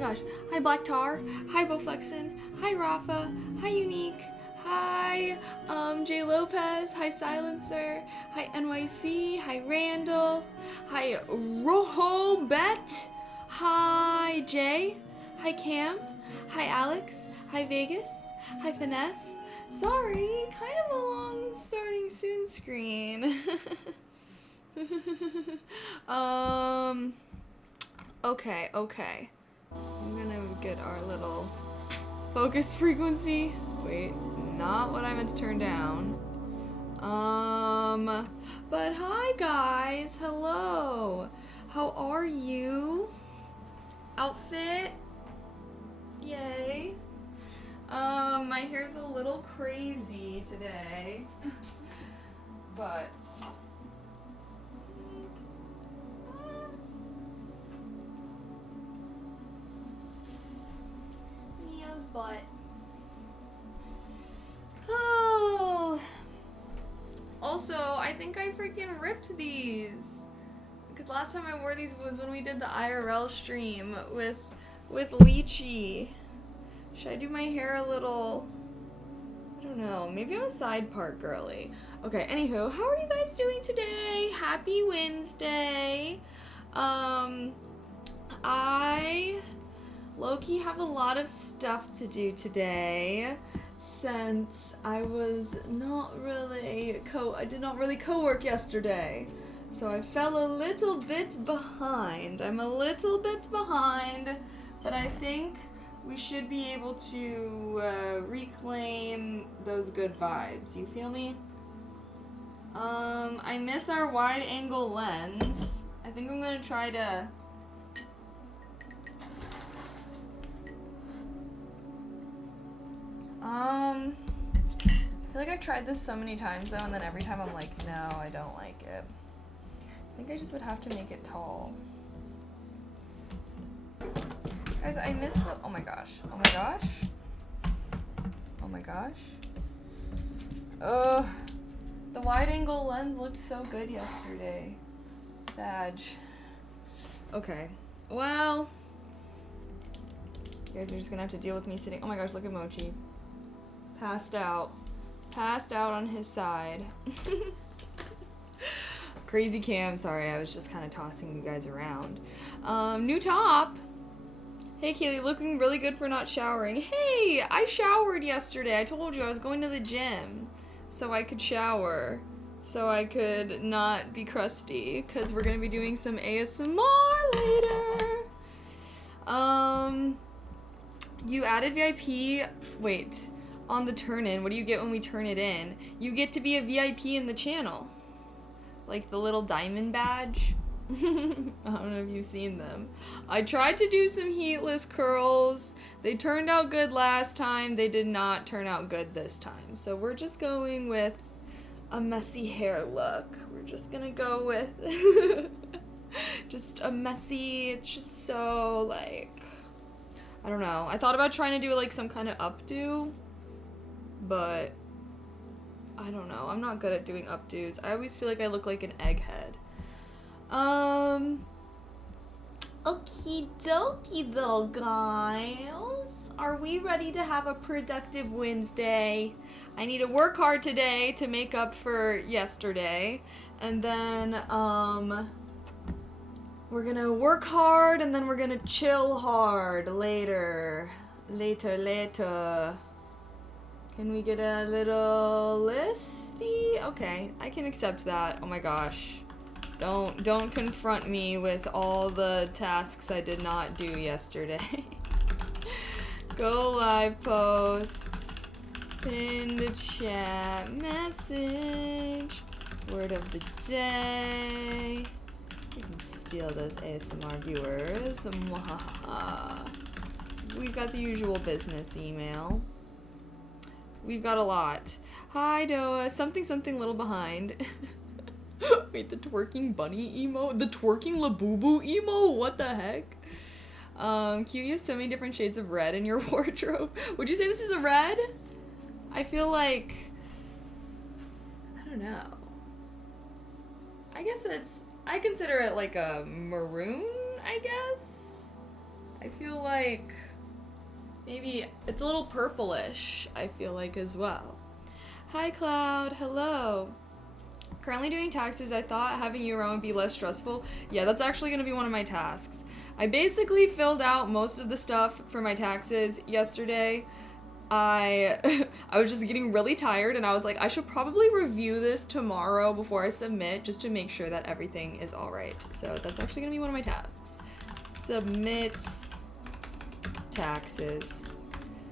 gosh. Hi, Black Tar. Hi, Bowflexin. Hi, Rafa. Hi, Unique. Hi, Jay Lopez. Hi, Silencer. Hi, NYC. Hi, Randall. Hi, Rojo Bet. Hi, Jay. Hi, Cam. Hi, Alex. Hi, Vegas. Hi, Finesse. Sorry, kind of a long starting soon screen. um, okay. I'm gonna get our little focus frequency. Wait, not what I meant to turn down. But hi guys, hello. How are you? Outfit? Yay. My hair's a little crazy today. But Neo's butt. Oh. Also, I think I freaking ripped these. Because last time I wore these was when we did the IRL stream with Lychee. Should I do my hair a little... I don't know. Maybe I'm a side part girly. Okay, anywho, how are you guys doing today? Happy Wednesday. I low-key have a lot of stuff to do today since I was not really I did not really co-work yesterday. So I fell a little bit behind. I'm a little bit behind, but I think we should be able to reclaim those good vibes. You feel me? I miss our wide angle lens. I think I'm gonna try to... I feel like I've tried this so many times though, and then every time I'm like, no, I don't like it. I think I just would have to make it tall. Guys, I miss the... Oh my gosh. Ugh. The wide angle lens looked so good yesterday. Sag. Okay. Well, you guys are just gonna have to deal with me sitting... Oh my gosh, look at Mochi. Passed out on his side. Crazy Cam, sorry, I was just kind of tossing you guys around. New top. Hey Kaylee, looking really good for not showering. Hey, I showered yesterday. I told you I was going to the gym so I could shower, so I could not be crusty, because we're gonna be doing some ASMR later. You added VIP. Wait. On the turn-in, what do you get when we turn it in? You get to be a VIP in the channel. Like the little diamond badge. I don't know if you've seen them. I tried to do some heatless curls. They turned out good last time. They did not turn out good this time. So we're just going with a messy hair look. We're just gonna go with just a messy, it's just so like, I don't know. I thought about trying to do like some kind of updo, but I don't know. I'm not good at doing updos. I always feel like I look like an egghead. Okie dokie though, guys. Are we ready to have a productive Wednesday? I need to work hard today to make up for yesterday. And then, we're gonna work hard and then we're gonna chill hard later. Later. Can we get a little listy? Okay, I can accept that. Oh my gosh. Don't confront me with all the tasks I did not do yesterday. Go live posts. Pinned chat message. Word of the day. You can steal those ASMR viewers. We've got the usual business email. We've got a lot. Hi, Noah. Something little behind. Wait, the twerking bunny emo? The twerking Labubu emo? What the heck? Q, you have so many different shades of red in your wardrobe. Would you say this is a red? I feel like... I don't know. I guess I consider it like a maroon, I guess? I feel like maybe it's a little purplish, I feel like, as well. Hi, Cloud. Hello. Currently doing taxes. I thought having you around would be less stressful. Yeah, that's actually going to be one of my tasks. I basically filled out most of the stuff for my taxes yesterday. I was just getting really tired and I was like, I should probably review this tomorrow before I submit just to make sure that everything is all right. So that's actually going to be one of my tasks. Submit taxes.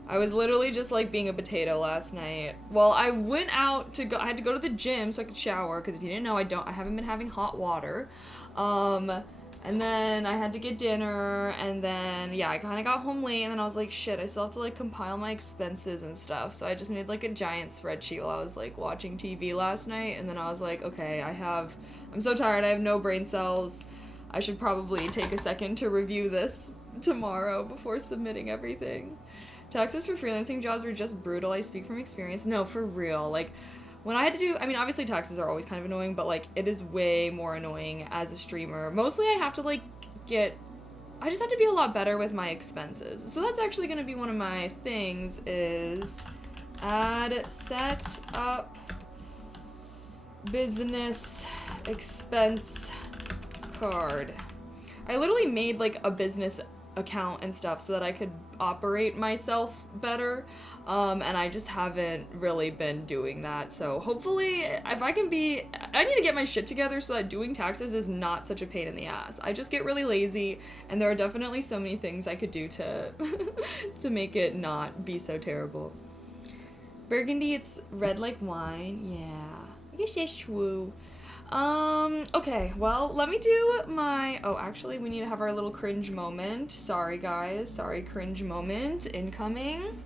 I was literally just like being a potato last night. Well, I went out to go, I had to go to the gym so I could shower, because if you didn't know, I haven't been having hot water. And then I had to get dinner, and then, yeah, I kind of got home late, and then I was like, shit, I still have to like compile my expenses and stuff. So I just made like a giant spreadsheet while I was like watching TV last night, and then I was like, okay, I'm so tired, I have no brain cells. I should probably take a second to review this tomorrow before submitting everything. Taxes for freelancing jobs were just brutal. I speak from experience. No, for real. Like, when I had to do, I mean, obviously taxes are always kind of annoying, but like, it is way more annoying as a streamer. Mostly I have to like I just have to be a lot better with my expenses. So that's actually going to be one of my things is set up business expense card. I literally made like a business account and stuff so that I could operate myself better, and I just haven't really been doing that. So hopefully, if I need to get my shit together so that doing taxes is not such a pain in the ass. I just get really lazy, and there are definitely so many things I could do to to make it not be so terrible. Burgundy, it's red like wine. Yeah, I guess that's true. Okay, well, let me do actually, we need to have our little cringe moment. Sorry, guys. Sorry, cringe moment incoming.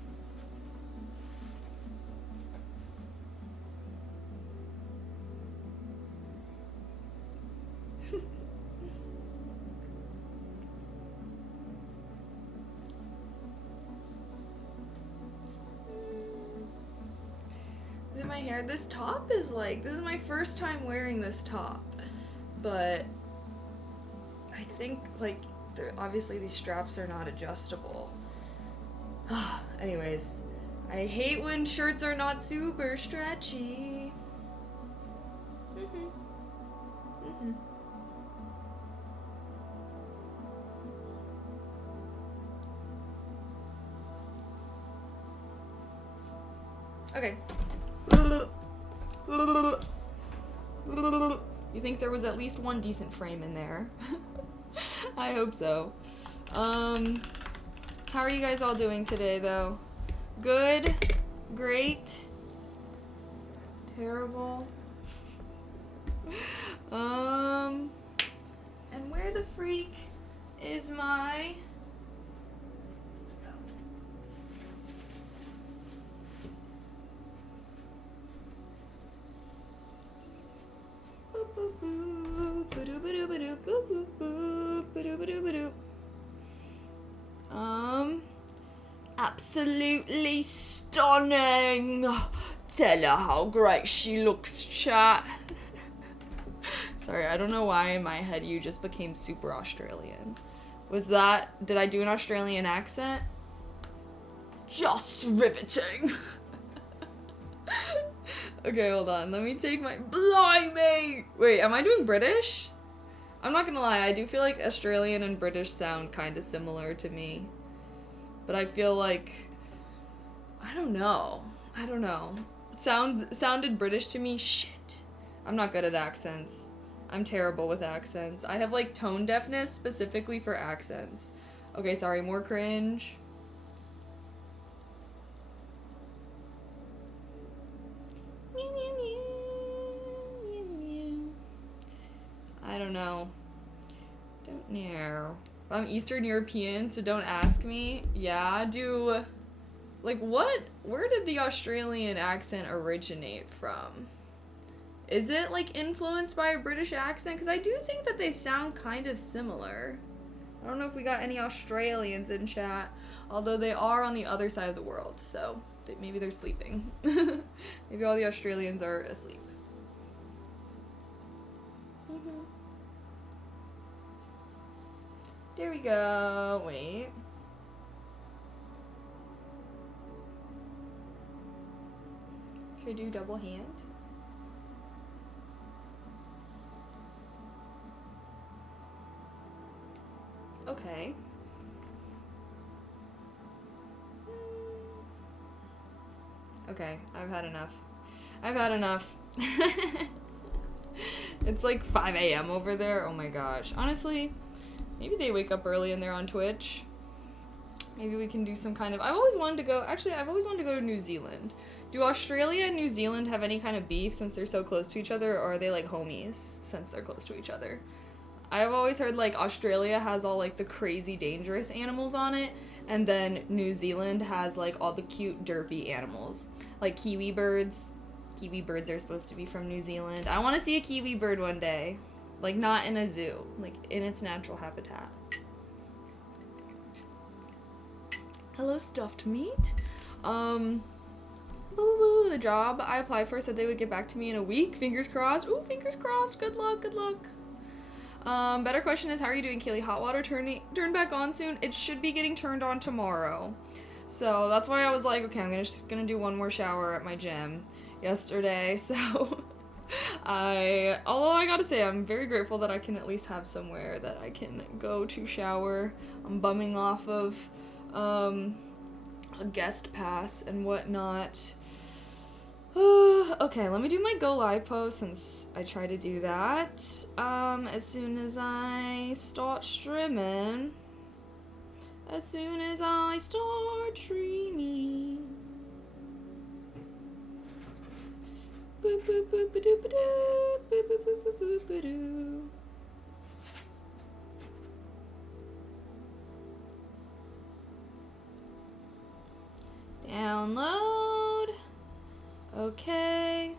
Is it my hair? This top is like, this is my first time wearing this top, but I think like obviously these straps are not adjustable. Anyways, I hate when shirts are not super stretchy. Okay. You think there was at least one decent frame in there? I hope so. How are you guys all doing today, though? Good? Great? Terrible? And where the freak is my... Absolutely stunning. Tell her how great she looks, chat. Sorry, I don't know why in my head you just became super Australian. Did I do an Australian accent? Just riveting. Okay, hold on. Let me take my... Blimey! Wait, am I doing British? I'm not gonna lie, I do feel like Australian and British sound kind of similar to me. But I feel like... I don't know. Sounded British to me? Shit. I'm not good at accents. I'm terrible with accents. I have, like, tone deafness specifically for accents. Okay, sorry, more cringe. I don't know. Don't know. I'm Eastern European, so don't ask me. Yeah, like, where did the Australian accent originate from? Is it, like, influenced by a British accent? Because I do think that they sound kind of similar. I don't know if we got any Australians in chat, although they are on the other side of the world, so maybe they're sleeping. Maybe all the Australians are asleep. There we go. Wait. Should I do double hand? Okay. Okay, I've had enough. I've had enough. It's like 5 a.m. over there. Oh my gosh. Honestly, maybe they wake up early and they're on Twitch. Maybe we can do some kind of... I've always wanted to go... Actually, I've always wanted to go to New Zealand. Do Australia and New Zealand have any kind of beef since they're so close to each other, or are they like homies since they're close to each other? I've always heard like Australia has all like the crazy dangerous animals on it, and then New Zealand has like all the cute derpy animals. Like kiwi birds. Kiwi birds are supposed to be from New Zealand. I want to see a kiwi bird one day. Like not in a zoo, like in its natural habitat. Hello, stuffed meat. The job I applied for said they would get back to me in a week. Fingers crossed. Ooh, fingers crossed. Good luck, good luck. Better question is, how are you doing, Kaylee? Hot water turn back on soon? It should be getting turned on tomorrow. So that's why I was like, okay, I'm just gonna do one more shower at my gym yesterday. So although I gotta say, I'm very grateful that I can at least have somewhere that I can go to shower. I'm bumming off of a guest pass and whatnot. Okay, let me do my go live post since I try to do that as soon as I start streaming. As soon as I start streaming. Boop boop boop ba doo ba doo. Boop boop boop boop boop ba doo. Download. Okay.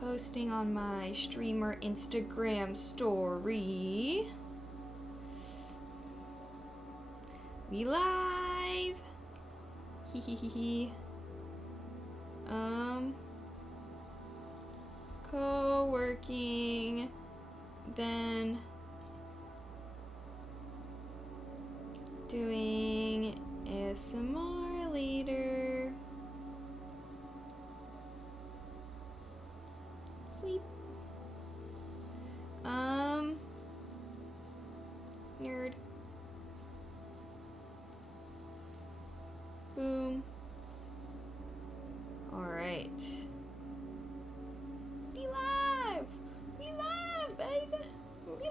Posting on my streamer Instagram story. We live. Hee hee hee hee. Co-working. Then doing ASMR later. Sleep. Nerd. Boom. Alright. We live! We live, baby! We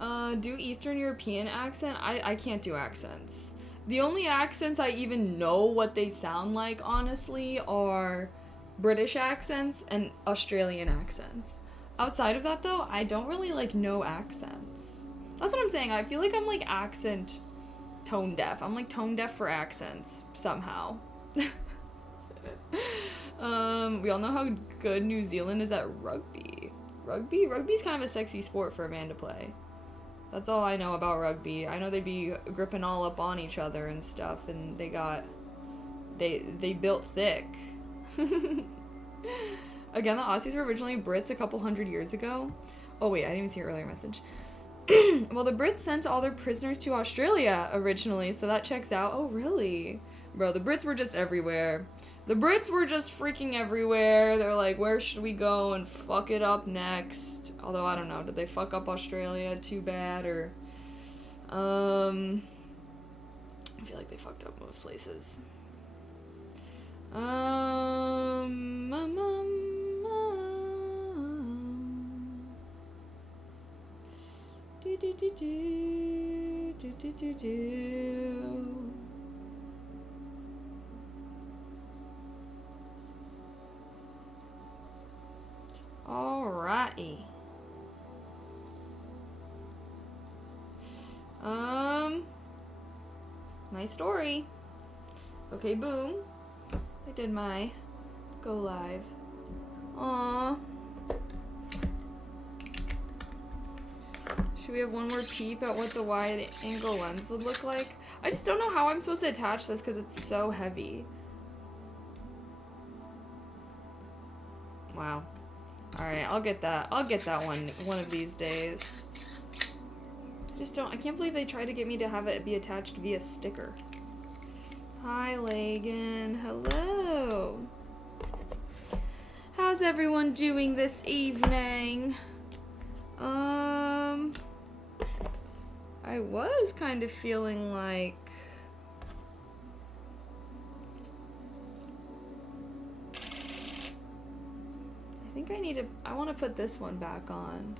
live! Do Eastern European accent? I can't do accents. The only accents I even know what they sound like, honestly, are British accents and Australian accents. Outside of that, though, I don't really, like, know accents. That's what I'm saying. I feel like I'm, like, accent tone deaf. I'm, like, tone deaf for accents, somehow. We all know how good New Zealand is at rugby. Rugby's kind of a sexy sport for a man to play. That's all I know about rugby. I know they be gripping all up on each other and stuff, and they built thick. Again, the Aussies were originally Brits a couple hundred years ago. Oh wait, I didn't even see your earlier message. Well, the Brits sent all their prisoners to Australia originally, so that checks out. Oh, really? Bro, the Brits were just everywhere. The Brits were just freaking everywhere. They're like, where should we go and fuck it up next? Although, I don't know, did they fuck up Australia too bad, or... I feel like they fucked up most places. Alrighty. My story. Okay, boom. I did my go live. Aww. Should we have one more peep at what the wide angle lens would look like? I just don't know how I'm supposed to attach this because it's so heavy. Wow. Alright, I'll get that. I'll get that one of these days. I can't believe they tried to get me to have it be attached via sticker. Hi, Lagan. Hello. How's everyone doing this evening? I was kind of feeling like I want to put this one back on.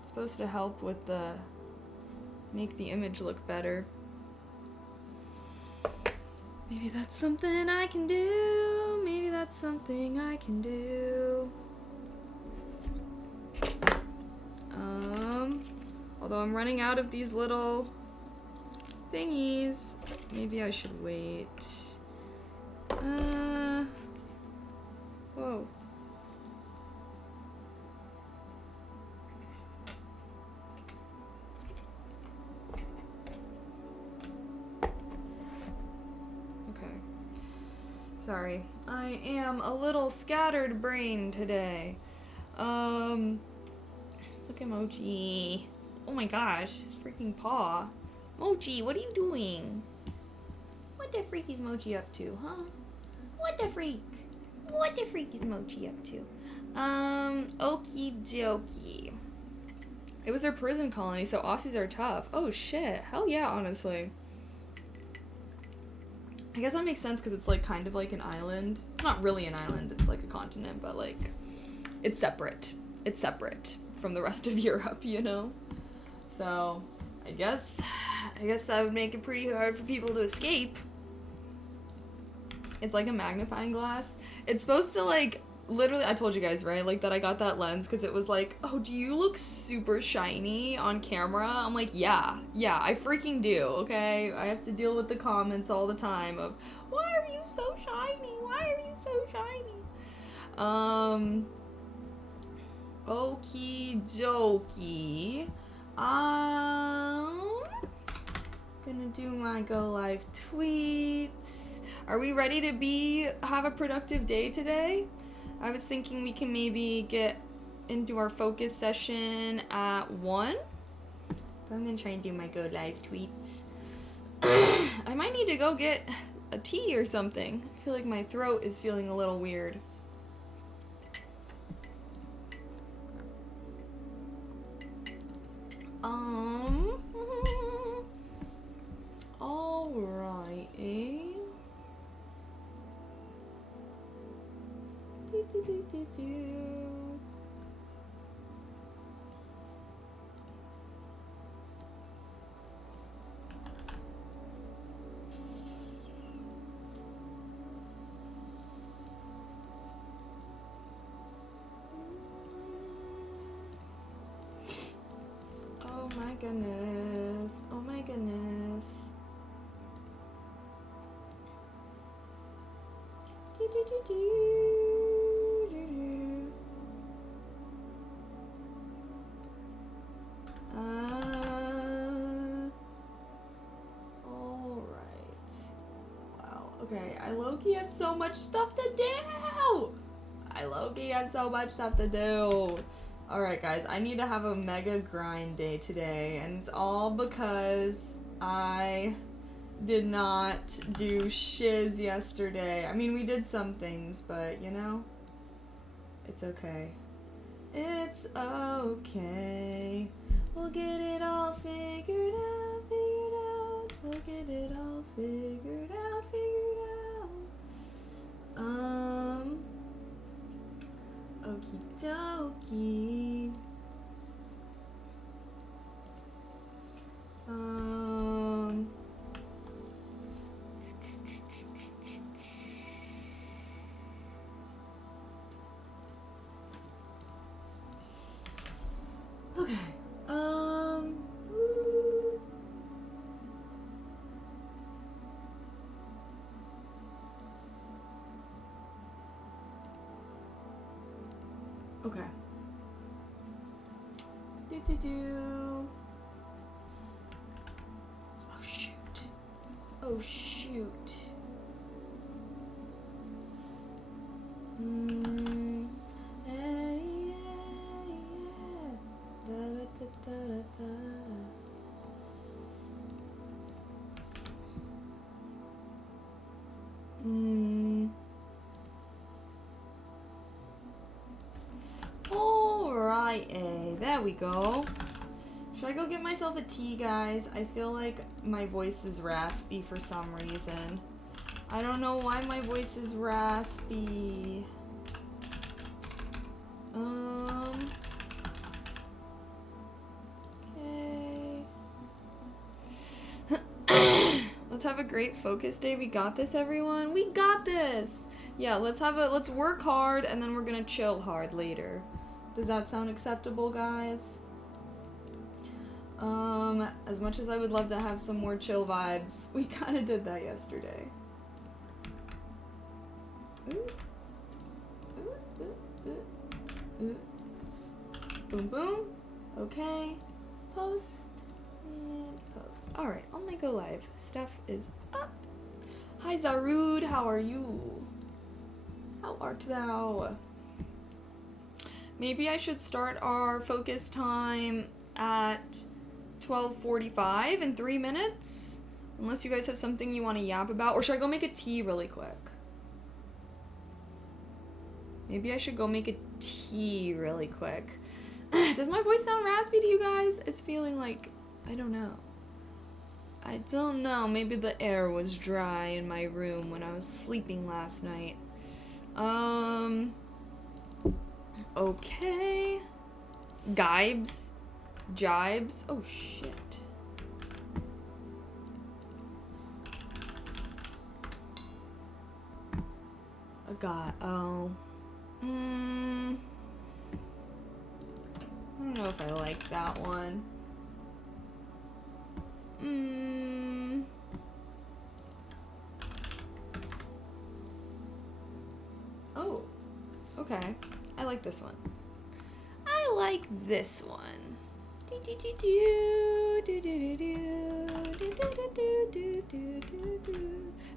It's supposed to help with make the image look better. Maybe that's something I can do. Maybe that's something I can do. Although I'm running out of these little thingies, maybe I should wait. Whoa. Okay. Sorry. I am a little scattered brain today. Look at Mochi. Oh my gosh, his freaking paw. Mochi, what are you doing? What the freak is Mochi up to, huh? What the freak? What the freak is Mochi up to? Okie dokie. It was their prison colony, so Aussies are tough. Oh shit, hell yeah, honestly. I guess that makes sense because it's like kind of like an island. It's not really an island, it's like a continent, but like, it's separate. It's separate from the rest of Europe, you know? So, I guess that would make it pretty hard for people to escape. It's like a magnifying glass. It's supposed to like, literally, I told you guys, right? Like that I got that lens because it was like, oh, do you look super shiny on camera? I'm like, yeah, I freaking do, okay? I have to deal with the comments all the time of, why are you so shiny? Why are you so shiny? Okie dokie. Gonna do my go live tweets. Are we ready to have a productive day today? I was thinking we can maybe get into our focus session at 1. But I'm gonna try and do my go live tweets. I might need to go get a tea or something. I feel like my throat is feeling a little weird. Alrighty. Oh my goodness. Oh my goodness. Alright. Wow. Okay, I low-key have so much stuff to do! Alright guys, I need to have a mega grind day today, and it's all because I did not do shiz yesterday. I mean, we did some things, but you know, it's okay. It's okay. We'll get it all figured out. We'll get it all figured out. Okie dokie. Okay. Okay. Oh shoot. Hey, yeah. Alright, there we go. Should I go get myself a tea, guys? I feel like my voice is raspy for some reason. I don't know why my voice is raspy. Okay. Let's have a great focus day. We got this, everyone. We got this. Yeah, let's work hard and then we're gonna chill hard later. Does that sound acceptable, guys? As much as I would love to have some more chill vibes, we kind of did that yesterday. Ooh. Ooh, ooh, ooh, ooh. Boom, boom. Okay. Post and post. Alright, on my go live. Stuff is up. Hi, Zarud. How are you? How art thou? Maybe I should start our focus time at 12:45 in 3 minutes? Unless you guys have something you want to yap about. Or should I go make a tea really quick? Maybe I should go make a tea really quick. Does my voice sound raspy to you guys? It's feeling like, I don't know. I don't know. Maybe the air was dry in my room when I was sleeping last night. Okay. Gibes. Jibes. Oh, shit. A god. Oh. I don't know if I like that one. Oh. Okay. I like this one. I like this one.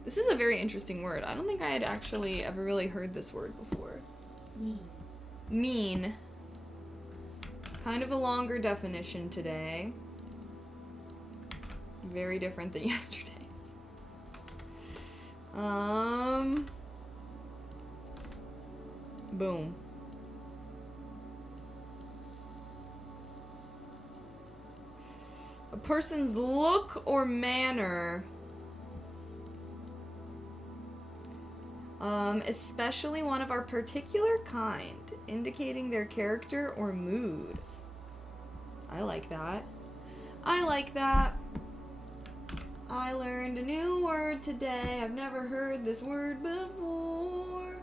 This is a very interesting word. I don't think I had actually ever really heard this word before. Mean. Mean. Kind of a longer definition today. Very different than yesterday's. Boom. A person's look or manner. Especially one of our particular kind, indicating their character or mood. I like that. I like that. I learned a new word today. I've never heard this word before.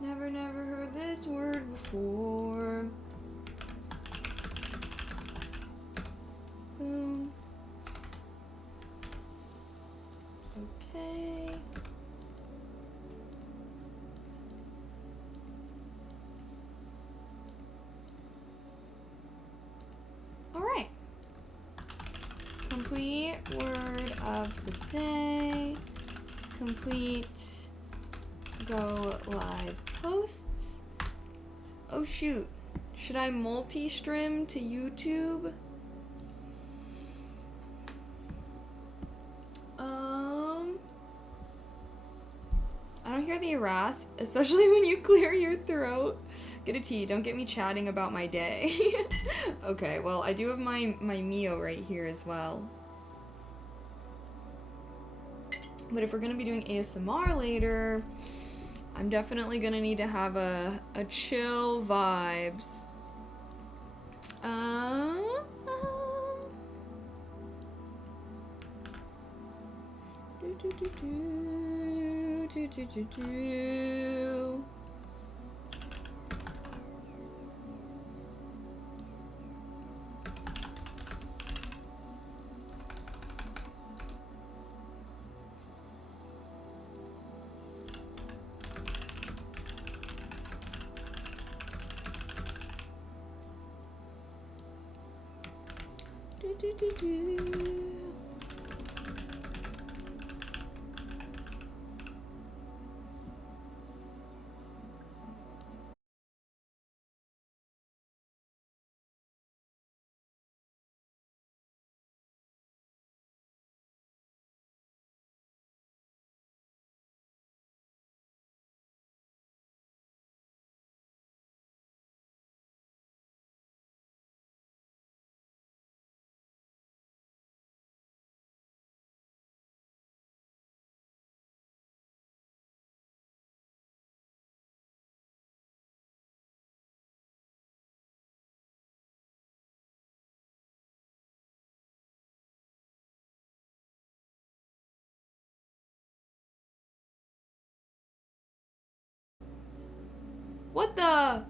Never heard this word before. Boom. Okay. All right. Complete word of the day. Complete go live posts. Oh shoot. Should I multi-stream to YouTube? I don't hear the rasp, especially when you clear your throat. Get a tea. Don't get me chatting about my day. Okay, well, I do have my Mio right here as well. But if we're gonna be doing ASMR later, I'm definitely gonna need to have a chill vibes. What the?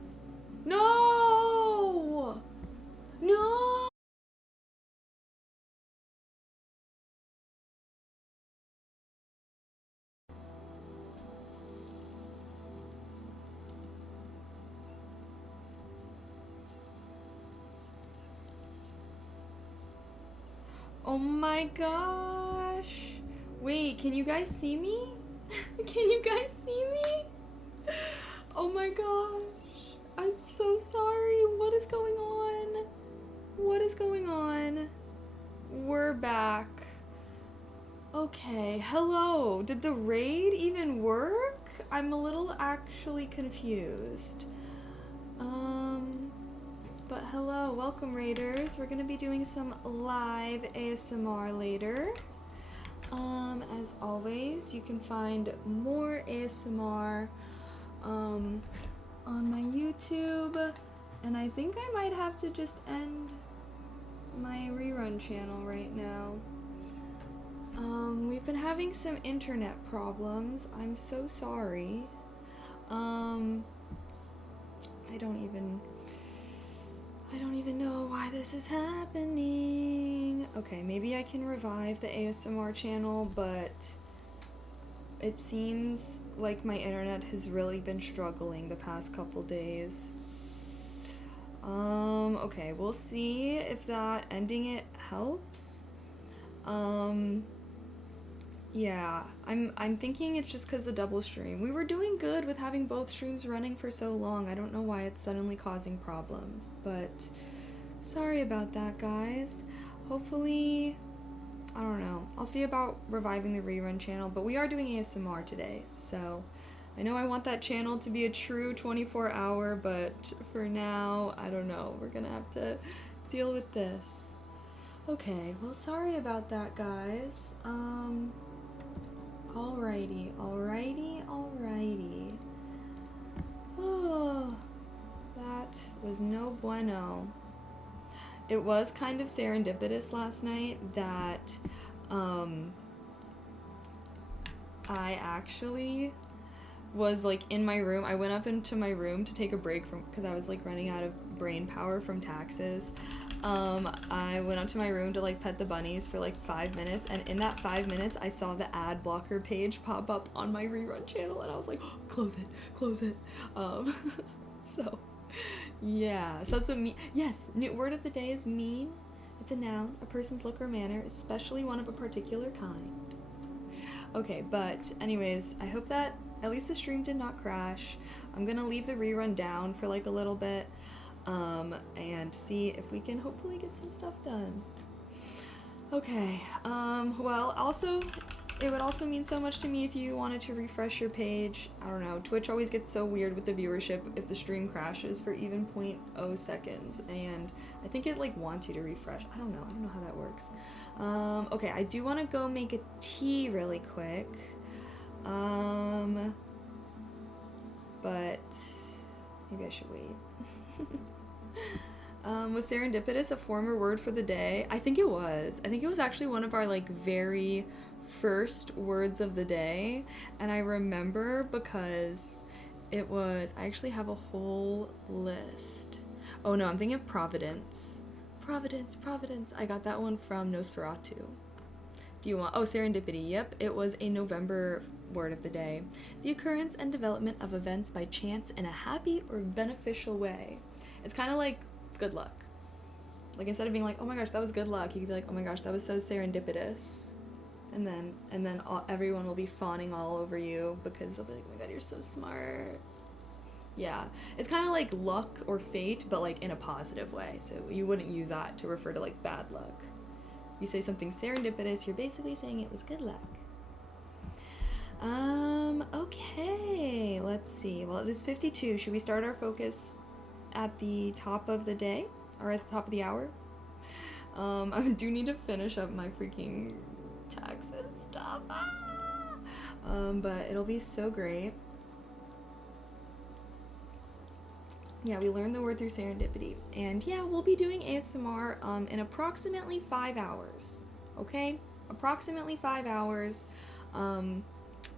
No! No! Oh my gosh. Wait, can you guys see me? Can you guys see me? Oh my gosh. I'm so sorry. What is going on? What is going on? We're back. Okay, hello. Did the raid even work? I'm a little actually confused. But hello, welcome raiders. We're gonna be doing some live ASMR later. As always, you can find more ASMR on my YouTube, and I think I might have to just end my rerun channel right now. We've been having some internet problems. I'm so sorry. I don't even know why this is happening. Okay, maybe I can revive the ASMR channel, but it seems like my internet has really been struggling the past couple days. Okay, we'll see if that ending it helps. Yeah, I'm thinking it's just because the double stream. We were doing good with having both streams running for so long. I don't know why it's suddenly causing problems, but sorry about that, guys. Hopefully, I don't know. I'll see about reviving the rerun channel, but we are doing ASMR today, so I know I want that channel to be a true 24-hour, but for now, I don't know. We're gonna have to deal with this. Okay, well, sorry about that, guys. Alrighty. Oh, that was no bueno. It was kind of serendipitous last night that, I actually was like in my room. I went up into my room to take a break because I was like running out of brain power from taxes. I went up to my room to like pet the bunnies for like 5 minutes, and in that 5 minutes I saw the ad blocker page pop up on my rerun channel, and I was like, oh, close it. So yeah, so that's what yes, new word of the day is mean. It's a noun, a person's look or manner, especially one of a particular kind. Okay, but anyways, I hope that at least the stream did not crash. I'm gonna leave the rerun down for like a little bit, and see if we can hopefully get some stuff done. Okay, well, also, it would also mean so much to me if you wanted to refresh your page. I don't know, Twitch always gets so weird with the viewership if the stream crashes for even 0.0 seconds, and I think it like wants you to refresh. I don't know how that works. Okay, I do want to go make a tea really quick. But maybe I should wait. Was serendipitous a former word for the day? I think it was. I think it was actually one of our like very first words of the day, and I remember because it was, I actually have a whole list. Oh no, I'm thinking of Providence. Providence. I got that one from Nosferatu. Do you want, oh, serendipity, yep, it was a November word of the day. The occurrence and development of events by chance in a happy or beneficial way. It's kind of like good luck. Like instead of being like, oh my gosh, that was good luck, you could be like, oh my gosh, that was so serendipitous. And then everyone will be fawning all over you because they'll be like, oh my god, you're so smart. Yeah, it's kind of like luck or fate, but like in a positive way. So you wouldn't use that to refer to like bad luck. You say something serendipitous, you're basically saying it was good luck. Okay, let's see. Well, it is 52. Should we start our focus at the top of the day? Or at the top of the hour? I do need to finish up my freaking taxes stuff. But it'll be so great. Yeah, we learned the word through serendipity. And yeah, we'll be doing ASMR in approximately 5 hours. Okay? Approximately 5 hours.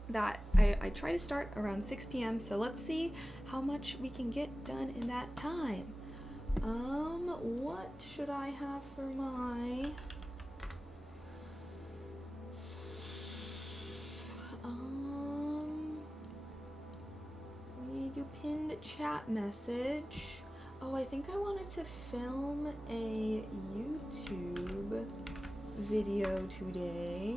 That I try to start around 6 p.m. So let's see how much we can get done in that time. What should I have for my we do pinned chat message. Oh, I think I wanted to film a YouTube video today.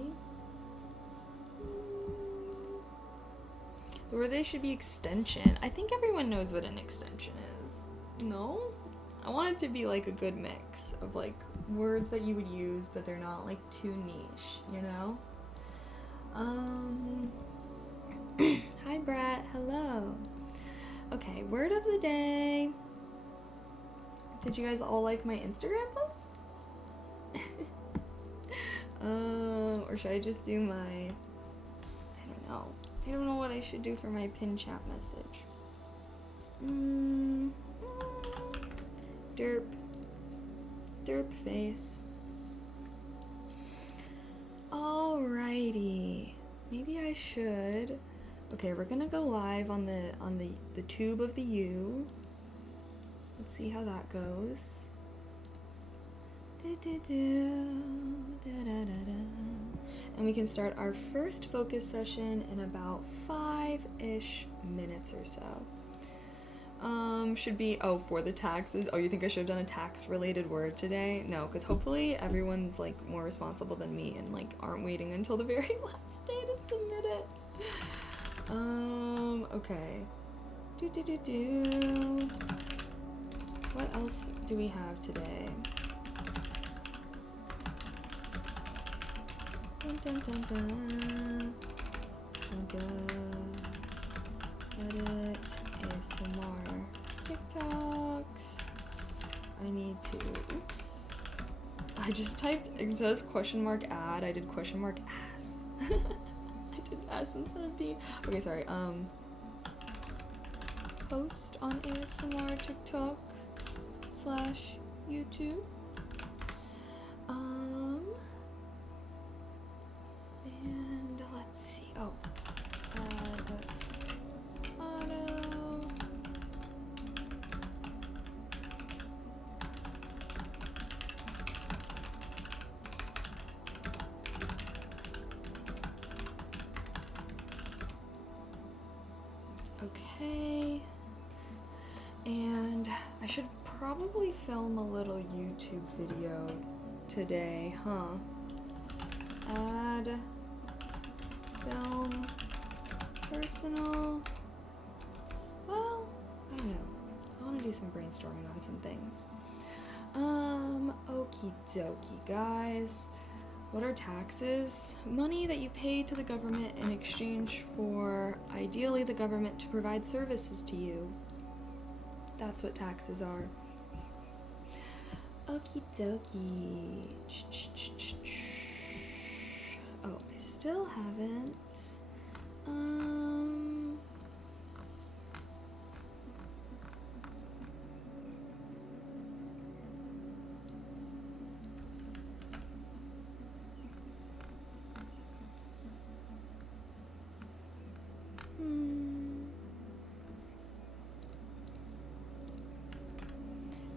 Or they should be extension. I think everyone knows what an extension is. No? I want it to be like a good mix of like words that you would use, but they're not like too niche, you know? Hi Brett, hello. Okay, word of the day. Did you guys all like my Instagram post? Or should I just do my, I don't know. I don't know what I should do for my pin chat message. Derp. Derp face. Alrighty. Maybe I should. Okay, we're gonna go live on the tube of the U. Let's see how that goes. And we can start our first focus session in about 5-ish minutes or so. Should be, for the taxes. Oh, you think I should have done a tax related word today? No, because hopefully everyone's like more responsible than me and like aren't waiting until the very last day to submit it. Okay. What else do we have today? Edit ASMR TikToks. I need to, oops. I just typed, it says question mark ad. I did question mark ass. I did S instead of D. Okay, sorry. Post on ASMR TikTok / YouTube. And let's see. Oh, auto. Okay. And I should probably film a little YouTube video today, huh? Add, film, personal. Well, I don't know. I want to do some brainstorming on some things. Okie dokie, guys. What are taxes? Money that you pay to the government in exchange for, ideally, the government to provide services to you. That's what taxes are. Okie dokie. Oh, I still haven't.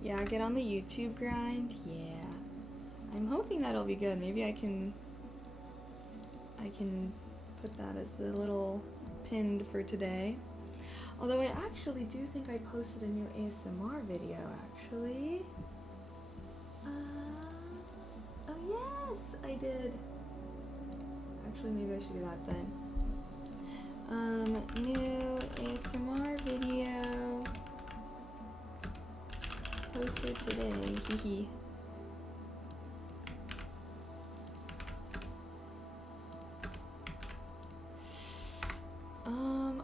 Yeah, get on the YouTube grind. Yeah. I'm hoping that'll be good. Maybe I can put that as the little pinned for today. Although I actually do think I posted a new ASMR video, actually. Oh yes, I did. Actually, maybe I should do that then. New ASMR video posted today, hehe.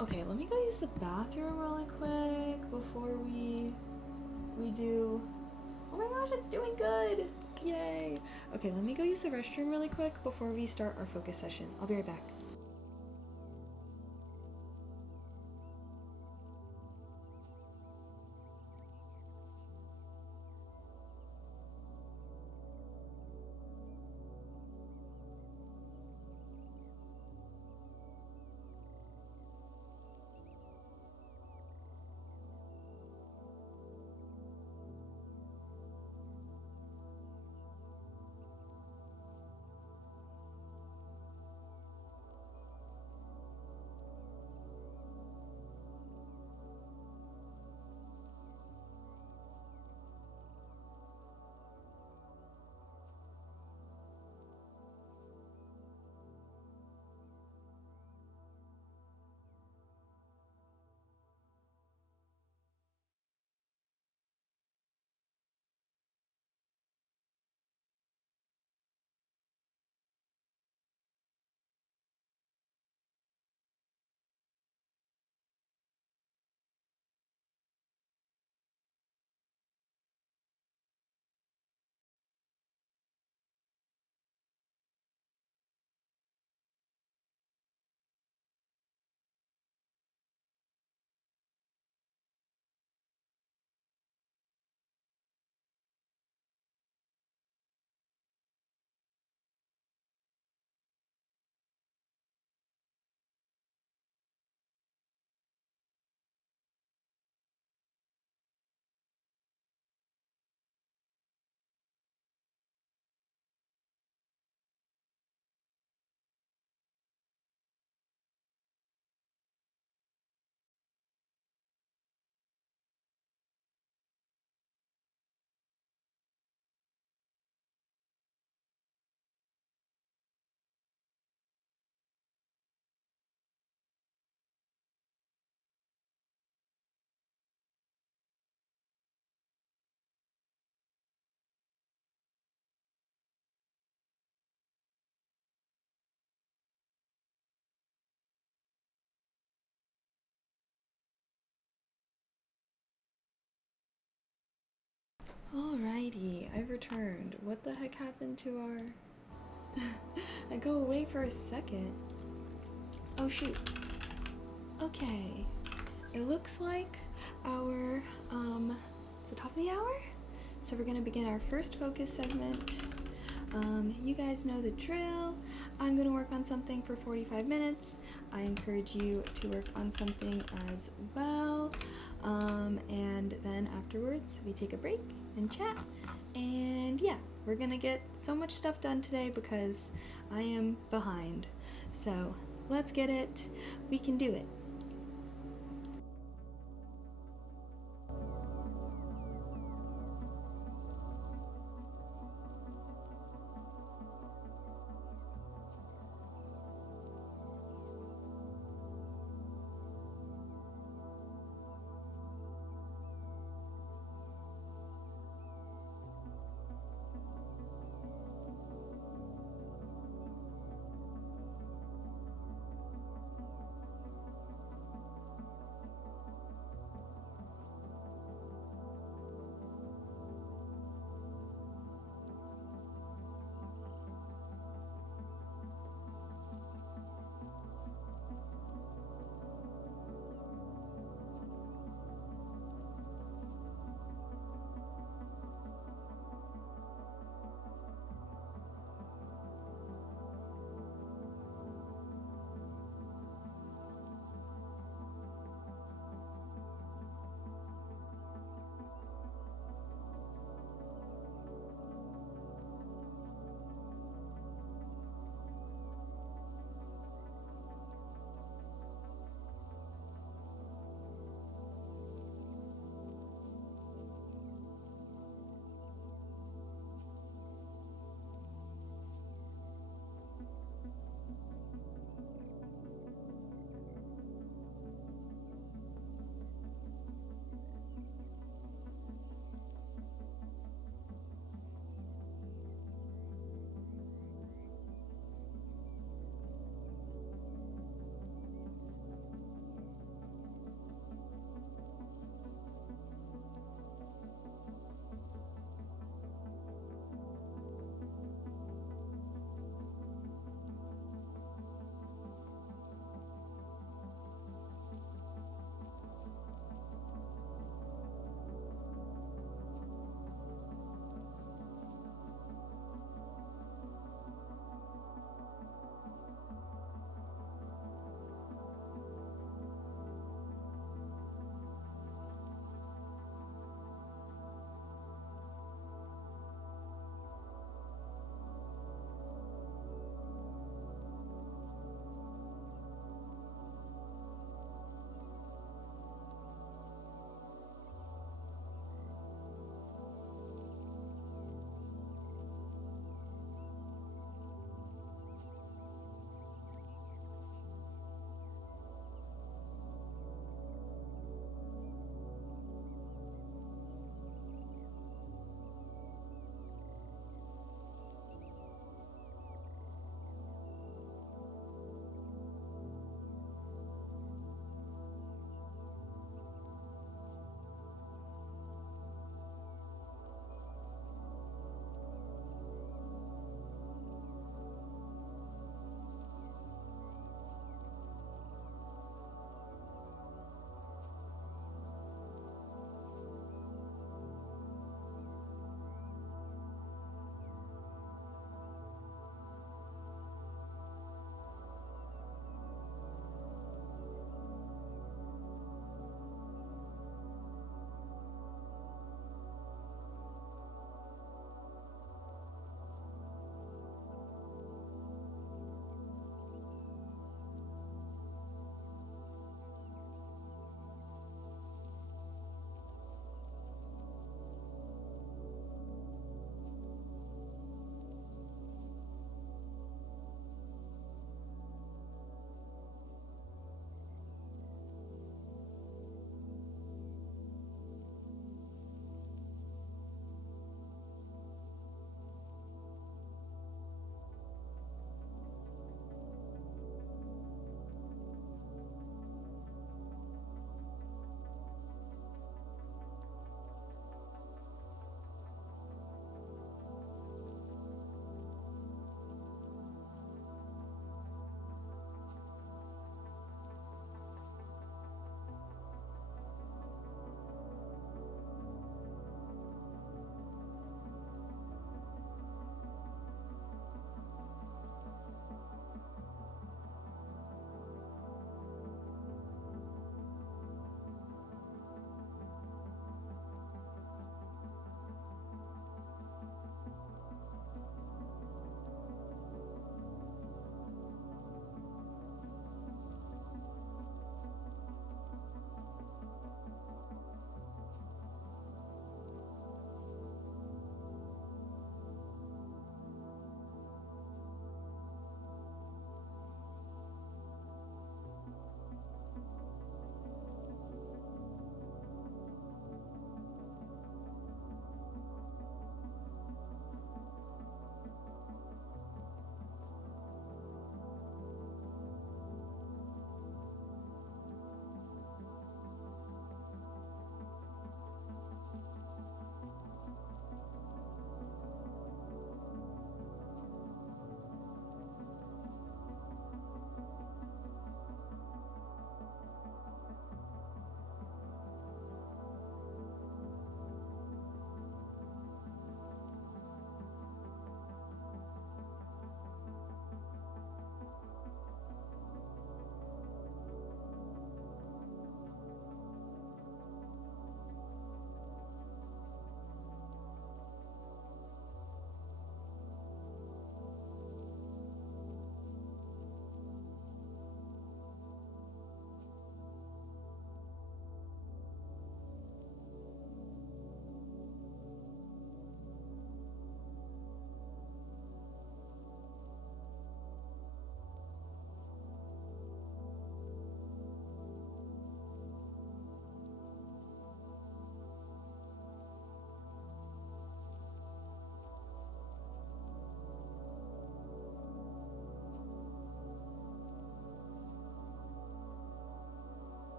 Okay, let me go use the bathroom really quick before we do. Oh my gosh, it's doing good! Yay! Okay, let me go use the restroom really quick before we start our focus session. I'll be right back. Alrighty, I've returned. What the heck happened to our... I go away for a second. Oh shoot. Okay. It looks like our, it's the top of the hour? So we're gonna begin our first focus segment. You guys know the drill. I'm gonna work on something for 45 minutes. I encourage you to work on something as well. And then afterwards we take a break and chat. And yeah, we're gonna get so much stuff done today because I am behind. So let's get it. We can do it.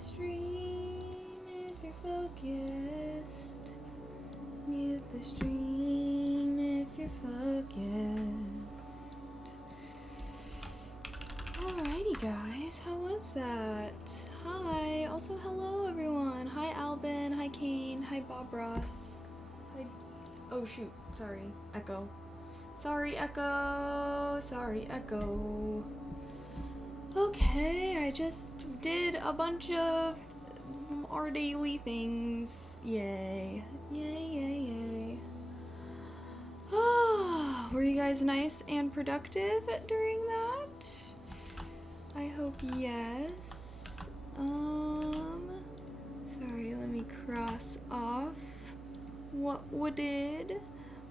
stream if you're focused. Mute the stream if you're focused. Alrighty guys, how was that? Hi, also hello everyone. Hi Albin, hi Kane, hi Bob Ross. Hi, oh shoot, sorry, Echo. Sorry Echo, sorry Echo. Okay, I just did a bunch of our daily things. Yay, yay, yay, yay. Ah, were you guys nice and productive during that? I hope yes. Sorry, let me cross off what did.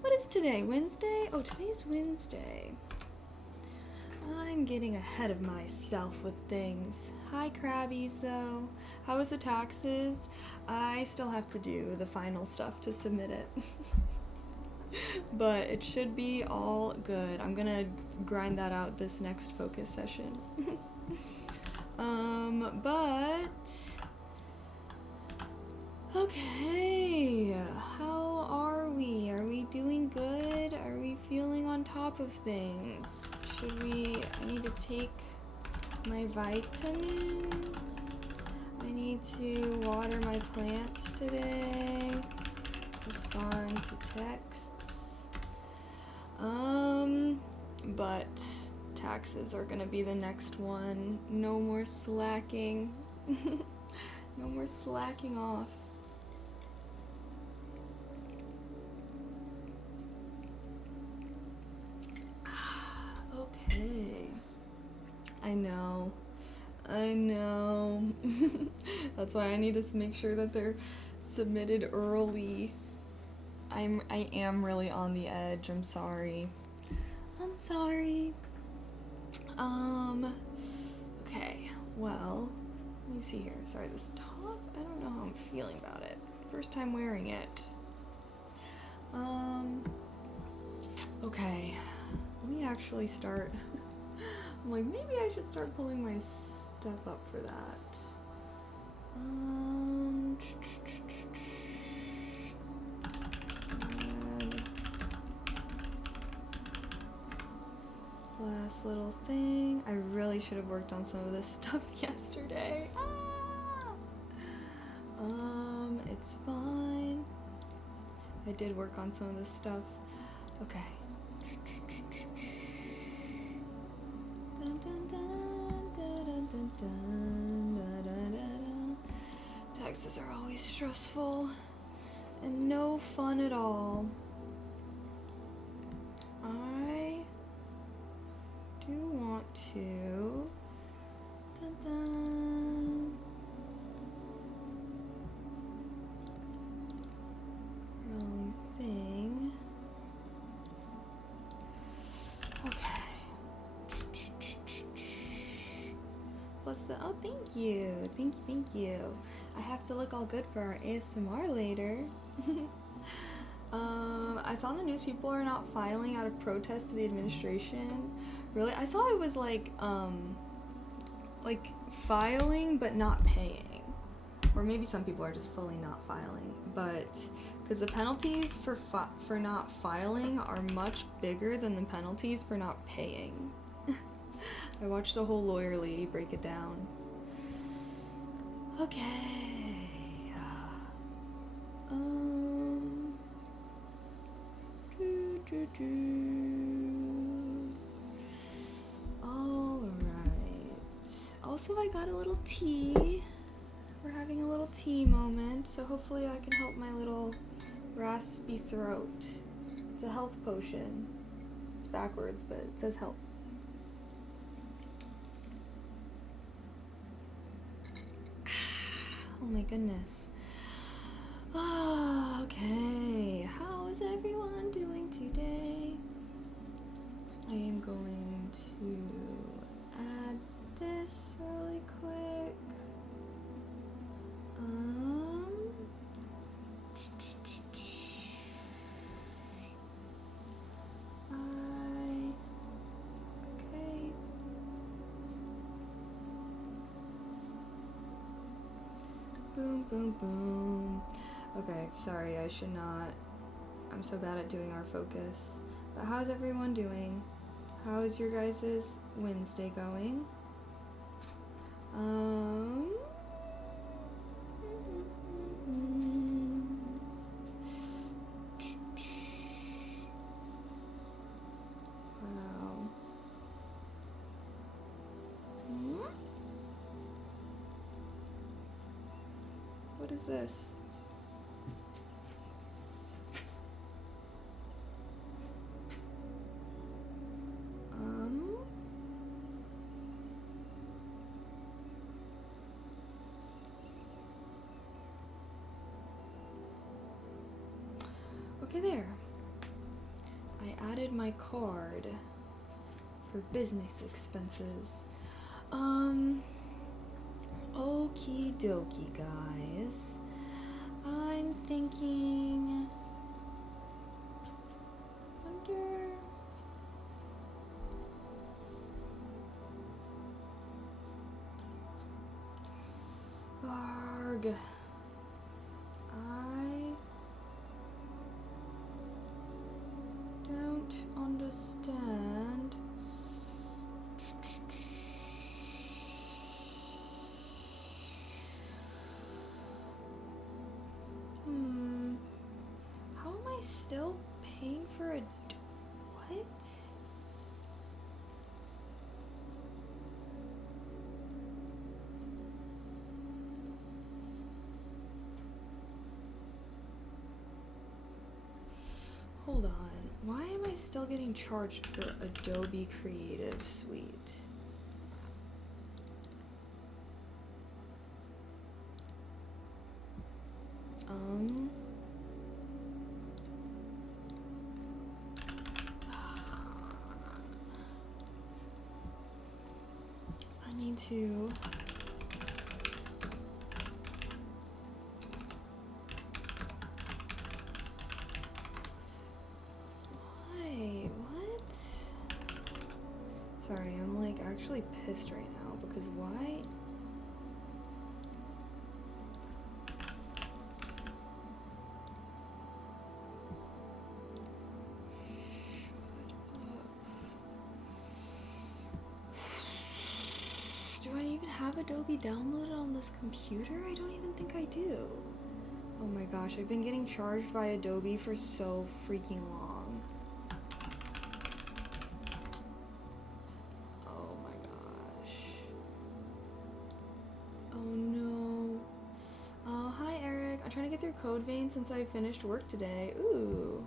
What is today? Wednesday? Oh, today's Wednesday. I'm getting ahead of myself with things. Hi Krabbies though. How was the taxes? I still have to do the final stuff to submit it. But it should be all good. I'm gonna grind that out this next focus session. But okay, how are we? Are we doing good? Are we feeling on top of things? Should we, I need to take my vitamins. I need to water my plants today. Respond to texts. But taxes are gonna be the next one. No more slacking. No more slacking off. Okay. I know. That's why I need to make sure that they're submitted early. I am really on the edge. I'm sorry. Okay. Well, let me see here. Sorry, this top, I don't know how I'm feeling about it. First time wearing it. Okay. Let me actually start. I'm like, maybe I should start pulling my stuff up for that. Last little thing. I really should have worked on some of this stuff yesterday. It's fine. I did work on some of this stuff. Okay. Taxes are always stressful and no fun at all. I do want to wrong thing. Okay. Plus the, oh, thank you. Thank you. I have to look all good for our ASMR later. I saw in the news people are not filing out of protest to the administration. Really? I saw it was like filing but not paying. Or maybe some people are just fully not filing, but because the penalties for not filing are much bigger than the penalties for not paying. I watched a whole lawyer lady break it down. Okay. All right. Also, I got a little tea. We're having a little tea moment, so hopefully that can help my little raspy throat. It's a health potion. It's backwards, but it says health. Oh my goodness. Okay. How is everyone doing today? I am going to add this really quick. Okay. boom, boom. Okay, sorry, I should not. I'm so bad at doing our focus. But how's everyone doing? How is your guys' Wednesday going? Wow. What is this? Okay, there. I added my card for business expenses. Okie dokie, guys. I'm thinking. Wonder. Arg. I don't understand. How am I still paying for a what? Hold on. Why am I still getting charged for Adobe Creative Suite? I need to. Why? What? Sorry, I'm like actually pissed right now because why? Do I even have Adobe downloaded on this computer? I don't even think I do. Oh my gosh, I've been getting charged by Adobe for so freaking long. Oh my gosh. Oh no. Oh, hi Eric. I'm trying to get through Code Vein since I finished work today. Ooh.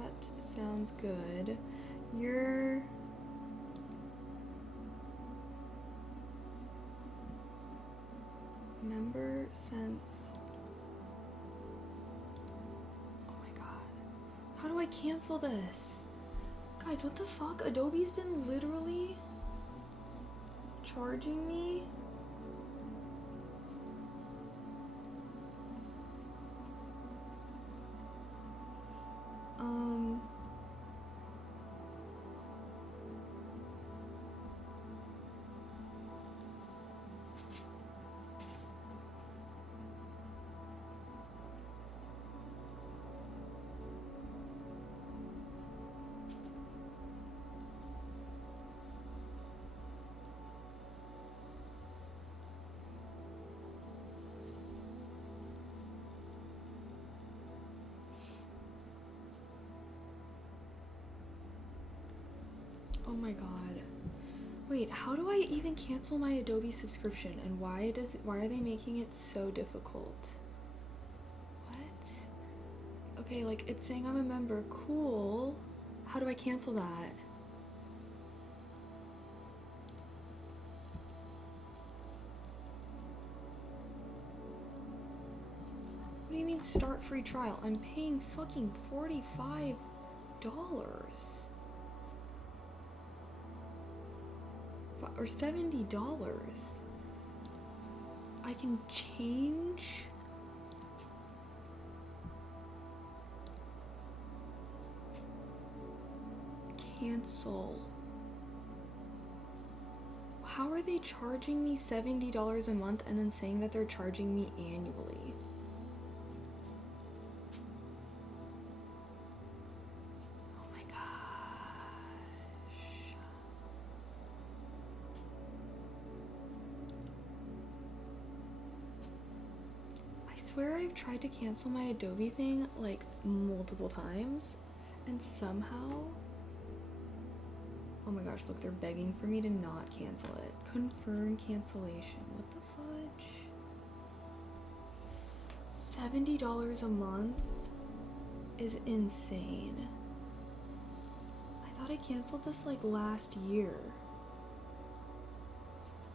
That sounds good. You're... member since... Oh my god. How do I cancel this? Guys, what the fuck? Adobe's been literally charging me? Oh my god. Wait, how do I even cancel my Adobe subscription and why are they making it so difficult? What? Okay, like it's saying I'm a member. Cool. How do I cancel that? What do you mean start free trial? I'm paying fucking $45. Or $70. I can change. Cancel. how are they charging me $70 a month and then saying that they're charging me annually? Oh my gosh. I swear I've tried to cancel my Adobe thing like multiple times and somehow... Oh my gosh, look, they're begging for me to not cancel it. Confirm cancellation. What the fudge? $70 a month is insane. I thought I canceled this like last year.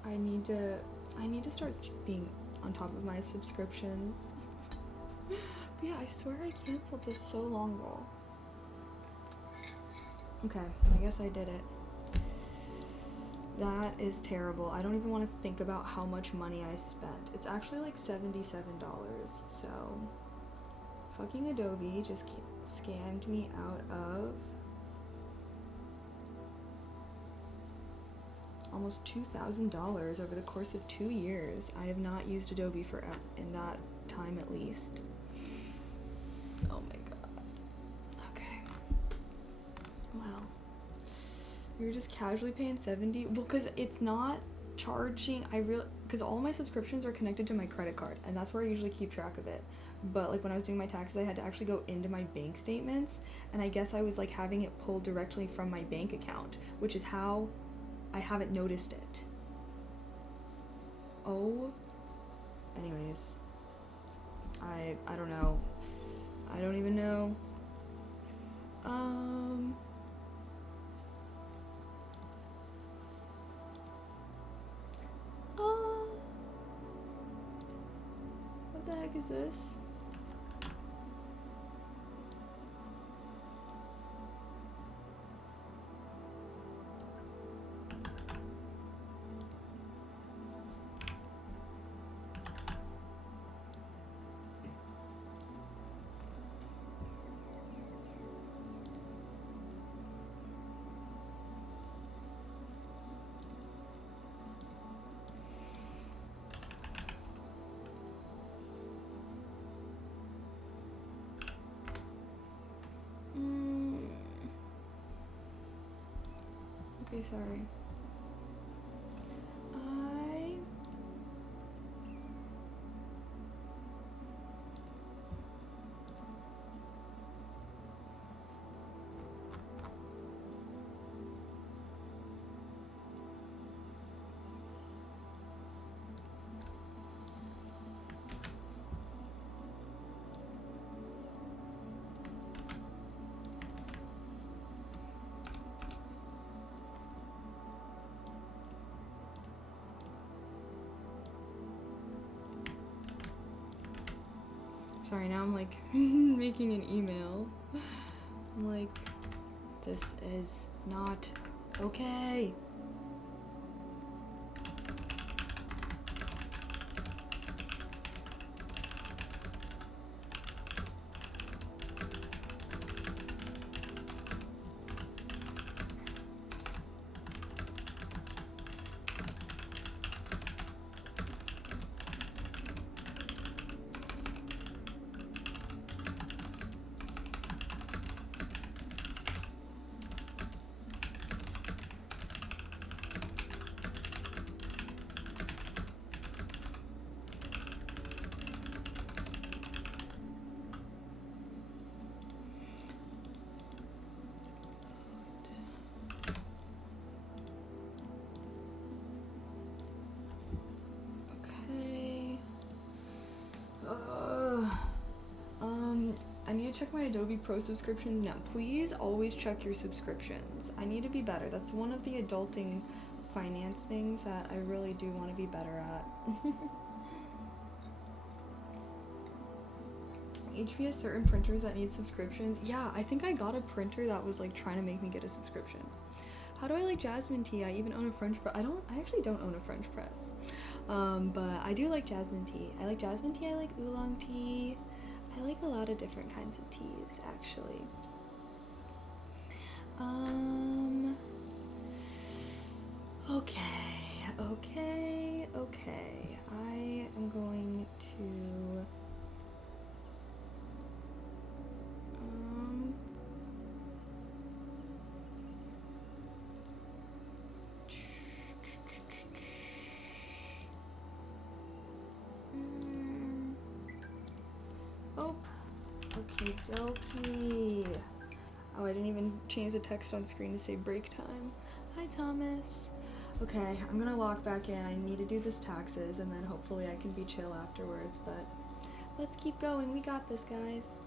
I need to start being on top of my subscriptions. But yeah, I swear I canceled this so long ago. Okay, I guess I did it. That is terrible. I don't even want to think about how much money I spent. It's actually like $77. So, fucking Adobe just scammed me out of almost $2,000 over the course of 2 years. I have not used Adobe for in that time at least. Oh my god. Okay. Well. We were just casually paying $70. Well, because it's not charging. Because all my subscriptions are connected to my credit card, and that's where I usually keep track of it. But like when I was doing my taxes, I had to actually go into my bank statements, and I guess I was like having it pulled directly from my bank account, which is how I haven't noticed it. Oh. Anyways, I don't know. I don't even know. What the heck is this? Okay, sorry. Sorry, now I'm like making an email. I'm like, this is not okay. I need to check my Adobe Pro subscriptions now. Please always check your subscriptions. I need to be better. That's one of the adulting finance things that I really do want to be better at. HP has certain printers that need subscriptions. Yeah, I think I got a printer that was like trying to make me get a subscription. How do I like Jasmine tea? I even own a French press. I actually don't own a French press. But I do like jasmine tea. I like jasmine tea, I like oolong tea. I like a lot of different kinds of teas, actually. Okie dokie. Oh, I didn't even change the text on screen to say break time. Hi, Thomas. Okay, I'm gonna log back in. I need to do this taxes, and then hopefully I can be chill afterwards, but let's keep going. We got this, guys.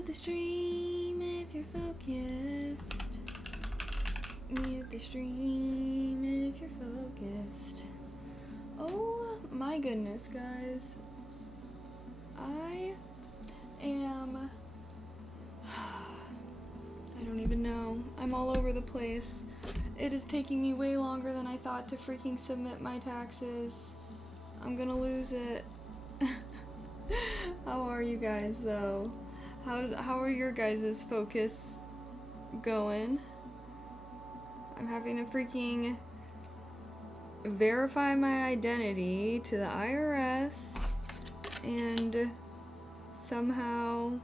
Mute the stream if you're focused. Mute the stream if you're focused. Oh my goodness, guys. I am... I don't even know. I'm all over the place. It is taking me way longer than I thought to freaking submit my taxes. I'm gonna lose it. How are you guys, though? How are your guys' focus going? I'm having to freaking verify my identity to the IRS and somehow,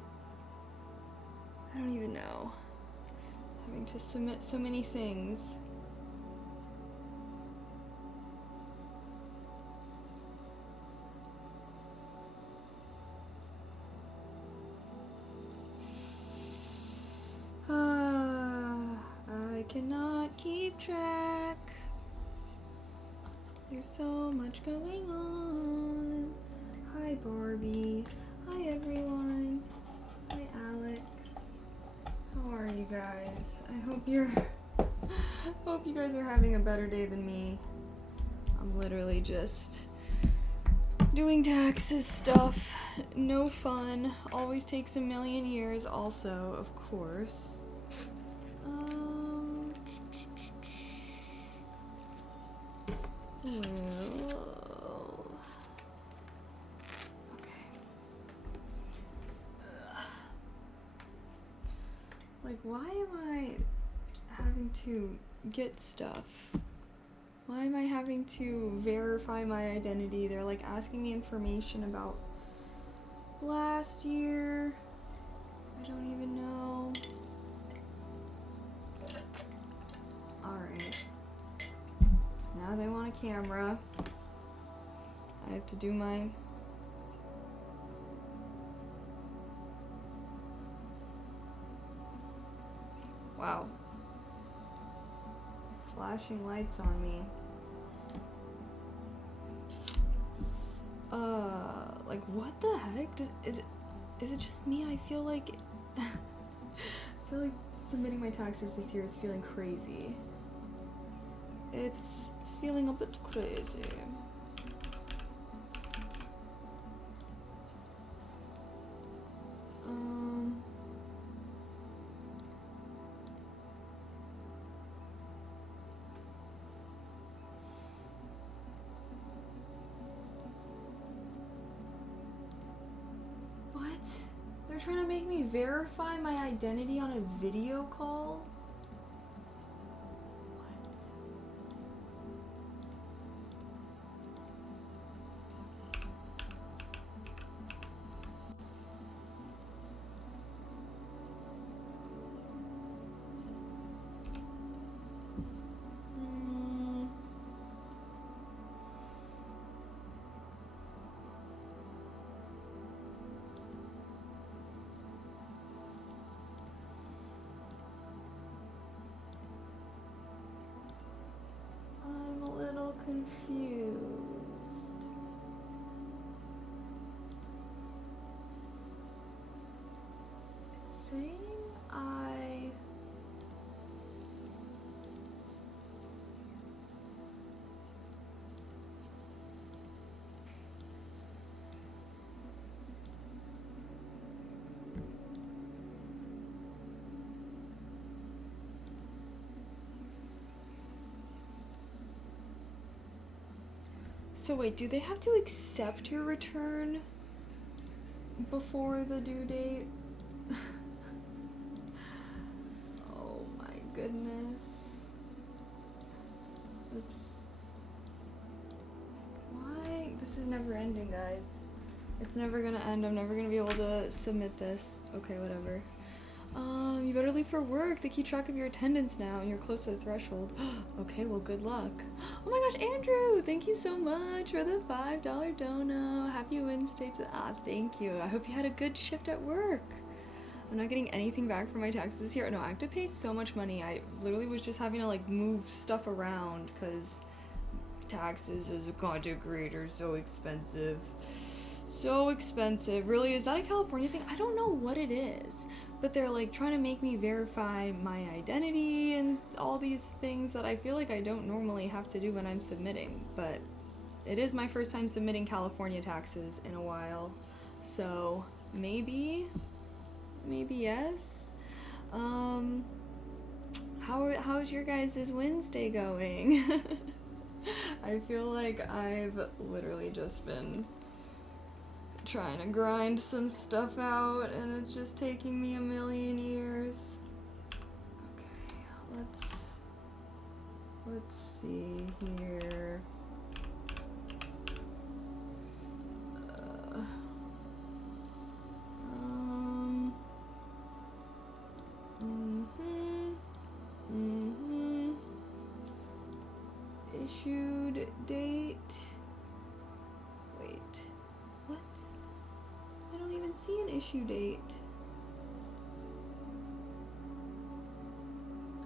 I don't even know, having to submit so many things. I cannot keep track. There's so much going on. Hi Barbie. Hi everyone. Hi Alex. How are you guys? I hope you guys are having a better day than me. I'm literally just doing taxes stuff. No fun. Always takes a million years also, of course. Well, okay. Like, why am I having to get stuff? Why am I having to verify my identity? They're like asking me information about last year. I don't even know. Alright. Now they want a camera. I have to do my... Wow. Flashing lights on me. Like what the heck? Is it just me? I feel like submitting my taxes this year is feeling crazy. It's feeling a bit crazy. What? They're trying to make me verify my identity on a video call? Confused. It's saying So wait, do they have to accept your return before the due date? Oh my goodness. Oops. Why? This is never ending, guys. It's never gonna end. I'm never gonna be able to submit this. Okay, whatever. You better leave for work. They keep track of your attendance now and you're close to the threshold. Okay, well, good luck. Oh my gosh, Andrew! Thank you so much for the $5 dono. Happy Wednesday to thank you. I hope you had a good shift at work. I'm not getting anything back from my taxes this year. No, I have to pay so much money. I literally was just having to like move stuff around because taxes as a content creator are so expensive. So expensive. Really, is that a California thing? I don't know what it is, but they're like trying to make me verify my identity and all these things that I feel like I don't normally have to do when I'm submitting, but it is my first time submitting California taxes in a while, so maybe yes. How's your guys' Wednesday going? I feel like I've literally just been trying to grind some stuff out and it's just taking me a million years. Okay, let's see here. Issued date. Wait, what? I don't even see an issue date.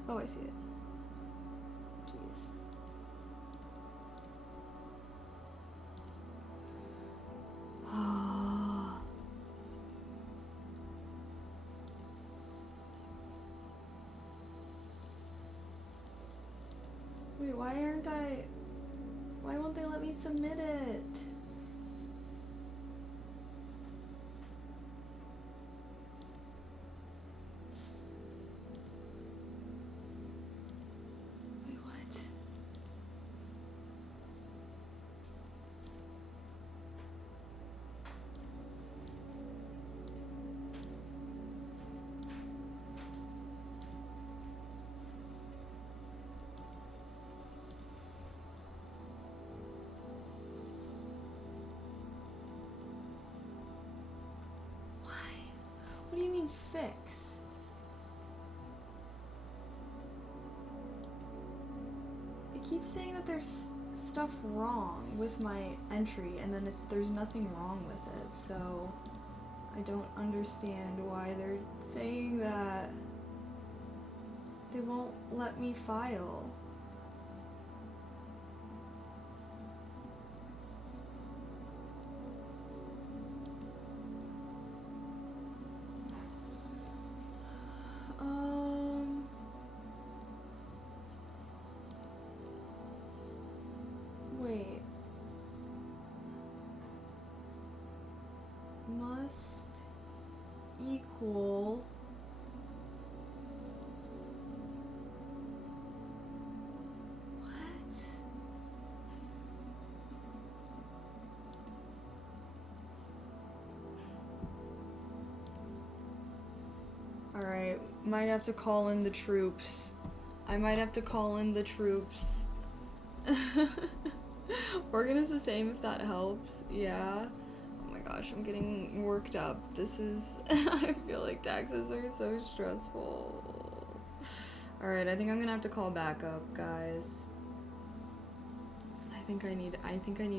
Oh, I see it. Jeez. Wait, why won't they let me submit it? Wait, what? What do you mean fix? It keeps saying that there's stuff wrong with my entry and then there's nothing wrong with it, so I don't understand why they're saying that. They won't let me file. Wait. Must equal what? Alright, might have to call in the troops. I might have to call in the troops. Oregon is the same if that helps. Yeah. Oh my gosh, I'm getting worked up. This is I feel like taxes are so stressful. Alright, I think I'm gonna have to call backup, guys. I think I need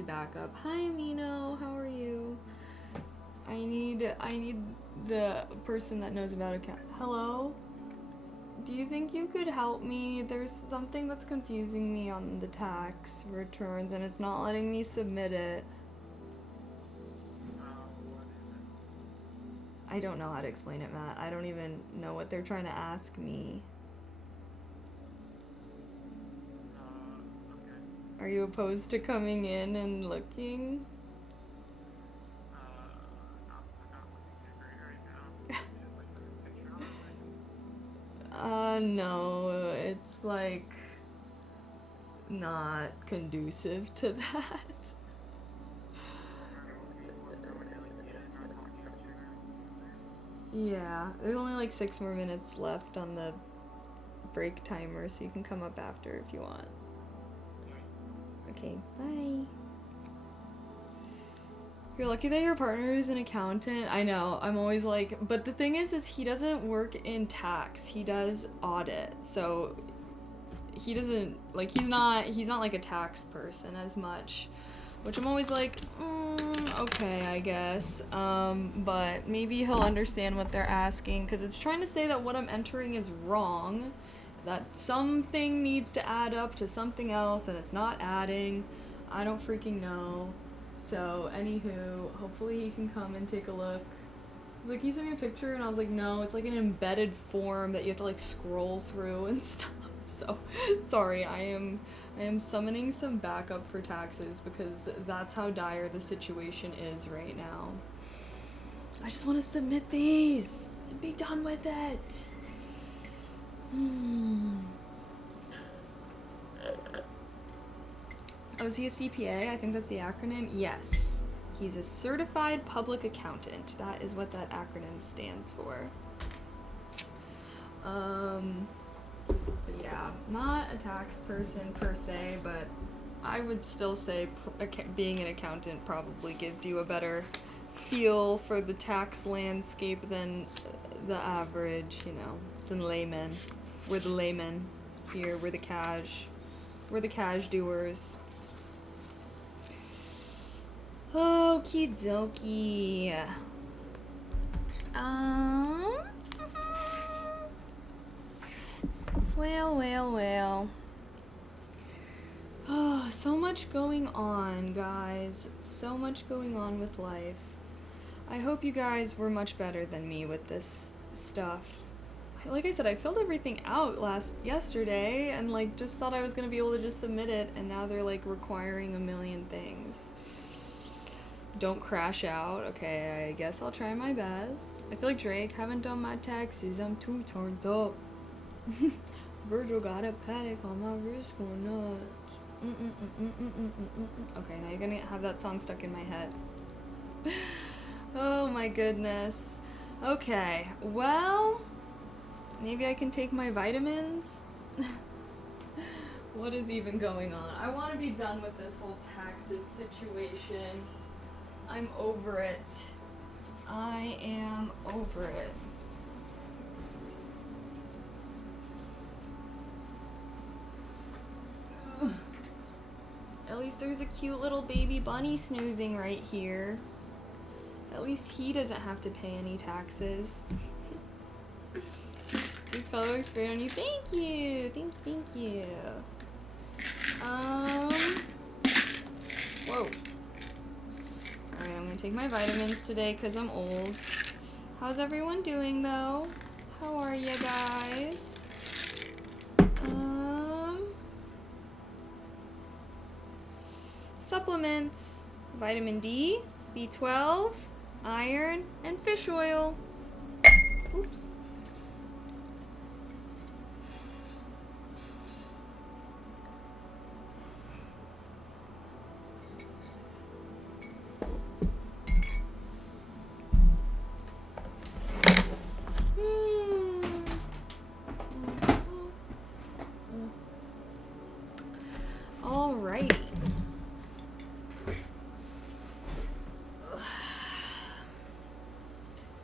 backup. Hi Amino, how are you? I need the person that knows about account. Hello? Do you think you could help me? There's something that's confusing me on the tax returns and it's not letting me submit it. What is it? I don't know how to explain it, Matt. I don't even know what they're trying to ask me. Okay. Are you opposed to coming in and looking? I'm not looking too great right now. Can you just like send me a picture of it? No, it's like not conducive to that. Okay, well, can you just let me know when you like need it and I'll talk to you sooner? Yeah, there's only like 6 more minutes left on the break timer, so you can come up after if you want. Okay, bye. You're lucky that your partner is an accountant. I know, I'm always like, but the thing is he doesn't work in tax. He does audit, so he doesn't, like, he's not like a tax person as much, which I'm always like, okay, I guess. But maybe he'll understand what they're asking, because it's trying to say that what I'm entering is wrong, that something needs to add up to something else, and it's not adding. I don't freaking know. So, anywho, hopefully he can come and take a look. He's like, he sent me a picture, and I was like, no, it's like an embedded form that you have to like scroll through and stuff. So, sorry, I am summoning some backup for taxes because that's how dire the situation is right now. I just want to submit these and be done with it. Oh, is he a CPA? I think that's the acronym. Yes. He's a certified public accountant. That is what that acronym stands for. But yeah, not a tax person per se, but I would still say being an accountant probably gives you a better feel for the tax landscape than the average, you know, than laymen. We're the laymen here. We're the cash doers. Okie dokie. Well. Oh, so much going on, guys. So much going on with life. I hope you guys were much better than me with this stuff. Like I said, I filled everything out yesterday and like just thought I was gonna be able to just submit it, and now they're like requiring a million things. Don't crash out. Okay, I guess I'll try my best. I feel like Drake, haven't done my taxes, I'm too turned up. Virgil got a panic on my wrist going nuts. Okay, now you're gonna have that song stuck in my head. Oh my goodness. Okay, well, maybe I can take my vitamins? What is even going on? I want to be done with this whole taxes situation. I'm over it. I am over it. At least there's a cute little baby bunny snoozing right here. At least he doesn't have to pay any taxes. This color looks great on you. Thank you. Thank you. Whoa. Alright, I'm gonna take my vitamins today because I'm old. How's everyone doing though? How are you guys? Supplements. Vitamin D, B12, iron, and fish oil. Oops. Alrighty.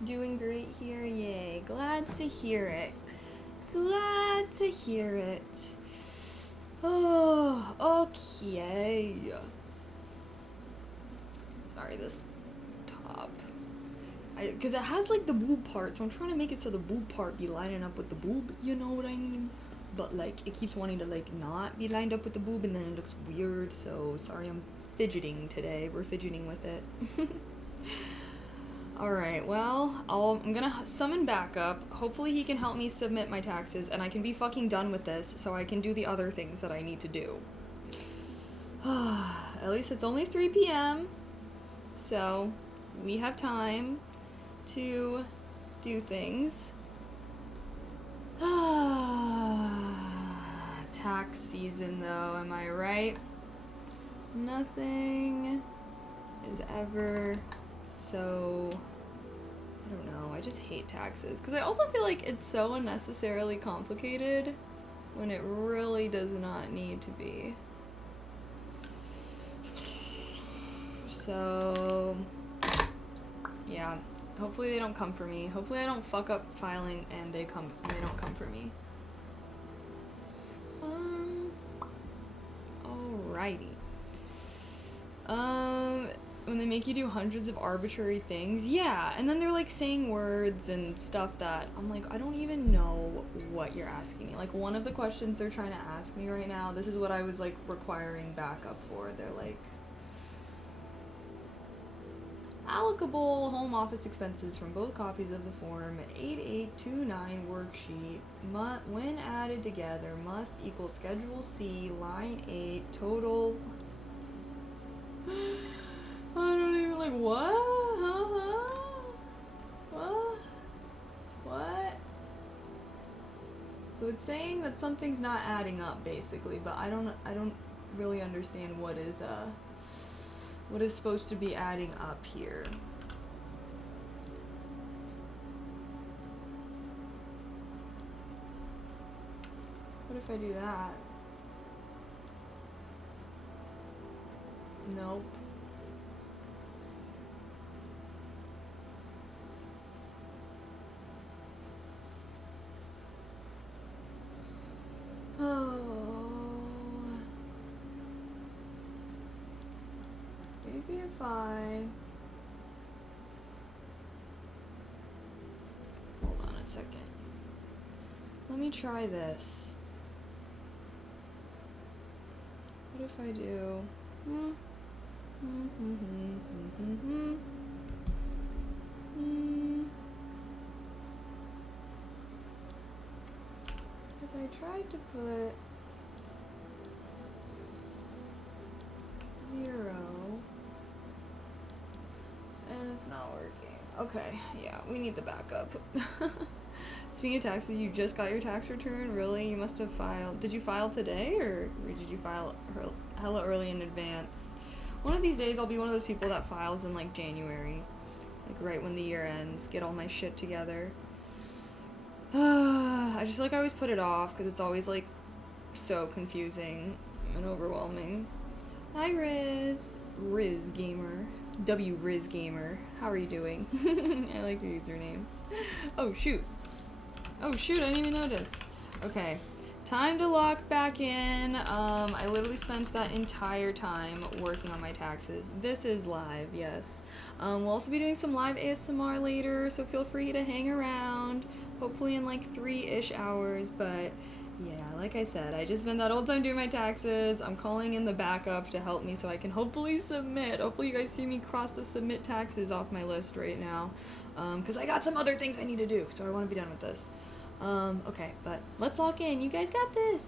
Doing great here, yay. Glad to hear it. Glad to hear it. Oh, okay. Sorry, this top. Because it has like the boob part, so I'm trying to make it so the boob part be lining up with the boob, you know what I mean? But like, it keeps wanting to like not be lined up with the boob, and then it looks weird, so sorry, I'm fidgeting today. We're fidgeting with it. Alright, well, I'm gonna summon backup. Hopefully he can help me submit my taxes, and I can be fucking done with this, so I can do the other things that I need to do. At least it's only 3 p.m., so we have time to do things. Tax season, though, am I right? Nothing is ever so... I don't know, I just hate taxes. Because I also feel like it's so unnecessarily complicated when it really does not need to be. So, yeah. Hopefully they don't come for me. Hopefully I don't fuck up filing and they don't come for me. Alrighty. When they make you do hundreds of arbitrary things, yeah, and then they're like saying words and stuff that I'm like, I don't even know what you're asking me. Like, one of the questions they're trying to ask me right now, this is what I was like requiring backup for. They're like, Allocable home office expenses from both copies of the Form 8829 worksheet, when added together, must equal Schedule C, line 8, total. I don't even like what? What? What? So it's saying that something's not adding up, basically, but I don't really understand what is supposed to be adding up here. What if I do that? Nope. Oh. Maybe if I... Hold on a second. Let me try this. What if I do... Because I tried to put 0 and it's not working. Okay, yeah, we need the backup. Speaking of taxes, you just got your tax return? Really? You must have filed. Did you file today or did you file hella early in advance? One of these days I'll be one of those people that files in like January, like right when the year ends, get all my shit together. I just feel like I always put it off because it's always like so confusing and overwhelming. Hi Riz Gamer. Riz Gamer. How are you doing? I like your username. Oh shoot, I didn't even notice. Okay, time to lock back in. I literally spent that entire time working on my taxes. This is live, yes. We'll also be doing some live ASMR later, so feel free to hang around. Hopefully in like 3-ish hours, but yeah, like I said, I just spent that whole time doing my taxes. I'm calling in the backup to help me so I can hopefully submit. Hopefully you guys see me cross the submit taxes off my list right now, because I got some other things I need to do, so I want to be done with this. Okay, but let's lock in. You guys got this.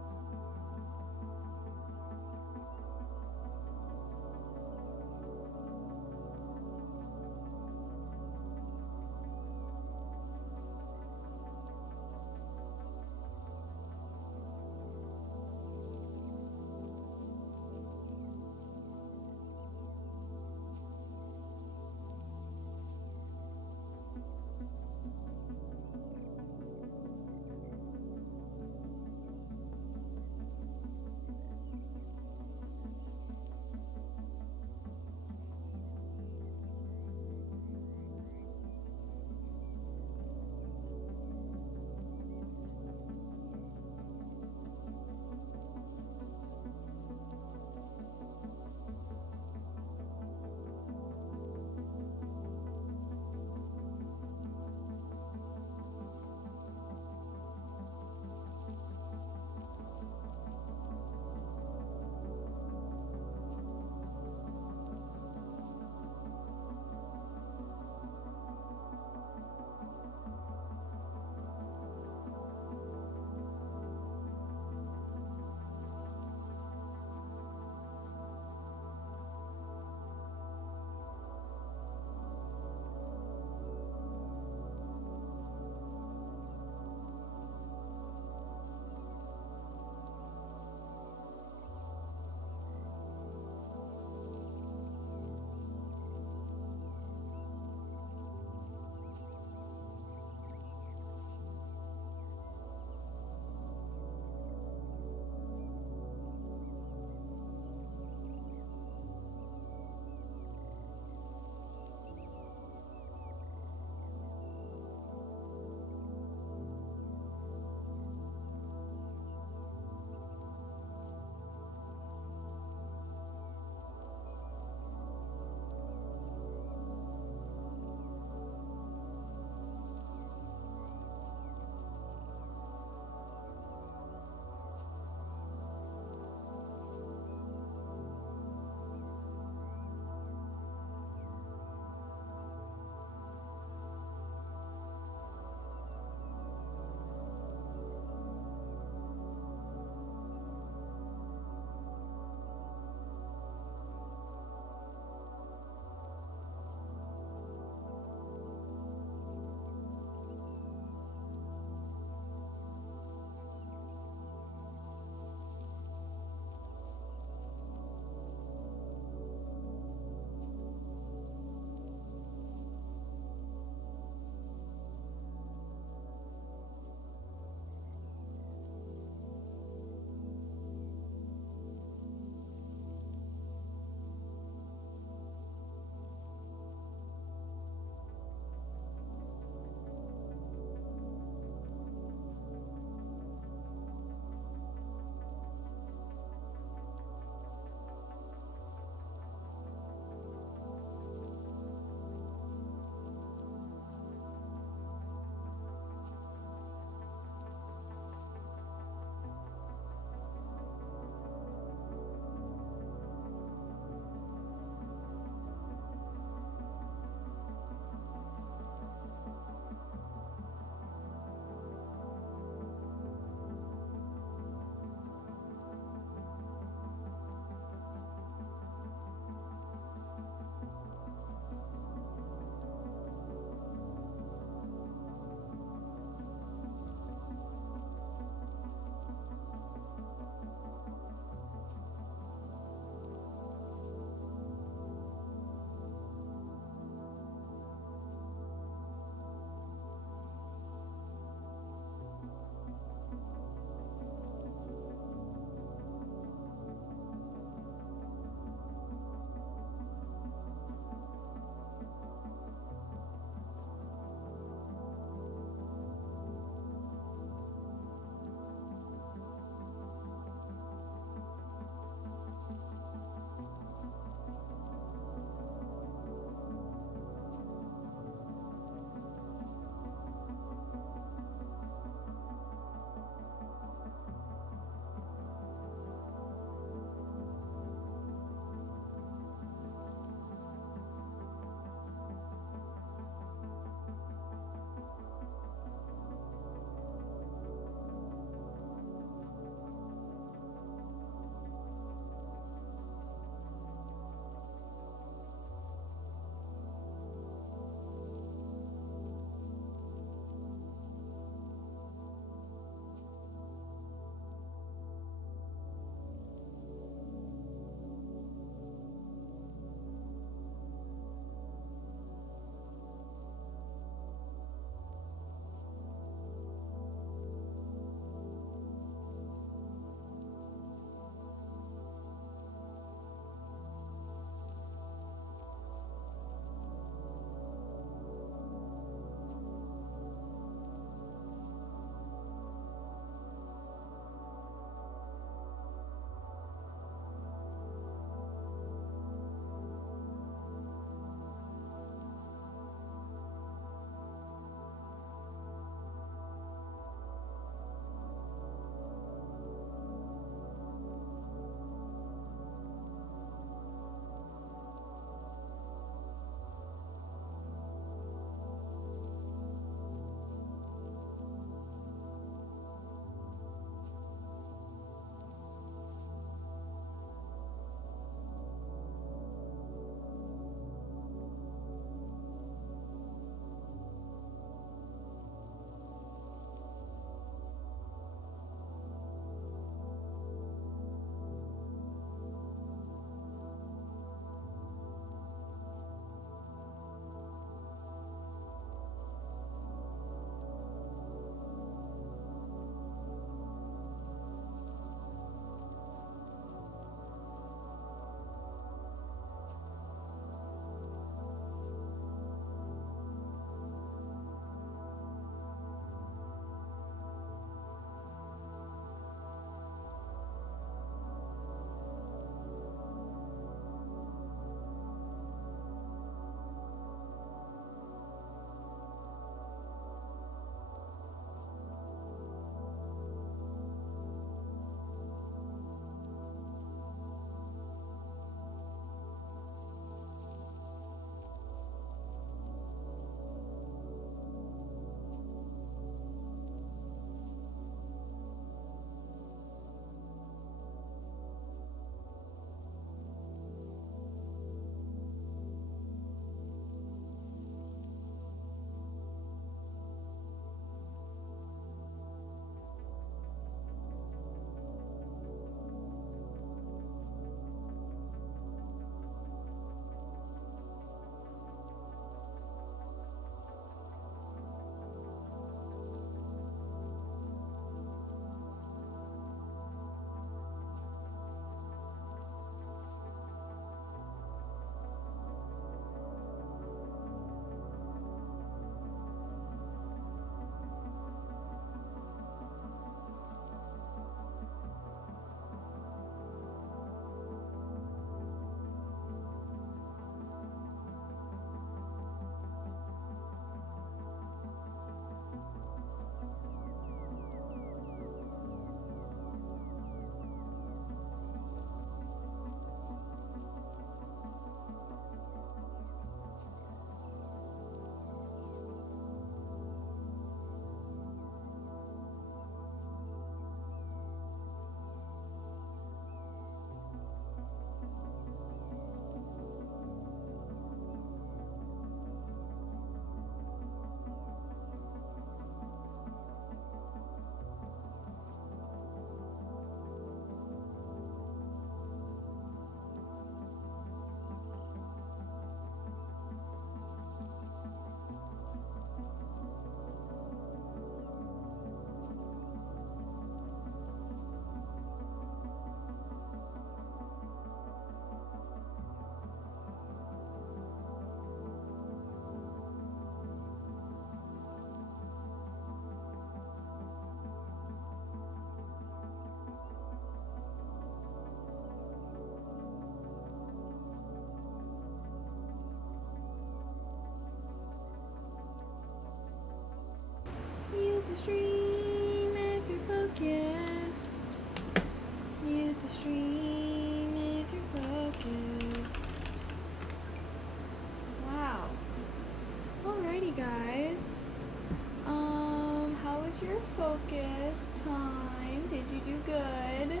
focus time. Did you do good?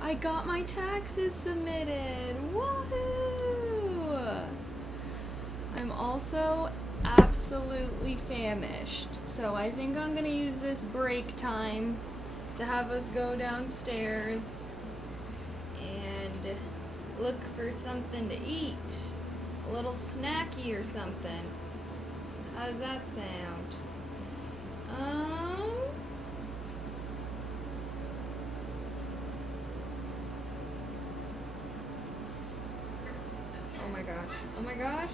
I got my taxes submitted. Woohoo! I'm also absolutely famished, so I think I'm gonna use this break time to have us go downstairs and look for something to eat. A little snacky or something. How does that sound? Oh my gosh. Oh my gosh.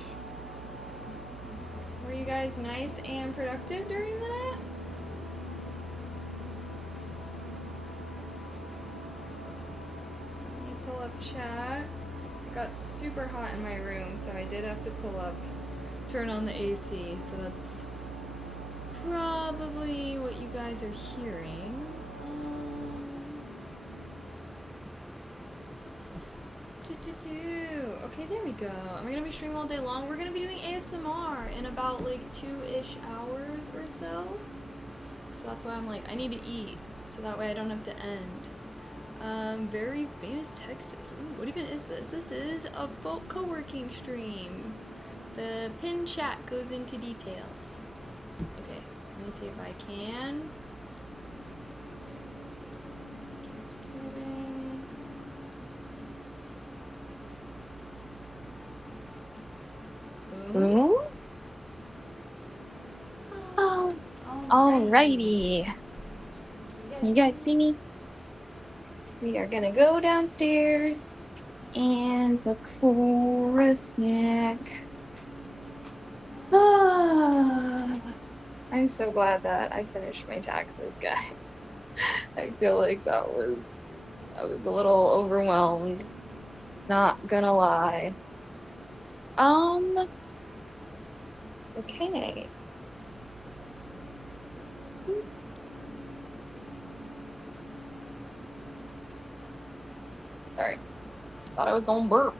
Were you guys nice and productive during that? Let me pull up chat. It got super hot in my room, so I did have to turn on the AC, so that's probably what you guys are hearing. Okay, there we go. Am I gonna be streaming all day long? We're gonna be doing ASMR in about like 2-ish hours or so. So that's why I'm like, I need to eat, so that way I don't have to end. Very famous Texas. Ooh, what even is this? This is a folk co-working stream. The pin chat goes into details. Okay, let me see if I can. Just kidding. Boom. Oh, alrighty. You guys see me? We are gonna go downstairs and look for a snack. I'm so glad that I finished my taxes, guys. I feel like I was a little overwhelmed. Not gonna lie. Okay. Sorry. Thought I was gonna burp.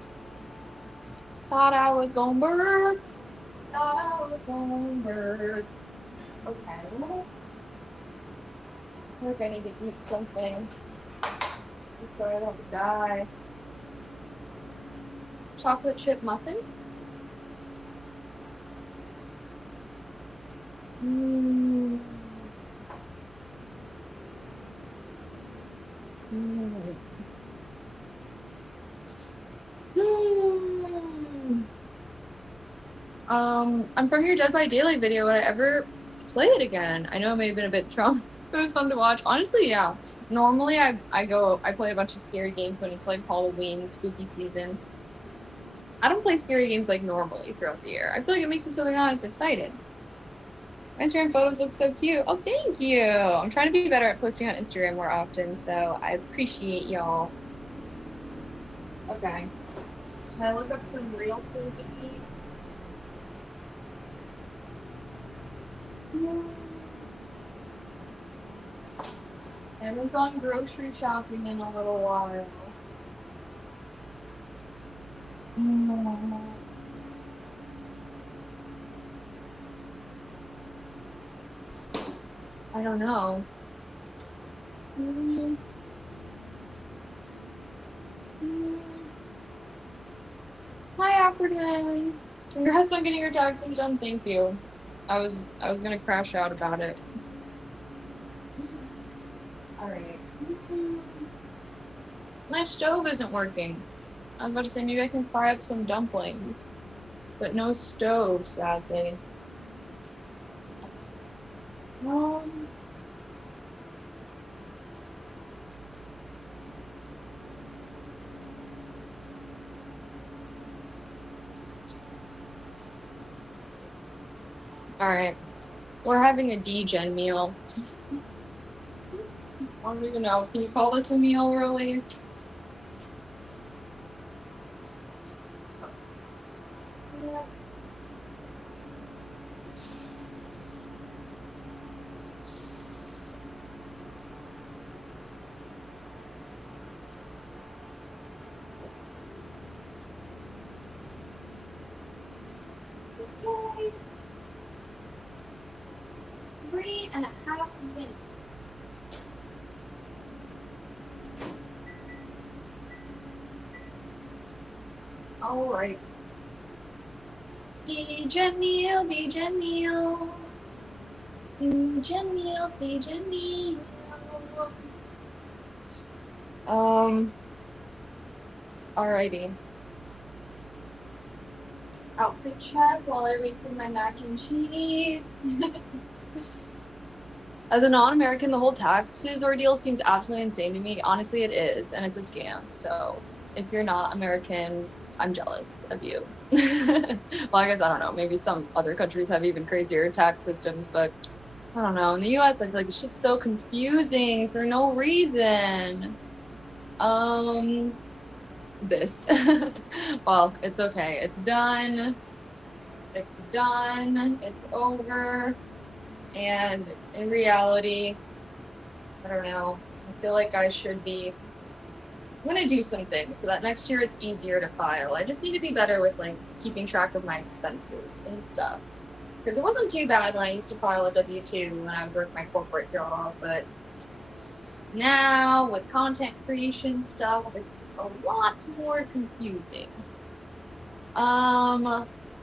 Thought I was gonna burp. Okay, what? I feel like I need to eat something just so I don't die. Chocolate chip muffin? Mmm. Mmm. Mmm. I'm from your Dead by Daylight video. Would I ever play it again? I know it may have been a bit trauma. It was fun to watch. Honestly, yeah. Normally, I play a bunch of scary games when it's like Halloween, spooky season. I don't play scary games like normally throughout the year. I feel like it makes it so they're not as excited. My Instagram photos look so cute. Oh, thank you. I'm trying to be better at posting on Instagram more often, so I appreciate y'all. Okay. Can I look up some real food to eat? I haven't gone grocery shopping in a little while. I don't know. Hi, Acronym. Congrats on getting your taxes done. Thank you. I was gonna crash out about it. All right. My stove isn't working. I was about to say maybe I can fry up some dumplings, but no stove, sadly. All right, we're having a degen meal. I don't even know. Can you call this a meal, really? Let's... 3.5 minutes. Alright. DJ Neil, DJ Neil. DJ Neil, DJ Neil. Alrighty. Outfit check while I wait for my mac and cheese. As a non-American, the whole taxes ordeal seems absolutely insane to me. Honestly, it is, and it's a scam. So if you're not American, I'm jealous of you. Well, I guess I don't know. Maybe some other countries have even crazier tax systems, but I don't know. In the US, I feel like it's just so confusing for no reason. This. Well, it's okay. It's done. It's done. It's over. And in reality, I don't know. I feel like I should be. I'm gonna do some things so that next year it's easier to file. I just need to be better with like keeping track of my expenses and stuff. Because it wasn't too bad when I used to file a W-2 when I worked my corporate job, but now with content creation stuff, it's a lot more confusing.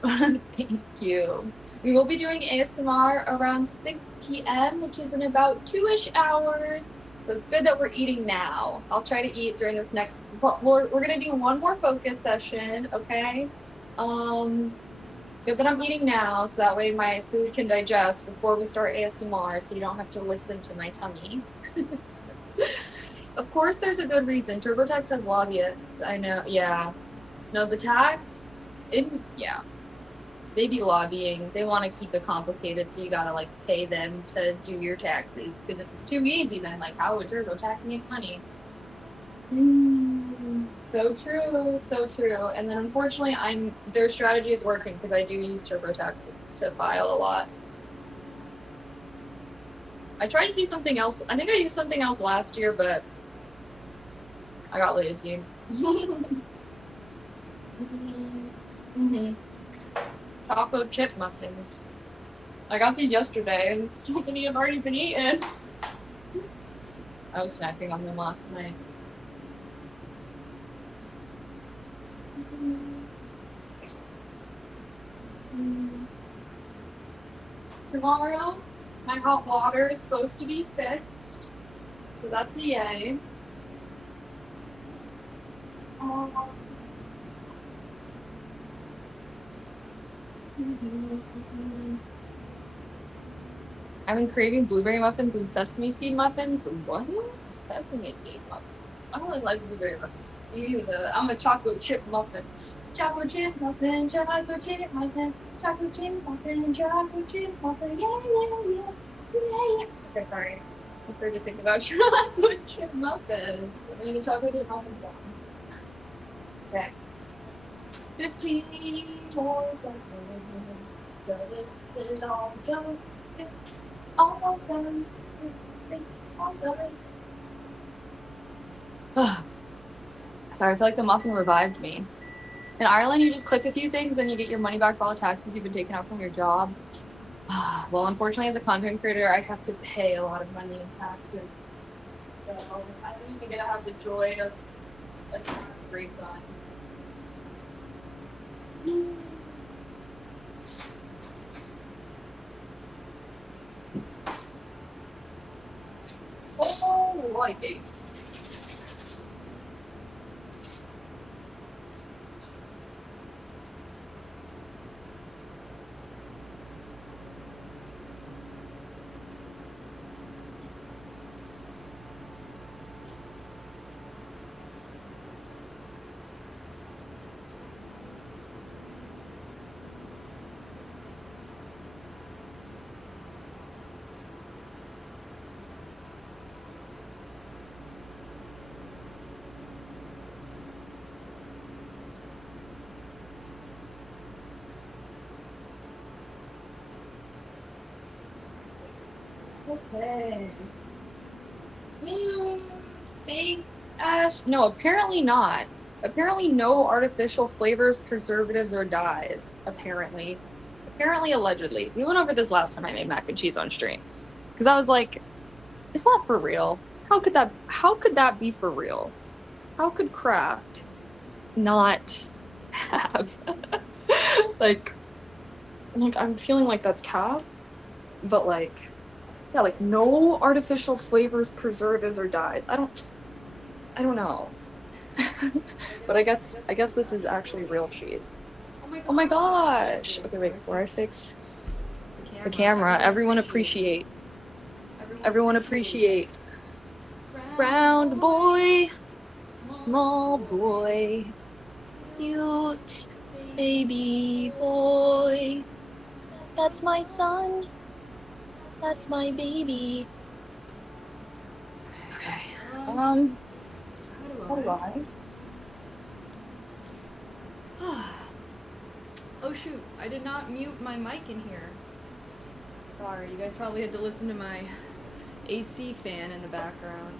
Thank you. We will be doing ASMR around 6 p.m., which is in about 2-ish hours. So it's good that we're eating now. I'll try to eat during this next. We're gonna do one more focus session, okay? It's good that I'm eating now, so that way my food can digest before we start ASMR, so you don't have to listen to my tummy. Of course, there's a good reason. TurboTax has lobbyists. I know. Yeah. No, the tax. Yeah. They be lobbying. They want to keep it complicated, so you gotta like pay them to do your taxes. Because if it's too easy, then like how would TurboTax make money? So true, so true. And then unfortunately, their strategy is working because I do use TurboTax to file a lot. I tried to do something else. I think I used something else last year, but I got lazy. Chocolate chip muffins. I got these yesterday, and so many have already been eaten. I was snacking on them last night. Tomorrow, my hot water is supposed to be fixed, so that's a yay. I've been craving blueberry muffins and sesame seed muffins. What? Sesame seed muffins? I don't really like blueberry muffins either. I'm a chocolate chip muffin. Chocolate chip muffin, chocolate chip muffin, chocolate chip muffin, chocolate chip muffin, yeah, yeah, yeah, yeah, yeah. Okay, sorry. I started to think about chocolate chip muffins. I made a chocolate chip muffin song. Okay. 15 more seconds. So this is all done. It's all done. It's all done. Sorry, I feel like the muffin revived me. In Ireland, you just click a few things and you get your money back for all the taxes you've been taking out from your job. Well, unfortunately, as a content creator, I have to pay a lot of money in taxes. So I don't even get to have the joy of a tax refund. Oh, righty. Okay. Fake ash. No, apparently not. Apparently no artificial flavors, preservatives, or dyes. Apparently apparently, allegedly, we went over this last time I made mac and cheese on stream. Because I was like, is that for real? How could that be for real? How could Kraft not have like I'm feeling like that's cap, but like yeah, like no artificial flavors, preservatives, or dyes. I don't know. But I guess this is actually real cheese. Oh my gosh. Okay, wait, before I fix the camera, everyone appreciate round boy, small boy, cute baby boy. That's my son. That's my baby. Okay. How do I? Oh shoot, I did not mute my mic in here. Sorry, you guys probably had to listen to my AC fan in the background.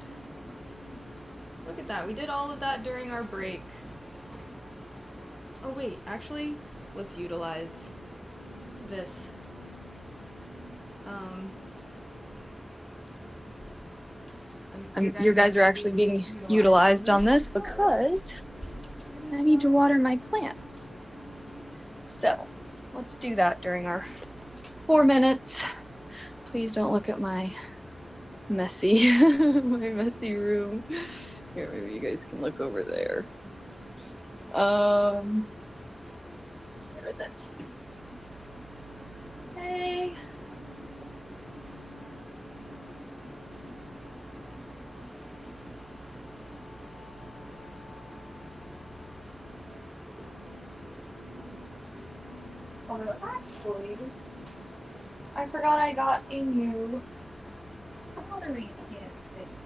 Look at that, we did all of that during our break. Oh wait, actually, let's utilize this. You guys are actually being utilized on this because I need to water my plants. So let's do that during our 4 minutes. Please don't look at my messy, my messy room. Here, maybe you guys can look over there. Where is it? Hey. Actually, I forgot I got a new pottery kit.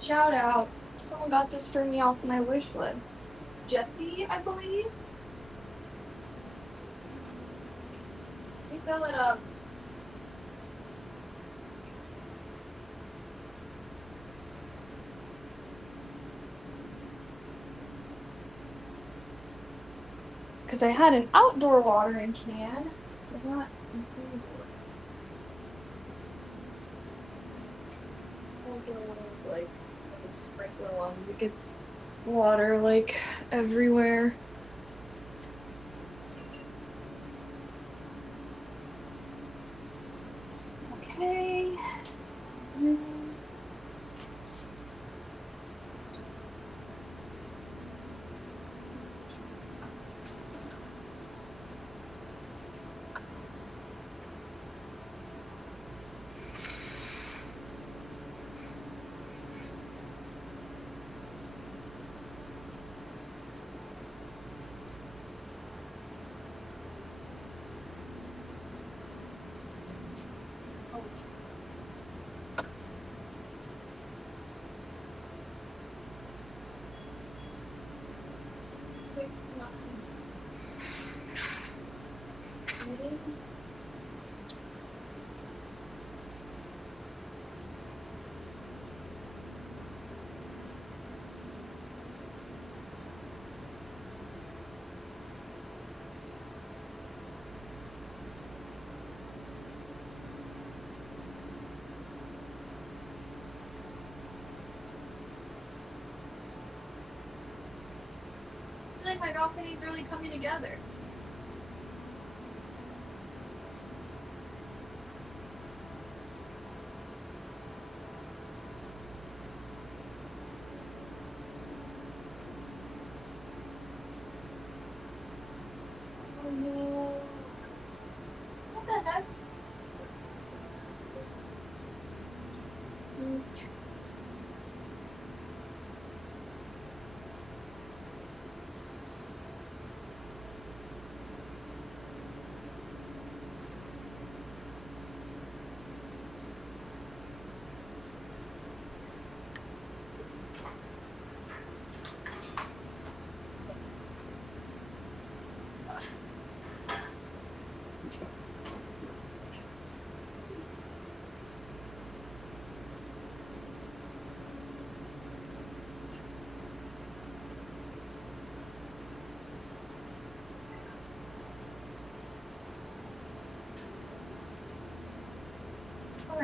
Shout out. Someone got this for me off my wish list. Jesse, I believe. We fill it up. Because I had an outdoor watering can, but not an outdoor ones, like those sprinkler ones. It gets water like everywhere. Okay. I feel like my balcony's really coming together. Oh no. What the heck?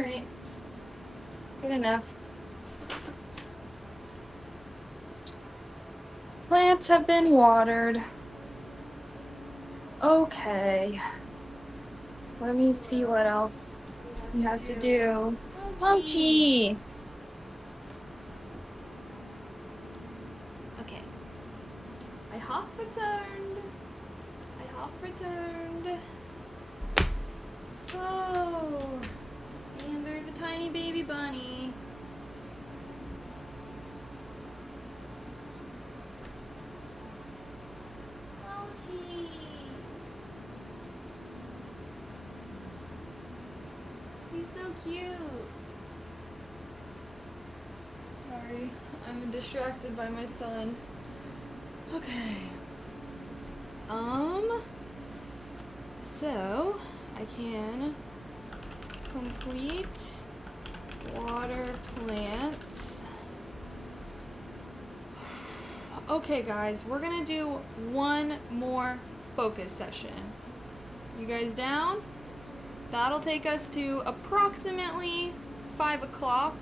Alright. Good enough. Plants have been watered. Okay. Let me see what else we have to do. Mochi! Okay. I half returned. I half returned. Oh. And there's a tiny baby bunny. Mochi. He's so cute. Sorry, I'm distracted by my son. Okay. So I can complete water plants. Okay, guys, we're gonna do one more focus session. You guys down? That'll take us to approximately 5 o'clock.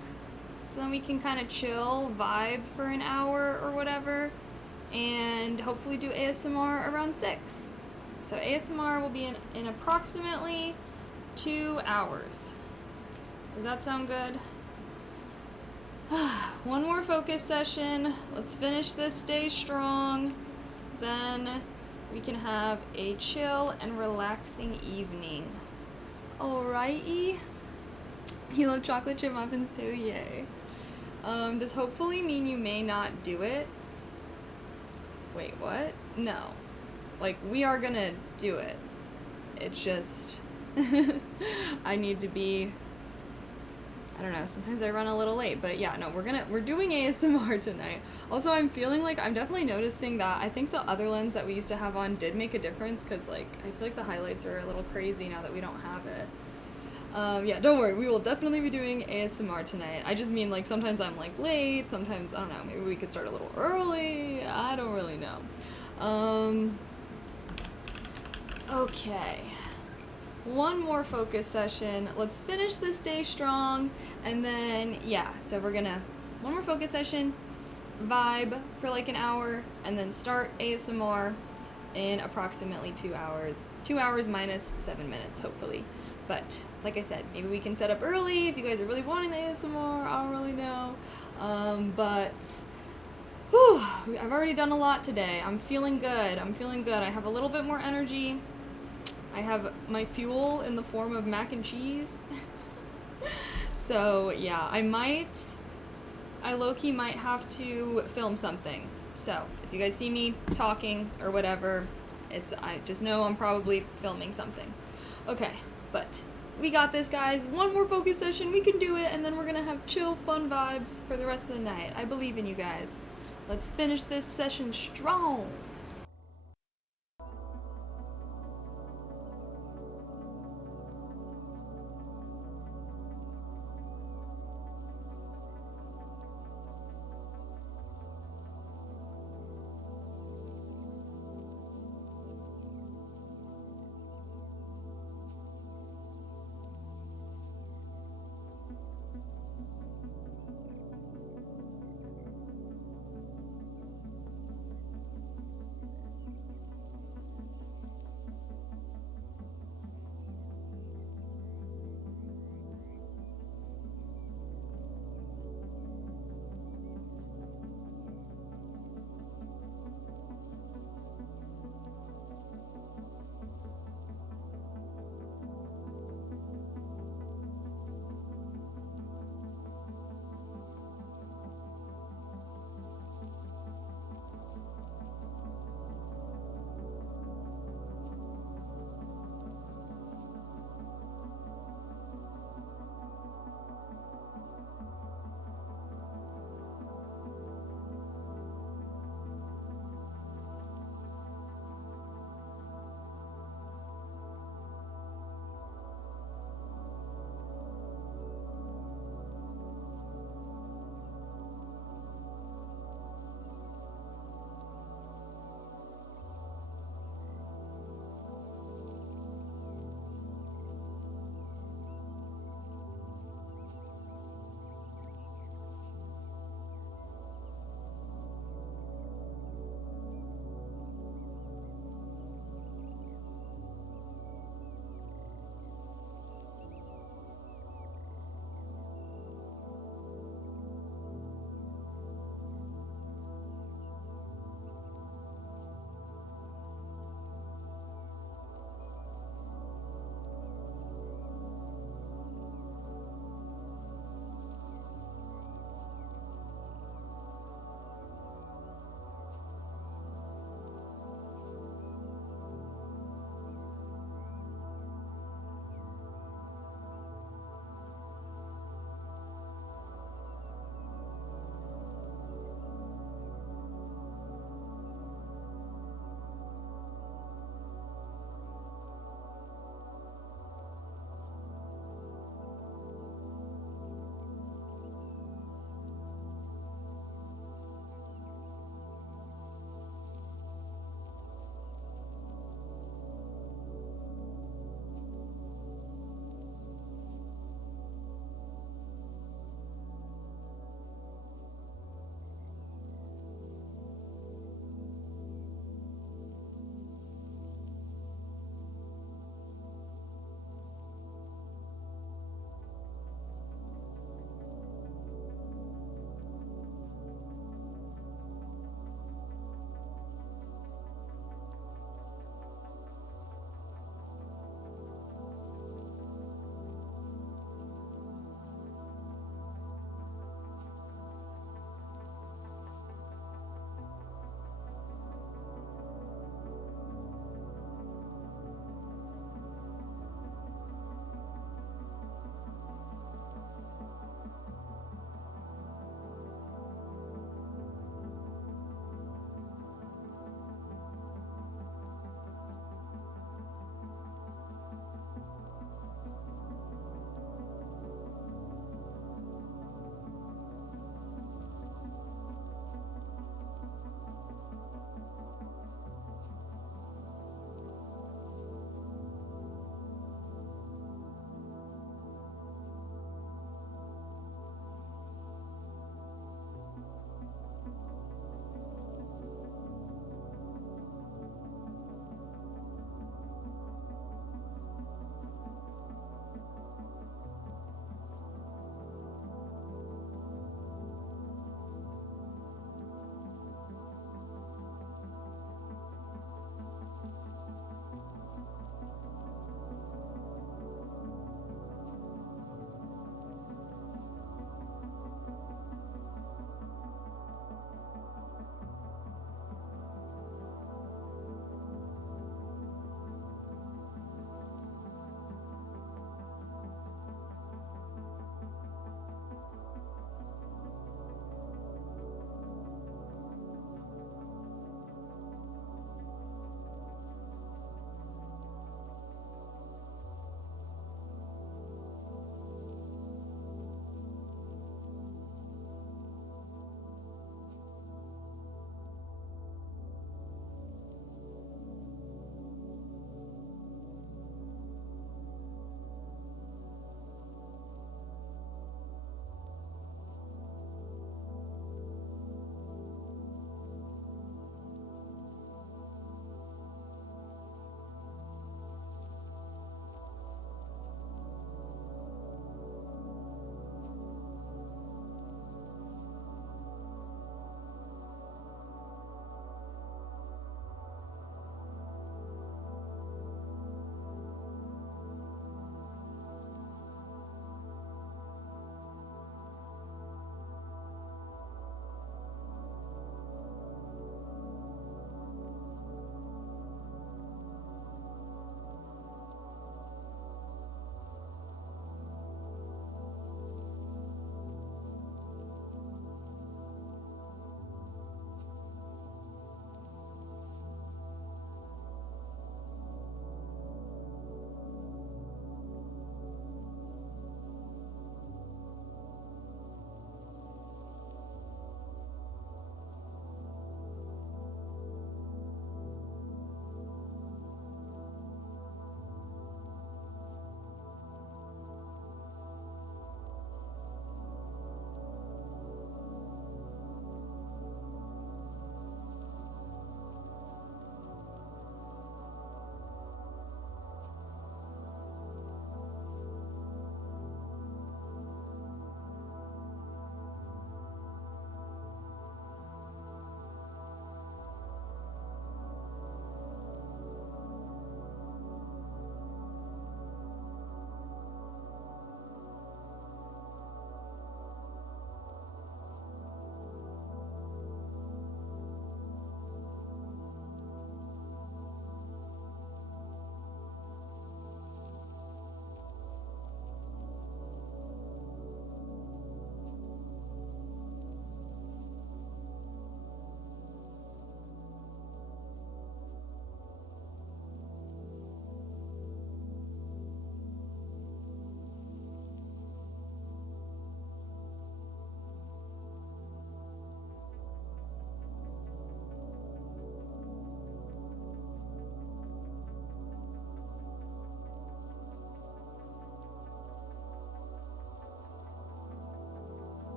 So then we can kind of chill, vibe for an hour or whatever, and hopefully do ASMR around 6. So ASMR will be in approximately 2 hours. Does that sound good? One more focus session. Let's finish this day strong. Then we can have a chill and relaxing evening. Alrighty. You love chocolate chip muffins too? Yay. Does hopefully mean you may not do it? Wait, what? No. Like, we are gonna do it. It's just, I need to be, I don't know, sometimes I run a little late, but yeah, no, we're doing ASMR tonight. Also, I'm feeling like, I'm definitely noticing that I think the other lens that we used to have on did make a difference, because, like, I feel like the highlights are a little crazy now that we don't have it. Yeah, don't worry, we will definitely be doing ASMR tonight. I just mean, like, sometimes I'm, like, late, sometimes, I don't know, maybe we could start a little early, I don't really know. Okay. One more focus session. Let's finish this day strong, and then, yeah, so we're gonna, one more focus session, vibe for like an hour, and then start ASMR in approximately 2 hours. 2 hours minus 7 minutes, hopefully. But, like I said, maybe we can set up early if you guys are really wanting the ASMR, I don't really know. Whew, I've already done a lot today. I'm feeling good. I have a little bit more energy. I have my fuel in the form of mac and cheese. So, yeah, I low-key might have to film something. So, if you guys see me talking or whatever, I just know I'm probably filming something. Okay, but we got this, guys. One more focus session, we can do it, and then we're gonna have chill, fun vibes for the rest of the night. I believe in you guys. Let's finish this session strong.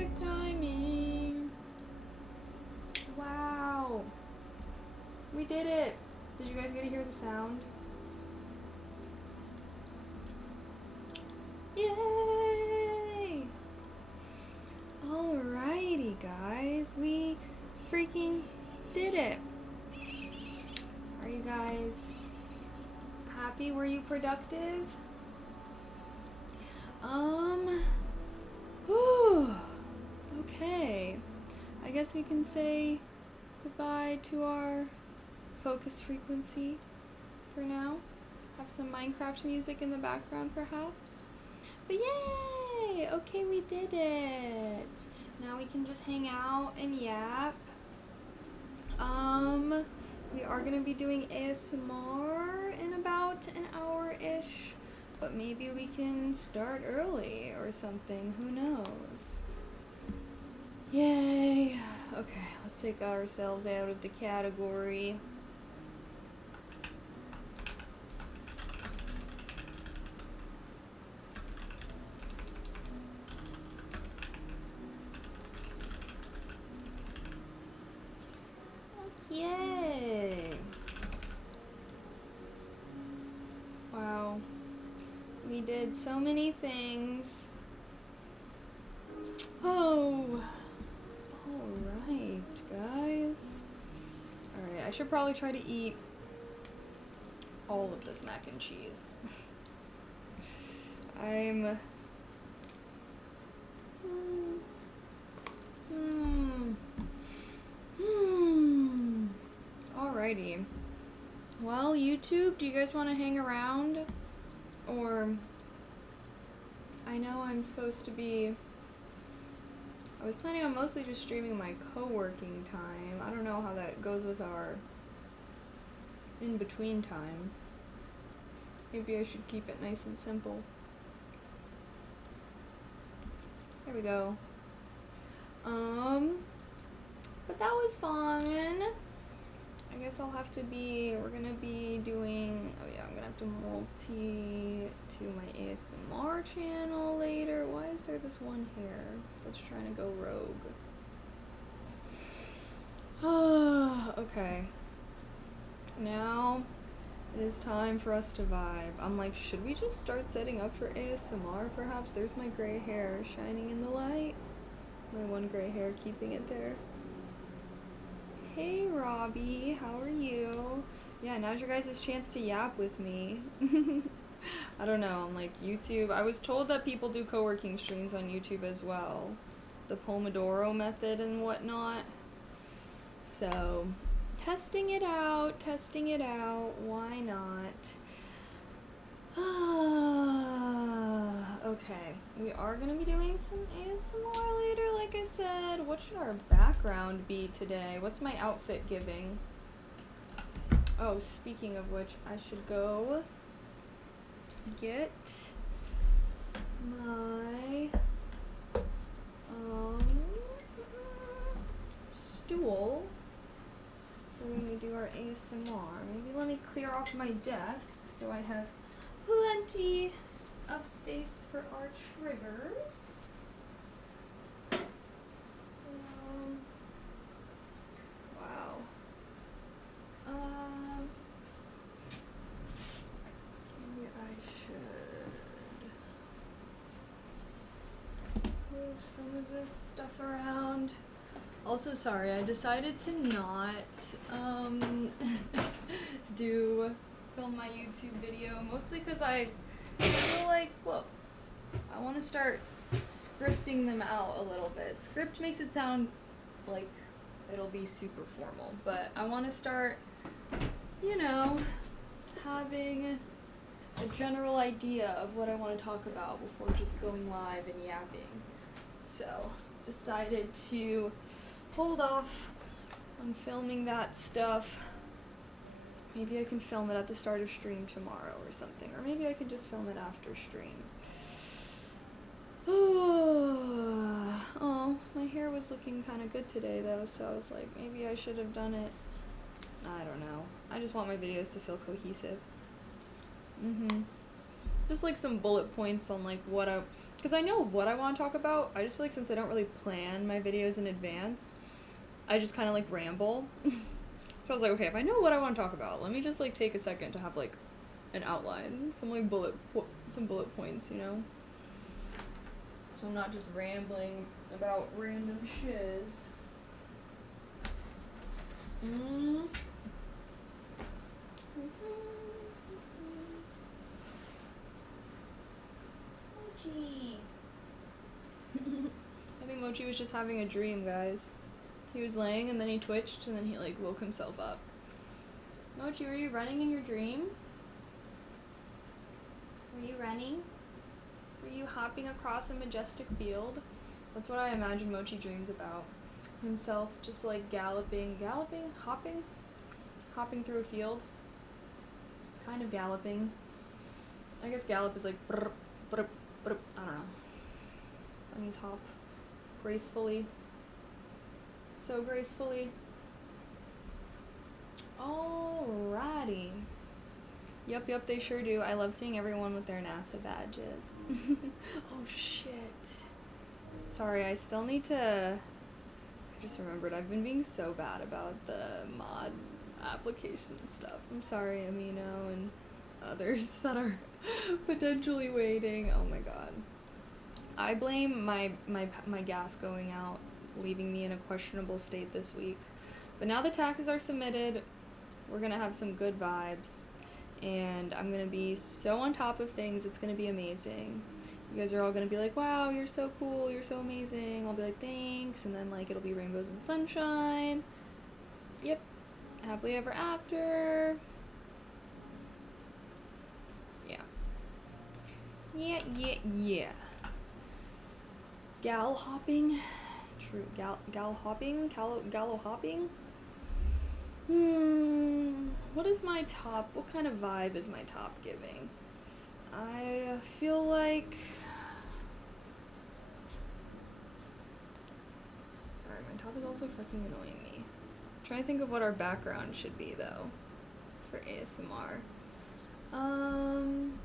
Perfect timing. Wow. We did it. Did you guys get to hear the sound? Yay! Alrighty, guys. We freaking did it. Are you guys happy? Were you productive? Whew. Okay. I guess we can say goodbye to our focus frequency for now. Have some Minecraft music in the background, perhaps. But yay! Okay, we did it. Now we can just hang out and yap. We are gonna be doing ASMR in about an hour-ish, but maybe we can start early or something. Who knows? Yay! Okay, let's take ourselves out of the category. Yay! Wow. We did so many things. Oh! Alright, guys. Alright, I should probably try to eat all of this mac and cheese. I'm... Alrighty. Well, YouTube, do you guys want to hang around? Or... I know I'm supposed to be... I was planning on mostly just streaming my co-working time. I don't know how that goes with our in-between time. Maybe I should keep it nice and simple. There we go. But that was fun. I guess I'll have to be, we're gonna be doing, oh yeah, I'm gonna have to multi to my ASMR channel later. Why is there this one here that's trying to go rogue? Okay. Now it is time for us to vibe. I'm like, should we just start setting up for ASMR perhaps? There's my gray hair shining in the light. My one gray hair keeping it there. Hey Robbie, how are you? Yeah, now's your guys' chance to yap with me. I don't know, I'm like YouTube. I was told that people do co-working streams on YouTube as well. The Pomodoro method and whatnot. So, testing it out, why not? Okay, we are gonna be doing some ASMR later, like I said. What should our background be today? What's my outfit giving? Oh, speaking of which, I should go get my stool for when we do our ASMR. Maybe let me clear off my desk so I have plenty of space for our triggers. Wow. Maybe I should move some of this stuff around. Also, sorry, I decided to not film my YouTube video, mostly because I feel like, look, I want to start scripting them out a little bit. Script makes it sound like it'll be super formal, but I want to start, you know, having a general idea of what I want to talk about before just going live and yapping. So, decided to hold off on filming that stuff. Maybe I can film it at the start of stream tomorrow or something, or maybe I can just film it after stream. Oh, my hair was looking kind of good today though, so I was like, maybe I should have done it. I don't know. I just want my videos to feel cohesive. Just like some bullet points on like what I, because I know what I want to talk about. I just feel like since I don't really plan my videos in advance, I just kind of like ramble. So I was like, okay, if I know what I want to talk about, let me just like take a second to have like an outline, some like some bullet points, you know? So I'm not just rambling about random shiz. Mochi. I think Mochi was just having a dream, guys. He was laying and then he twitched and then he like woke himself up. Mochi, were you running in your dream? Were you running? Were you hopping across a majestic field? That's what I imagine Mochi dreams about. Himself just like hopping through a field. Kind of galloping. I guess gallop is like brr, brr, brr, I don't know. That means hop. Gracefully. So gracefully. Alrighty. Yup, they sure do. I love seeing everyone with their NASA badges. Oh shit. Sorry, I still need to... I just remembered I've been being so bad about the mod application stuff. I'm sorry, Amino and others that are potentially waiting. Oh my god. I blame my gas going out, leaving me in a questionable state this week. But now the taxes are submitted, we're gonna have some good vibes, and I'm gonna be so on top of things, it's gonna be amazing. You guys are all gonna be like, wow, you're so cool, you're so amazing. I'll be like, thanks, and then like it'll be rainbows and sunshine. Yep, happily ever after. Yeah. Gal hopping. True. Gal hopping? Gallo hopping? What is my top? What kind of vibe is my top giving? I feel like... Sorry, my top is also fucking annoying me. I'm trying to think of what our background should be, though, for ASMR. Am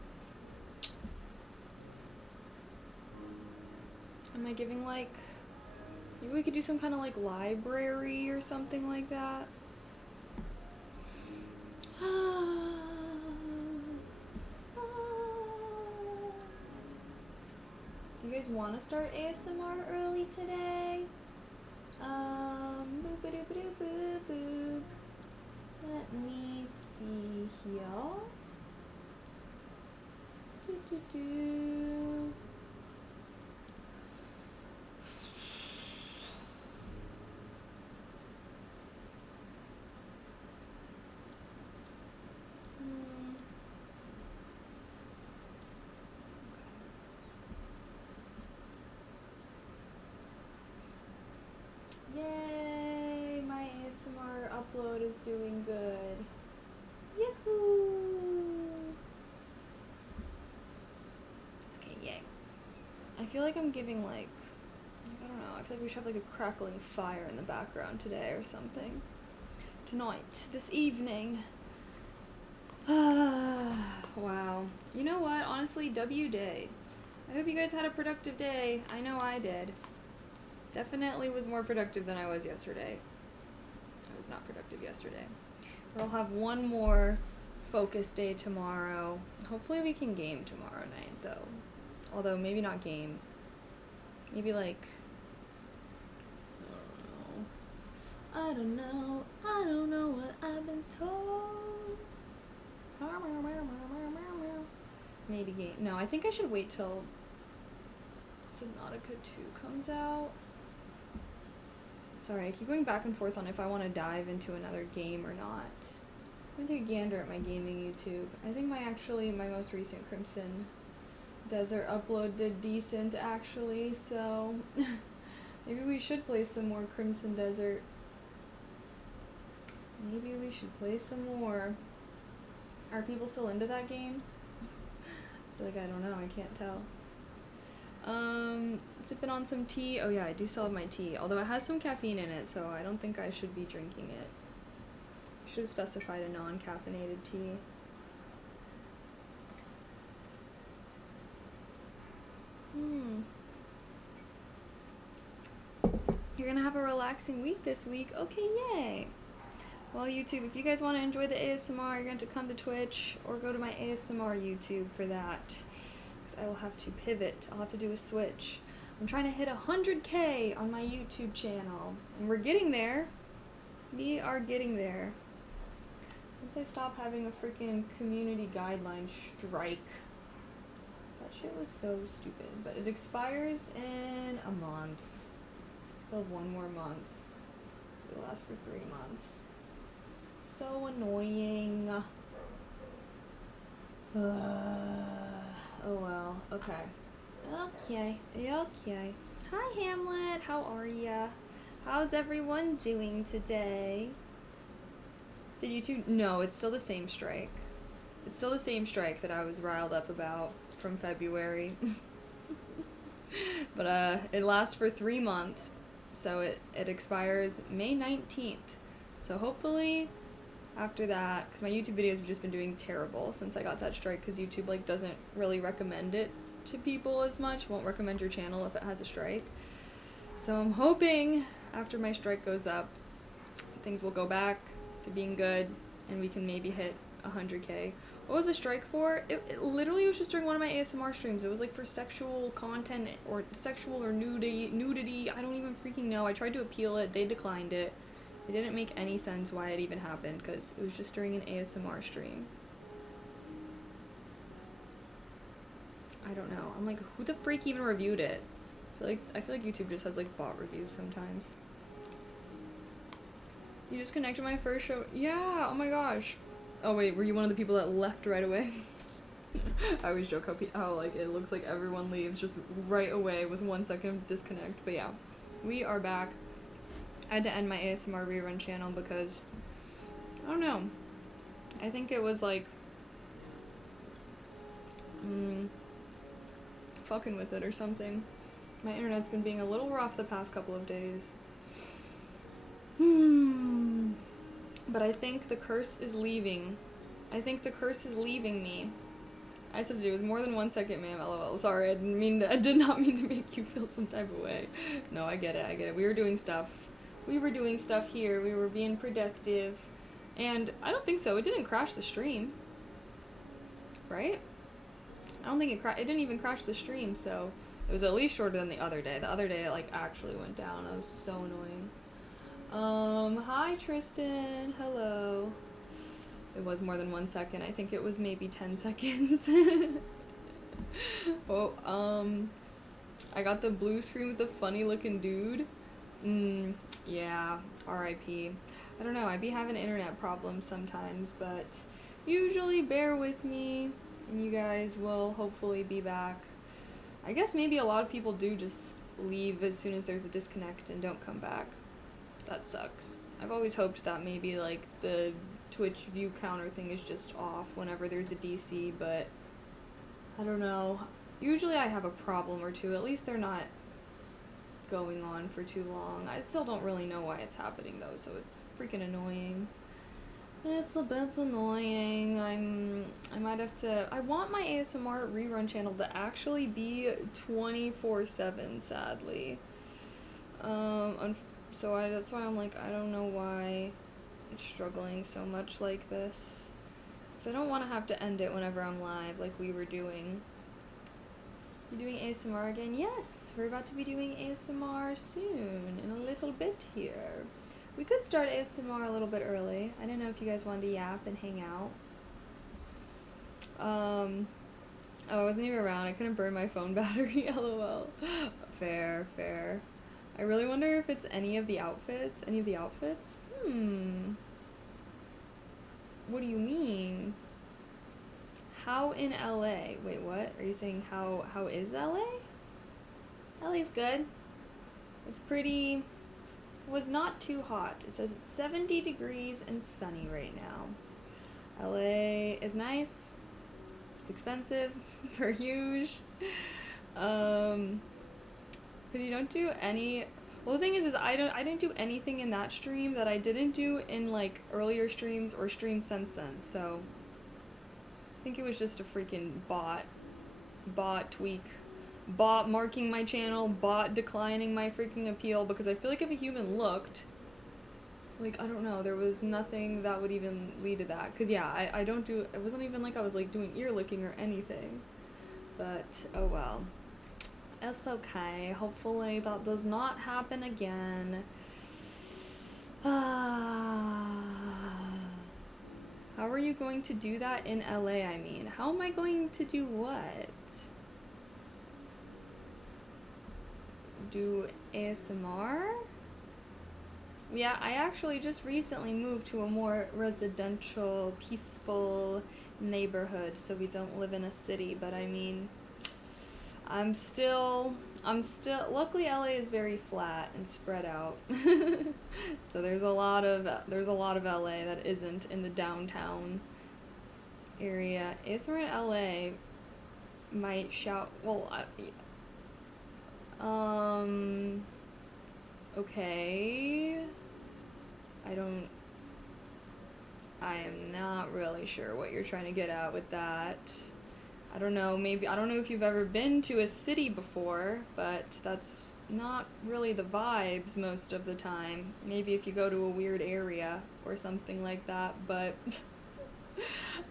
I giving, like... Maybe we could do some kind of, like, library or something like that? Do you guys want to start ASMR early today? Boop-a-doop-a-doop-boop-boop. Let me see here. Do. Yay! My ASMR upload is doing good. Yahoo! Okay, yay. I feel like I'm giving like, I don't know, I feel like we should have like a crackling fire in the background today or something. Tonight, this evening. Wow. You know what? Honestly, W day. I hope you guys had a productive day. I know I did. Definitely was more productive than I was yesterday. I was not productive yesterday. But I'll have one more focus day tomorrow. Hopefully we can game tomorrow night, though. Although, maybe not game. Maybe, like... I don't know. I don't know what I've been told. Maybe game. No, I think I should wait till Subnautica 2 comes out. Sorry, I keep going back and forth on if I want to dive into another game or not. I'm gonna take a gander at my gaming YouTube. I think my most recent Crimson Desert upload did decent, actually, so maybe we should play some more Crimson Desert. Maybe we should play some more. Are people still into that game? I feel like I don't know, I can't tell. Sipping on some tea. Oh yeah, I do still have my tea. Although it has some caffeine in it, so I don't think I should be drinking it. I should have specified a non-caffeinated tea. You're gonna have a relaxing week this week. Okay, yay. Well, YouTube, if you guys want to enjoy the ASMR, you're going to come to Twitch or go to my ASMR YouTube for that. Because I will have to pivot. I'll have to do a switch. I'm trying to hit 100K on my YouTube channel. And we're getting there. We are getting there. Once I stop having a freaking community guideline strike. That shit was so stupid. But it expires in a month. Still have one more month. So it'll last for 3 months. So annoying. Oh well. Okay. Okay. Hi Hamlet, how are ya? How's everyone doing today? Did you two? No, it's still the same strike. It's still the same strike that I was riled up about from February. But it lasts for 3 months, so it expires May 19th. So hopefully after that, because my YouTube videos have just been doing terrible since I got that strike, because YouTube like doesn't really recommend it to people as much, won't recommend your channel if it has a strike. So I'm hoping after my strike goes up, things will go back to being good and we can maybe hit 100K. What was the strike for? It literally was just during one of my ASMR streams. It was like for sexual content or sexual or nudity. I don't even freaking know. I tried to appeal it. They declined it. It didn't make any sense why it even happened because it was just during an ASMR stream. I don't know. I'm like, who the freak even reviewed it? I feel like YouTube just has like bot reviews sometimes. You just connected my first show. Yeah, oh my gosh. Oh wait, were you one of the people that left right away? I always joke how like it looks like everyone leaves just right away with 1 second of disconnect. But yeah, we are back. I had to end my ASMR rerun channel because I don't know. I think it was like fucking with it or something. My internet's been being a little rough the past couple of days. But I think the curse is leaving. I think the curse is leaving me. I said it was more than 1 second, ma'am. LOL. Sorry, I did not mean to make you feel some type of way. No, I get it. We were doing stuff. Here. We were being productive. And I don't think so. It didn't crash the stream. Right? I don't think it didn't even crash the stream, so it was at least shorter than the other day. The other day it like actually went down. That was so annoying. Hi Tristan. Hello. It was more than 1 second. I think it was maybe 10 seconds. Oh, I got the blue screen with the funny looking dude. Yeah, RIP. I don't know, I be having internet problems sometimes, but usually bear with me, and you guys will hopefully be back. I guess maybe a lot of people do just leave as soon as there's a disconnect and don't come back. That sucks. I've always hoped that maybe, like, the Twitch view counter thing is just off whenever there's a DC, but I don't know. Usually I have a problem or two. At least they're not going on for too long. I still don't really know why it's happening though, so it's freaking annoying. It's a bit annoying. I might have to. I want my ASMR rerun channel to actually be 24/7, sadly. So that's why I'm like, I don't know why it's struggling so much like this. Because I don't want to have to end it whenever I'm live, like we were doing. You doing ASMR again? Yes, we're about to be doing ASMR soon, in a little bit here. We could start ASMR a little bit early. I didn't know if you guys wanted to yap and hang out. Oh, I wasn't even around. I couldn't burn my phone battery. LOL. Fair. I really wonder if it's any of the outfits. What do you mean? How in LA? Wait, what? Are you saying how is LA? LA's good. It's pretty. Was not too hot. It says it's 70 degrees and sunny right now. LA is nice. It's expensive. They're huge. Cause you don't do any. Well, the thing is I didn't do anything in that stream that I didn't do in like earlier streams or streams since then. So I think it was just a freaking bot tweak bot marking my channel, bot declining my freaking appeal, because I feel like if a human looked, like, I don't know, there was nothing that would even lead to that. Because, yeah, I don't do, it wasn't even like I was, like, doing ear licking or anything. But, oh well. It's okay. Hopefully that does not happen again. How are you going to do that in LA, I mean? How am I going to do what? Do ASMR? Yeah, I actually just recently moved to a more residential, peaceful neighborhood, so we don't live in a city, but I mean, I'm still, luckily LA is very flat and spread out. So there's a lot of LA that isn't in the downtown area. ASMR in LA might shout, well, okay. I am not really sure what you're trying to get at with that. I don't know, maybe, I don't know if you've ever been to a city before, but that's not really the vibes most of the time. Maybe if you go to a weird area or something like that, but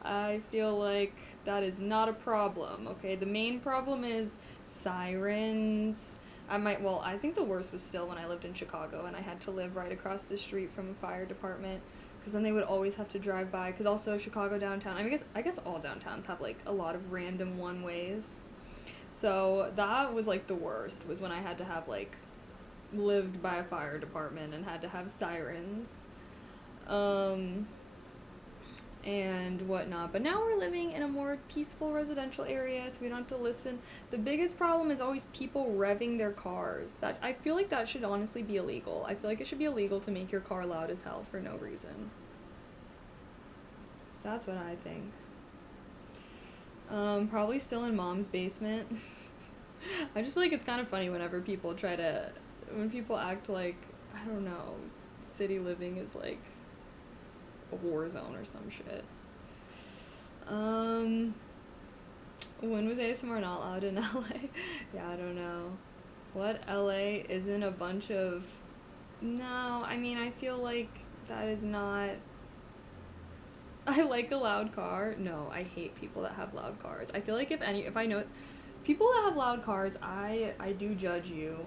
I feel like that is not a problem, okay? The main problem is sirens. I think the worst was still when I lived in Chicago and I had to live right across the street from a fire department, because then they would always have to drive by, because also Chicago downtown, I guess all downtowns have like a lot of random one-ways. So that was like the worst, was when I had to have like lived by a fire department and had to have sirens. And whatnot. But now we're living in a more peaceful residential area, so we don't have to listen. The biggest problem is always people revving their cars. That, I feel like that should honestly be illegal. I feel like it should be illegal to make your car loud as hell for no reason. That's what I think. Probably still in mom's basement. I just feel like it's kind of funny whenever people when people act like, I don't know, city living is like a war zone or some shit. When was ASMR not allowed in LA? Yeah, I don't know. What LA isn't a bunch of... No, I mean, I feel like that is not... I like a loud car. No, I hate people that have loud cars. I feel like if I know... People that have loud cars, I do judge you.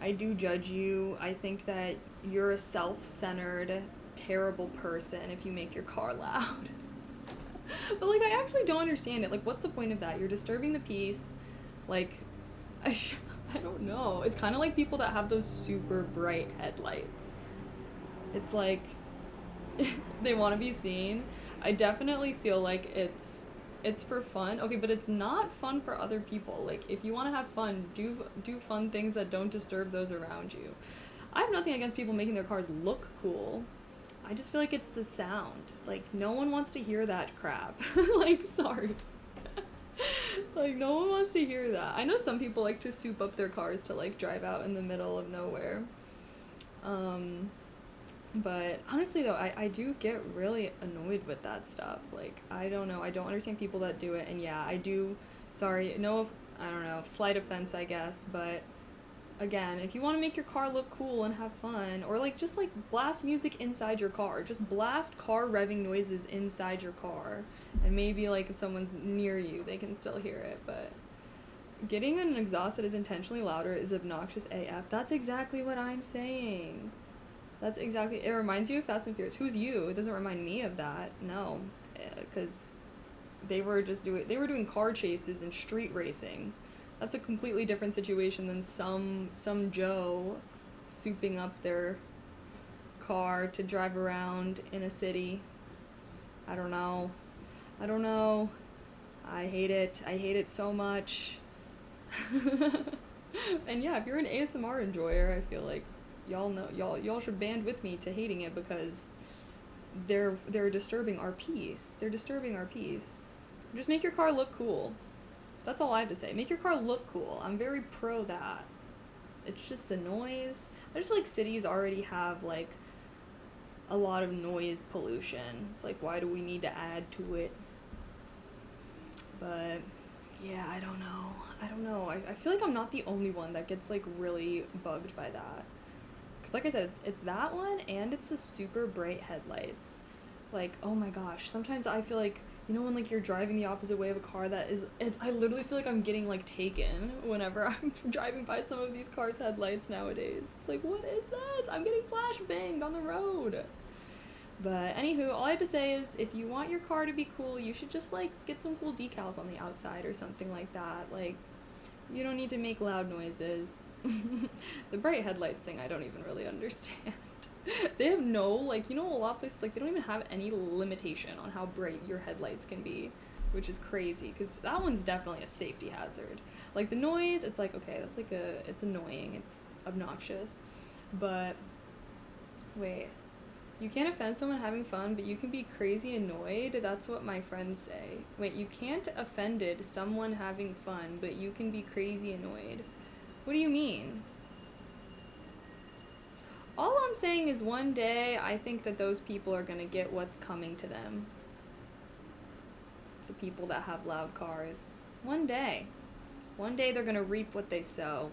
I do judge you. I think that you're a self-centered, terrible person if you make your car loud. But, like, I actually don't understand it. Like, what's the point of that? You're disturbing the peace. Like, I don't know. It's kind of like people that have those super bright headlights. It's like, they want to be seen. I definitely feel like it's for fun. Okay, but it's not fun for other people. Like, if you want to have fun, do fun things that don't disturb those around you. I have nothing against people making their cars look cool. I just feel like it's the sound. Like, no one wants to hear that crap. Like, sorry. Like, no one wants to hear that. I know some people like to soup up their cars to, like, drive out in the middle of nowhere. But honestly, though, I do get really annoyed with that stuff. Like, I don't know. I don't understand people that do it. And yeah, I do. Sorry. I don't know. Slight offense, I guess. But again, if you want to make your car look cool and have fun, or like just like blast music inside your car, just blast car revving noises inside your car, and maybe like if someone's near you, they can still hear it. But getting an exhaust that is intentionally louder is obnoxious AF. That's exactly what I'm saying. That's exactly, it reminds you of Fast and Furious. Who's you? It doesn't remind me of that. No, because they were doing car chases and street racing. That's a completely different situation than some Joe souping up their car to drive around in a city. I don't know. I hate it. I hate it so much. And yeah, if you're an ASMR enjoyer, I feel like y'all should band with me to hating it, because they're disturbing our peace. They're disturbing our peace. Just make your car look cool. That's all I have to say. Make your car look cool. I'm very pro that. It's just the noise. I just feel like cities already have, like, a lot of noise pollution. It's like, why do we need to add to it? But, yeah, I don't know. I don't know. I feel like I'm not the only one that gets like really bugged by that. Cause like I said, it's that one and it's the super bright headlights. Like, oh my gosh, sometimes I feel like, you know, when like you're driving the opposite way of a car that is, I literally feel like I'm getting like taken whenever I'm driving by some of these cars' headlights nowadays. It's like, what is this? I'm getting flash banged on the road. But anywho, all I have to say is if you want your car to be cool, you should just like get some cool decals on the outside or something like that. Like, you don't need to make loud noises. The bright headlights thing I don't even really understand. They have no, like, you know, a lot of places, like, they don't even have any limitation on how bright your headlights can be, which is crazy, because that one's definitely a safety hazard. Like, the noise, it's like, okay, that's like it's annoying, it's obnoxious, but, wait, you can't offend someone having fun, but you can be crazy annoyed? That's what my friends say. Wait, you can't offended someone having fun, but you can be crazy annoyed. What do you mean? All I'm saying is one day I think that those people are gonna get what's coming to them. The people that have loud cars. One day. One day they're gonna reap what they sow.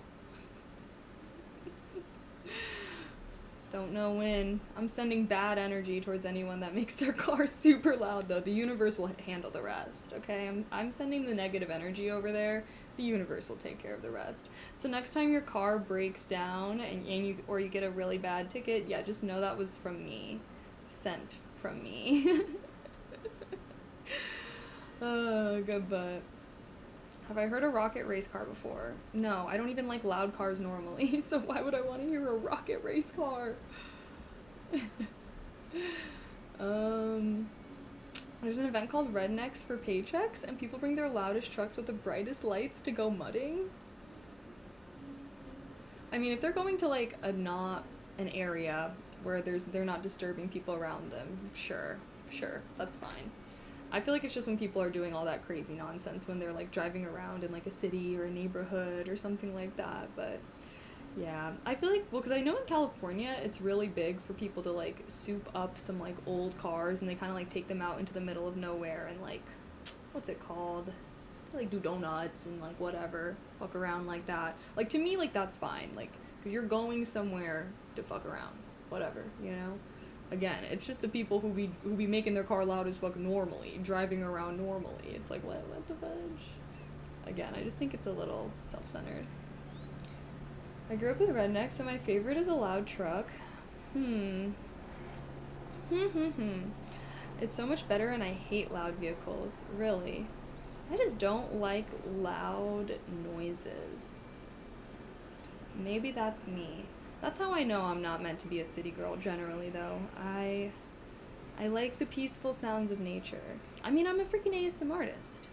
Don't know when. I'm sending bad energy towards anyone that makes their car super loud, though. The universe will handle the rest, okay? I'm sending the negative energy over there. The universe will take care of the rest. So next time your car breaks down and you get a really bad ticket, yeah, just know that was from me. Sent from me. Oh, good butt. Have I heard a rocket race car before? No, I don't even like loud cars normally, so why would I want to hear a rocket race car? There's an event called Rednecks for Paychecks, and people bring their loudest trucks with the brightest lights to go mudding. I mean, if they're going to like not an area where they're not disturbing people around them, sure, that's fine. I feel like it's just when people are doing all that crazy nonsense when they're like driving around in like a city or a neighborhood or something like that, but yeah, I feel like, well, because I know in California it's really big for people to like soup up some like old cars and they kind of like take them out into the middle of nowhere and like, what's it called? Like do donuts and like whatever, fuck around like that. Like to me, like that's fine, like, because you're going somewhere to fuck around, whatever, you know? Again, it's just the people who be making their car loud as fuck normally, driving around normally. It's like, what the fudge? Again, I just think it's a little self-centered. I grew up with rednecks, so my favorite is a loud truck. It's so much better and I hate loud vehicles. Really. I just don't like loud noises. Maybe that's me. That's how I know I'm not meant to be a city girl generally, though. I like the peaceful sounds of nature. I mean, I'm a freaking ASM artist.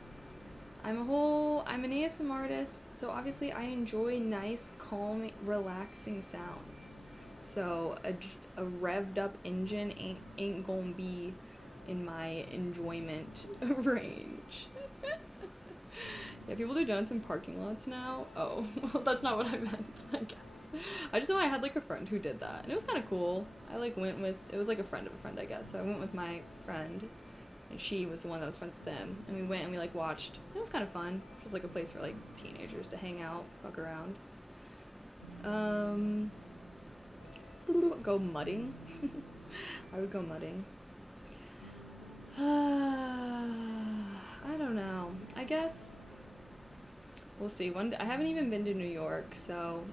I'm an ASM artist, so obviously I enjoy nice, calm, relaxing sounds. So a revved up engine ain't gonna be in my enjoyment range. Yeah, people do donuts in parking lots now. Oh, well, that's not what I meant, I guess. I just know I had like a friend who did that, and it was kind of cool. I like went with, it was like a friend of a friend, I guess, so I went with my friend, and she was the one that was friends with them, and we went and we like watched. It was kind of fun. It was like a place for like teenagers to hang out, fuck around. Go mudding. I would go mudding. I don't know. I guess we'll see. I haven't even been to New York, so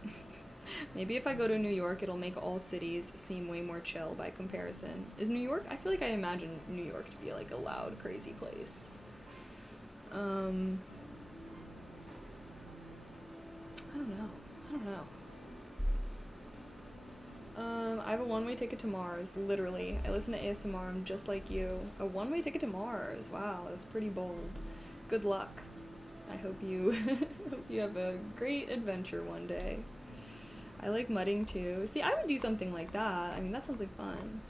maybe if I go to New York, it'll make all cities seem way more chill by comparison. Is New York? I feel like I imagine New York to be like a loud, crazy place. I don't know. I have a one-way ticket to Mars, literally. I listen to ASMR, I'm just like you. A one-way ticket to Mars, wow, that's pretty bold. Good luck. I hope you hope you have a great adventure one day. I like mudding too. See, I would do something like that. I mean, that sounds like fun.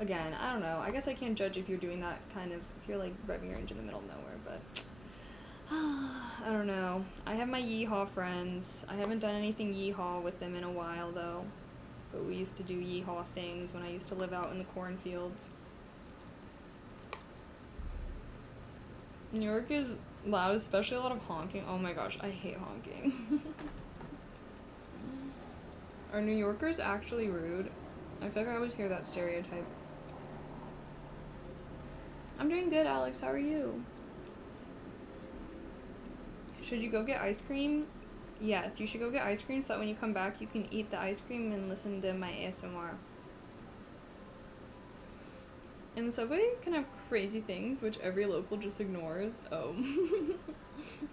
Again, I don't know. I guess I can't judge if you're doing that kind of, if you're like revving your engine in the middle of nowhere, but I don't know. I have my yeehaw friends. I haven't done anything yeehaw with them in a while though. But we used to do yeehaw things when I used to live out in the cornfields. New York is loud, especially a lot of honking. Oh my gosh, I hate honking. Are New Yorkers actually rude? I feel like I always hear that stereotype. I'm doing good, Alex. How are you? Should you go get ice cream? Yes, you should go get ice cream so that when you come back, you can eat the ice cream and listen to my ASMR. And the subway can have crazy things, which every local just ignores. Oh.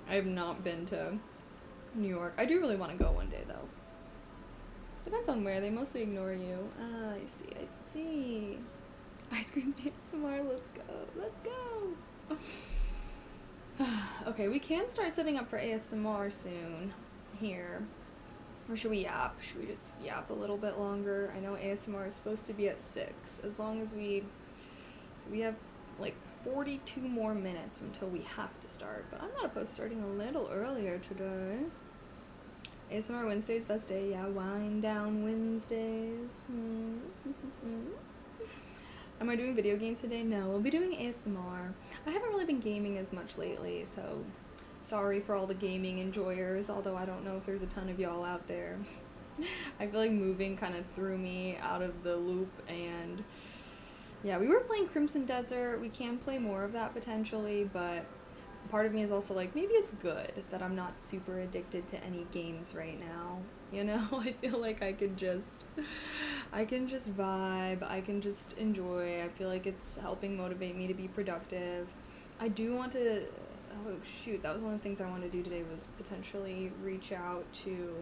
I have not been to New York. I do really want to go one day, though. Depends on where. They mostly ignore you. Ah, I see, I see. Ice cream ASMR, let's go. Let's go. Okay, we can start setting up for ASMR soon. Here. Or should we yap? Should we just yap a little bit longer? I know ASMR is supposed to be at 6. As long as we... So we have like 42 more minutes until we have to start. But I'm not opposed to starting a little earlier today. ASMR Wednesday's best day. Yeah, wind down Wednesdays. Am I doing video games today? No, we'll be doing ASMR. I haven't really been gaming as much lately, so sorry for all the gaming enjoyers, although I don't know if there's a ton of y'all out there. I feel like moving kind of threw me out of the loop, and yeah, we were playing Crimson Desert. We can play more of that potentially, but part of me is also like, maybe it's good that I'm not super addicted to any games right now. You know, I feel like I can just vibe, I can just enjoy. I feel like it's helping motivate me to be productive. I do want to, oh shoot, that was one of the things I wanted to do today, was potentially reach out to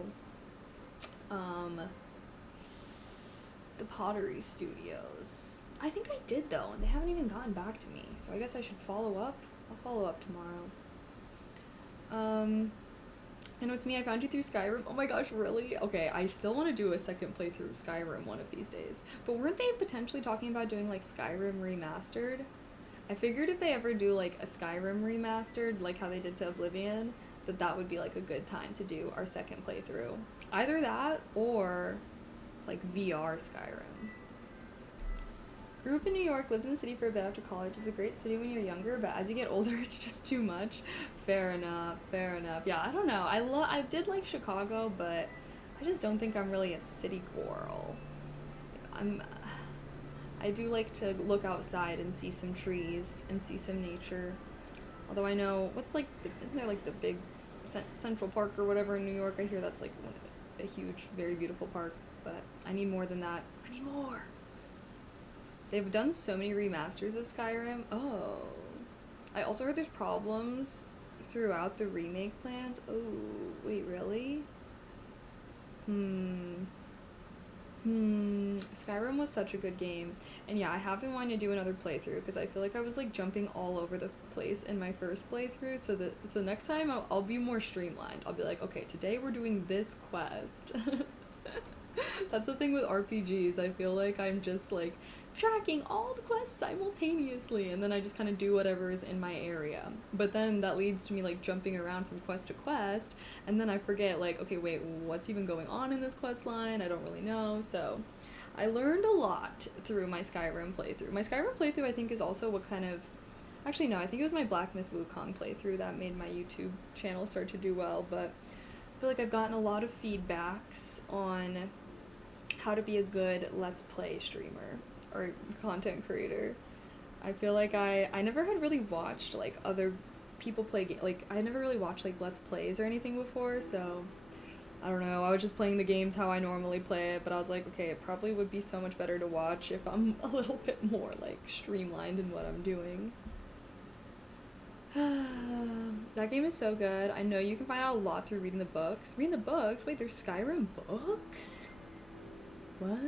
the pottery studios. I think I did though, and they haven't even gotten back to me, so I guess I should follow up. I'll follow up tomorrow. I know it's me, I found you through Skyrim. Oh my gosh, really? Okay, I still want to do a second playthrough of Skyrim one of these days. But weren't they potentially talking about doing like Skyrim remastered? I figured if they ever do like a Skyrim remastered, like how they did to Oblivion, that would be like a good time to do our second playthrough. Either that or like VR Skyrim. Grew up in New York, lived in the city for a bit after college. It's a great city when you're younger, but as you get older, it's just too much. Fair enough, fair enough. Yeah, I don't know. I did like Chicago, but I just don't think I'm really a city girl. I do like to look outside and see some trees and see some nature. Although I know, isn't there like the big Central Park or whatever in New York? I hear that's like a huge, very beautiful park, but I need more than that. I need more. They've done so many remasters of Skyrim. Oh. I also heard there's problems throughout the remake plans. Oh, wait, really? Skyrim was such a good game. And yeah, I have been wanting to do another playthrough because I feel like I was like jumping all over the place in my first playthrough. So next time I'll be more streamlined. I'll be like, okay, today we're doing this quest. That's the thing with RPGs. I feel like I'm just like tracking all the quests simultaneously, and then I just kind of do whatever is in my area. But then that leads to me like jumping around from quest to quest, and then I forget like, okay, wait, what's even going on in this quest line? I don't really know. So I learned a lot through my Skyrim playthrough. My Skyrim playthrough, I think, is also what kind of, actually no, I think it was my Black Myth Wukong playthrough that made my YouTube channel start to do well. But I feel like I've gotten a lot of feedbacks on how to be a good Let's Play streamer or content creator. I feel like I never had really watched like other people play like I never really watched like Let's Plays or anything before, so I don't know, I was just playing the games how I normally play it, but I was like, okay, it probably would be so much better to watch if I'm a little bit more like streamlined in what I'm doing. That game is so good. I know you can find out a lot through reading the books. Reading the books? Wait, there's Skyrim books? What?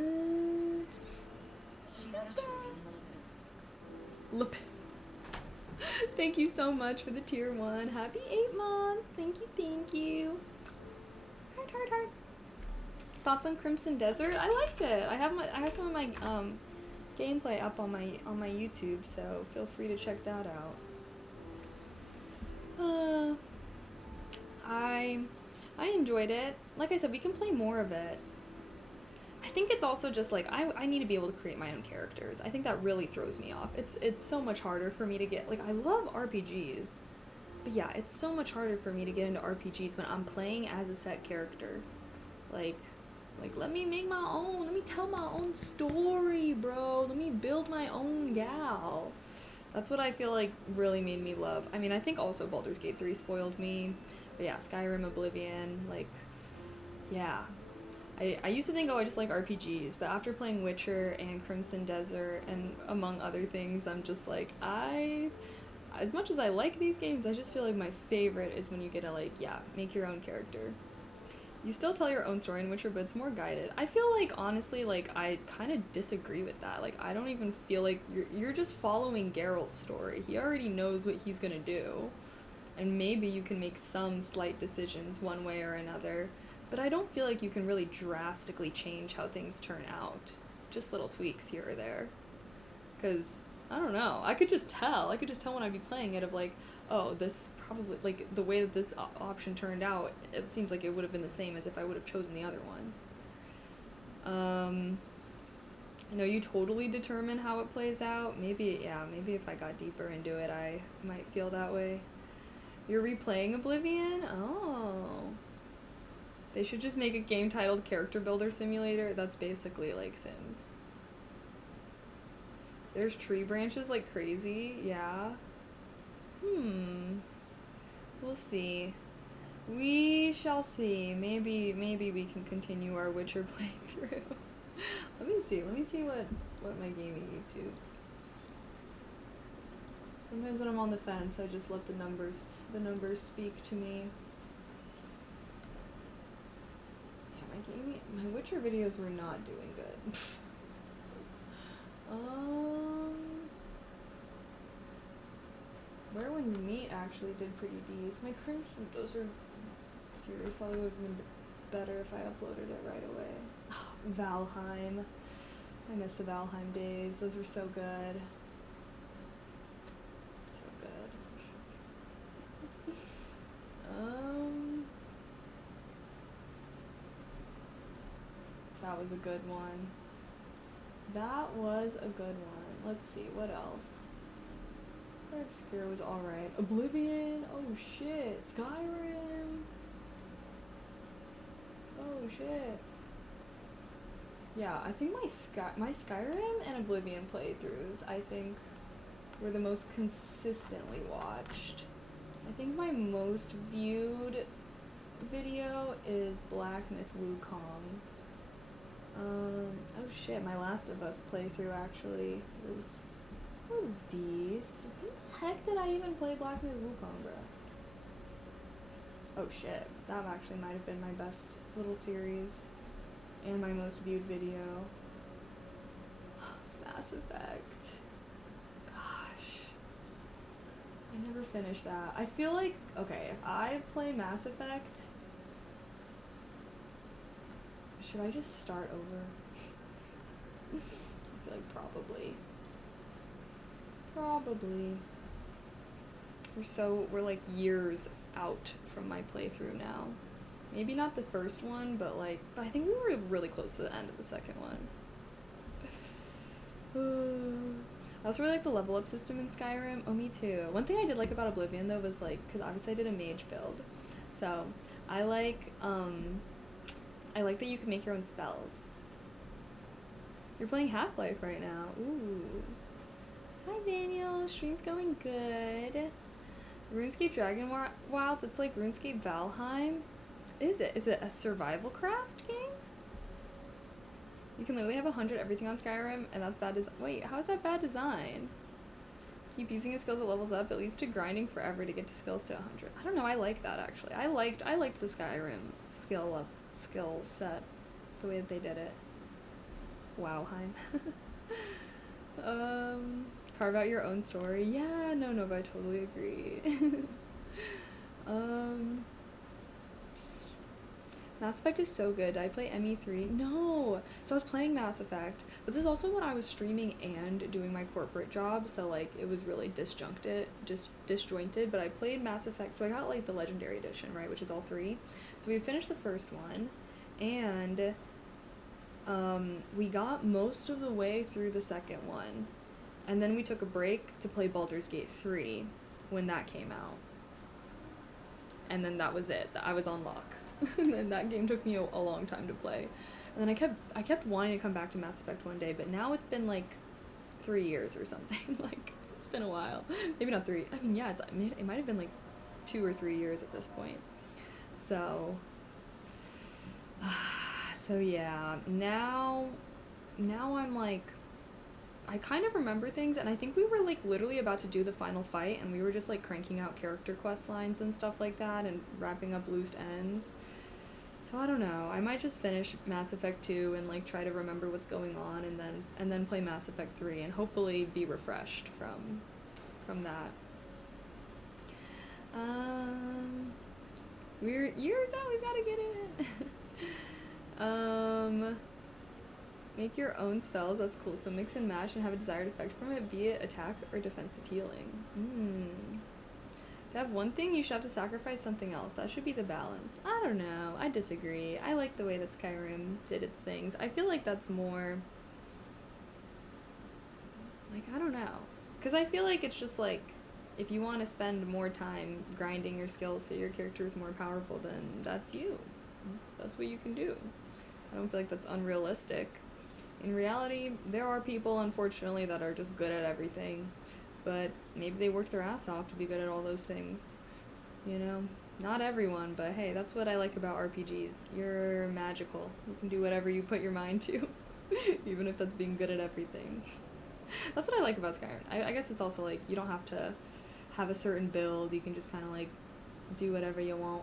Lupus. Thank you so much for the tier 1. Happy 8 months. Thank you, thank you. Heart. Thoughts on Crimson Desert? I liked it. I have some of my gameplay up on my YouTube, so feel free to check that out. I enjoyed it. Like I said, we can play more of it. I think it's also just like I need to be able to create my own characters. I think that really throws me off. It's so much harder for me to get like I love RPGs. But yeah, it's so much harder for me to get into RPGs when I'm playing as a set character. Like let me make my own. Let me tell my own story, bro. Let me build my own gal. That's what I feel like really made me love. I mean, I think also Baldur's Gate 3 spoiled me. But yeah, Skyrim, Oblivion, like yeah. I used to think, oh, I just like RPGs, but after playing Witcher and Crimson Desert and among other things, I'm just like, as much as I like these games, I just feel like my favorite is when you get to, like, yeah, make your own character. You still tell your own story in Witcher, but it's more guided. I feel like, honestly, like, I kind of disagree with that. Like, I don't even feel like you're just following Geralt's story. He already knows what he's gonna do. And maybe you can make some slight decisions one way or another. But I don't feel like you can really drastically change how things turn out. Just little tweaks here or there. Because, I don't know, I could just tell. I could just tell when I'd be playing it of like, oh, this probably, like, the way that this option turned out, it seems like it would have been the same as if I would have chosen the other one. No, you totally determine how it plays out. Maybe if I got deeper into it, I might feel that way. You're replaying Oblivion? Oh. They should just make a game titled Character Builder Simulator. That's basically like Sims. There's tree branches like crazy. Yeah. We'll see. We shall see. Maybe we can continue our Witcher playthrough. Let me see what my gaming YouTube. Sometimes when I'm on the fence, I just let the numbers speak to me. My Witcher videos were not doing good. Where Winds Meet actually did pretty decent. My Crimson Desert series probably would have been better if I uploaded it right away. Valheim. I miss the Valheim days. Those were so good. So good. That was a good one. That was a good one. Let's see, what else? Obscure was alright. Oblivion? Oh shit. Skyrim? Oh shit. Yeah, I think my Skyrim and Oblivion playthroughs, I think, were the most consistently watched. I think my most viewed video is Black Myth Wukong. Oh shit, my Last of Us playthrough actually was decent. When the heck did I even play Black Myth Wukong, bro? Oh shit, that actually might have been my best little series and my most viewed video. Mass Effect. Gosh. I never finished that. I feel like, okay, if I play Mass Effect, should I just start over? I feel like probably. We're like years out from my playthrough now. Maybe not the first one, but I think we were really close to the end of the second one. I also really like the level up system in Skyrim. Oh, me too. One thing I did like about Oblivion though was because obviously I did a mage build. So I like that you can make your own spells. You're playing Half-Life right now. Ooh. Hi Daniel, stream's going good. RuneScape Dragon Wilds, it's like RuneScape Valheim. Is it a survival craft game? You can literally have 100 everything on Skyrim, and that's bad design. Wait, how is that bad design? Keep using your skills, it levels up. It leads to grinding forever to get to skills to 100. I don't know, I like that actually. I liked the Skyrim skill set, the way that they did it. Wowheim. Carve out your own story. Yeah, no, but I totally agree. Mass Effect is so good. Did I play ME3? No! So I was playing Mass Effect, but this is also when I was streaming and doing my corporate job, so it was really disjointed, but I played Mass Effect, so I got the Legendary Edition, right, which is all 3. So we finished the first one, and We got most of the way through the second one, and then we took a break to play Baldur's Gate 3 when that came out. And then that was it. I was on lock. And then that game took me a long time to play. And then I kept wanting to come back to Mass Effect one day, but now it's been like 3 years or something. Like, it's been a while. Maybe not 3. I mean, yeah, it might have been like 2 or 3 years at this point. So so yeah, now I'm like, I kind of remember things, and I think we were like literally about to do the final fight, and we were just like cranking out character quest lines and stuff like that and wrapping up loose ends. So I don't know. I might just finish Mass Effect 2 and like try to remember what's going on, and then play Mass Effect 3 and hopefully be refreshed from that. We're years out, we've gotta get it. Make your own spells, that's cool. So mix and match and have a desired effect from it, be it attack or defensive healing. To have one thing, you should have to sacrifice something else. That should be the balance. I don't know. I disagree. I like the way that Skyrim did its things. I feel like that's more... like, I don't know. Because I feel like it's just like, if you want to spend more time grinding your skills so your character is more powerful, then that's you. That's what you can do. I don't feel like that's unrealistic. In reality, there are people, unfortunately, that are just good at everything, but maybe they worked their ass off to be good at all those things. You know? Not everyone, but hey, that's what I like about RPGs. You're magical. You can do whatever you put your mind to, even if that's being good at everything. That's what I like about Skyrim. I guess it's also like, you don't have to have a certain build, you can just kind of like do whatever you want.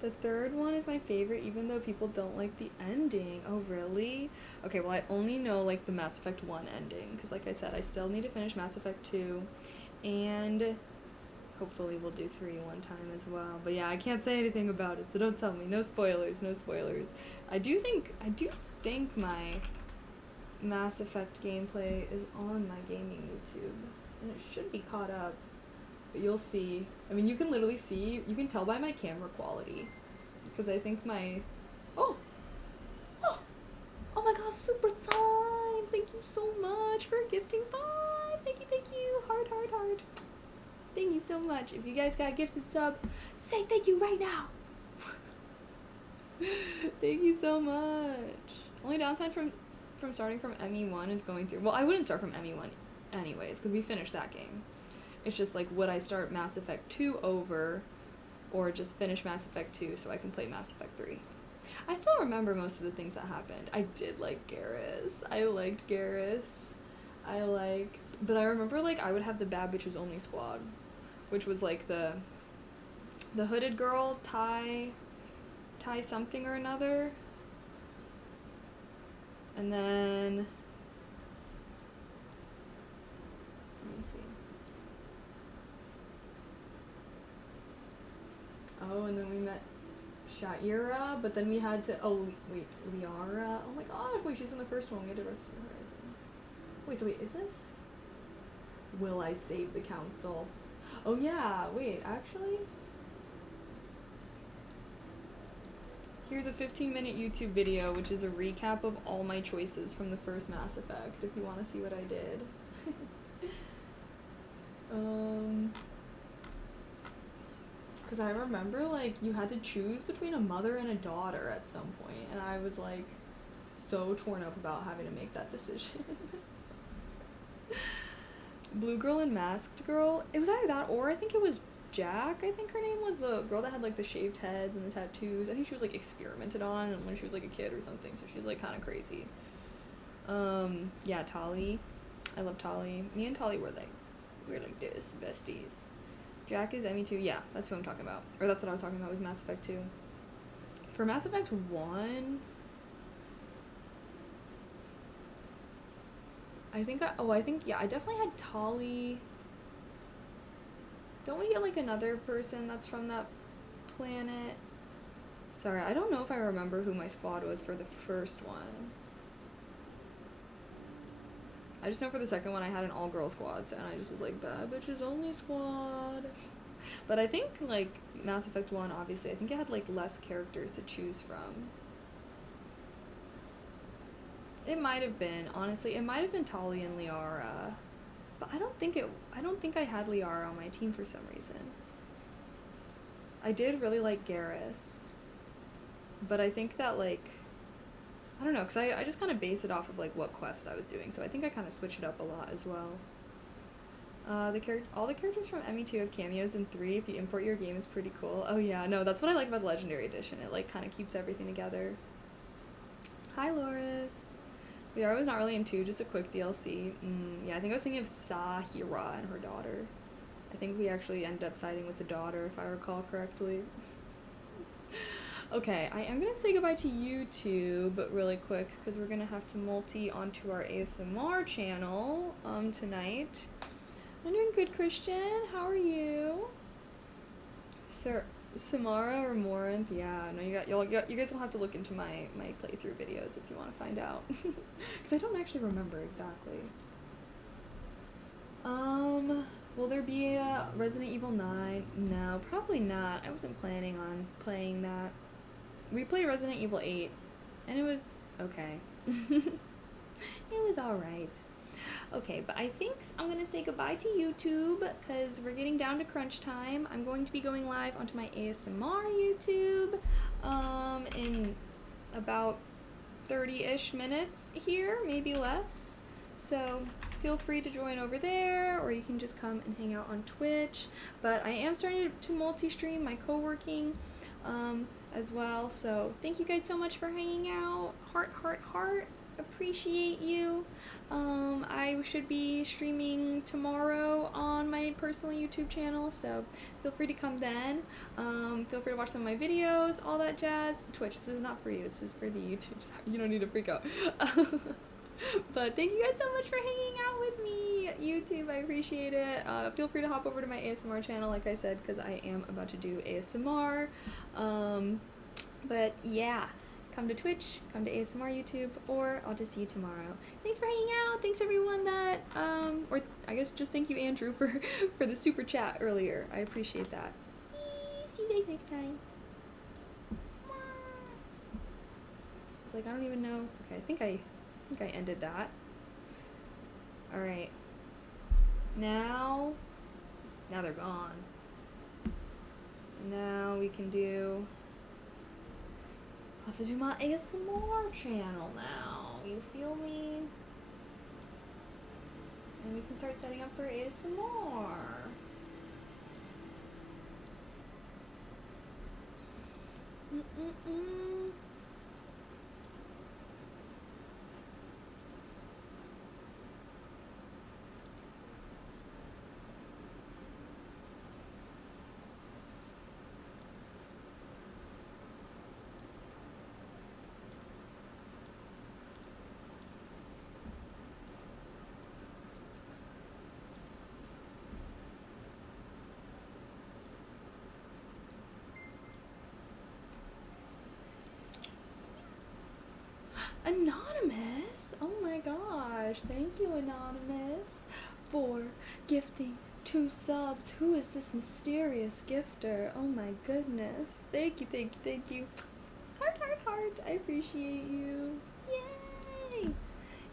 The third one is my favorite, even though people don't like the ending. Oh, really? Okay, well, I only know, like, the Mass Effect 1 ending, because, like I said, I still need to finish Mass Effect 2, and hopefully we'll do 3 one time as well. But yeah, I can't say anything about it, so don't tell me. No spoilers, no spoilers. I do think my Mass Effect gameplay is on my gaming YouTube, and it should be caught up. But you'll see. I mean, you can literally see, you can tell by my camera quality. Because I think my... Oh my god, super time! Thank you so much for gifting 5! Thank you! Heart. Thank you so much. If you guys got a gifted sub, say thank you right now! Thank you so much. Only downside from starting from ME1 is going through... Well, I wouldn't start from ME1 anyways, because we finished that game. It's just like, would I start Mass Effect 2 over, or just finish Mass Effect 2 so I can play Mass Effect 3? I still remember most of the things that happened. I did like Garrus. I liked Garrus. But I remember, like, I would have the Bad Bitches Only squad, which was like the hooded girl, Ty something or another. And then... let me see. Oh, and then we met Sha'ira, but then we had to... oh, wait, Liara? Oh my god, wait, she's from the first one. We had to rescue her, I think. Wait, is this? Will I save the council? Oh yeah, wait, actually? Here's a 15-minute YouTube video, which is a recap of all my choices from the first Mass Effect, if you want to see what I did. Because I remember, like, you had to choose between a mother and a daughter at some point, and I was, like, so torn up about having to make that decision. Blue Girl and Masked Girl, it was either that or I think it was Jack, I think her name was, the girl that had, like, the shaved heads and the tattoos. I think she was, like, experimented on when she was, like, a kid or something, so she was, like, kind of crazy. Yeah, Tali. I love Tali. Me and Tali were, like this, besties. Jack is ME2, yeah, that's what I'm talking about. Or that's what I was talking about, was Mass Effect 2. For Mass Effect 1... I think, yeah, I definitely had Tali. Don't we get, like, another person that's from that planet? Sorry, I don't know if I remember who my squad was for the first one. I just know for the second one I had an all-girl squad, so, and I just was like, Bad Bitches Only squad. But I think like Mass Effect 1, obviously, I think it had like less characters to choose from. It might have been, honestly, it might have been Tali and Liara. But I don't think I had Liara on my team for some reason. I did really like Garrus. But I think that like, I don't know, because I just kind of base it off of like what quest I was doing. So I think I kind of switch it up a lot as well. All the characters from ME2 have cameos, and 3, if you import your game, is pretty cool. Oh yeah, no, that's what I like about the Legendary Edition. It like kind of keeps everything together. Hi, Loris. Liara was not really in 2, just a quick DLC. Yeah, I think I was thinking of Sahira and her daughter. I think we actually ended up siding with the daughter, if I recall correctly. Okay, I am going to say goodbye to YouTube really quick, because we're going to have to multi onto our ASMR channel tonight. I'm doing good, Christian. How are you? Sir, Samara or Morinth? Yeah, no, you guys will have to look into my playthrough videos if you want to find out. Because I don't actually remember exactly. Will there be a Resident Evil 9? No, probably not. I wasn't planning on playing that. We played Resident Evil 8, and it was okay. It was alright. Okay, but I think I'm going to say goodbye to YouTube, because we're getting down to crunch time. I'm going to be going live onto my ASMR YouTube in about 30-ish minutes here, maybe less. So feel free to join over there, or you can just come and hang out on Twitch. But I am starting to multi-stream my co-working as well. So thank you guys so much for hanging out. Heart, heart, heart. Appreciate you. I should be streaming tomorrow on my personal YouTube channel, so feel free to come then. Feel free to watch some of my videos, all that jazz. Twitch, this is not for you, this is for the YouTube side. You don't need to freak out. But thank you guys so much for hanging out with me, YouTube. I appreciate it. Feel free to hop over to my ASMR channel, like I said, because I am about to do ASMR. But yeah. Come to Twitch, come to ASMR YouTube, or I'll just see you tomorrow. Thanks for hanging out. Thanks everyone that, or I guess just thank you, Andrew, for the super chat earlier. I appreciate that. See you guys next time. It's like, I don't even know. Okay, I think I ended that. All right. Now they're gone. Now we can do. I have to do my ASMR channel now. You feel me? And we can start setting up for ASMR. Anonymous? Oh my gosh. Thank you, Anonymous, for gifting 2 subs. Who is this mysterious gifter? Oh my goodness. Thank you, thank you, thank you. Heart, heart, heart. I appreciate you. Yay!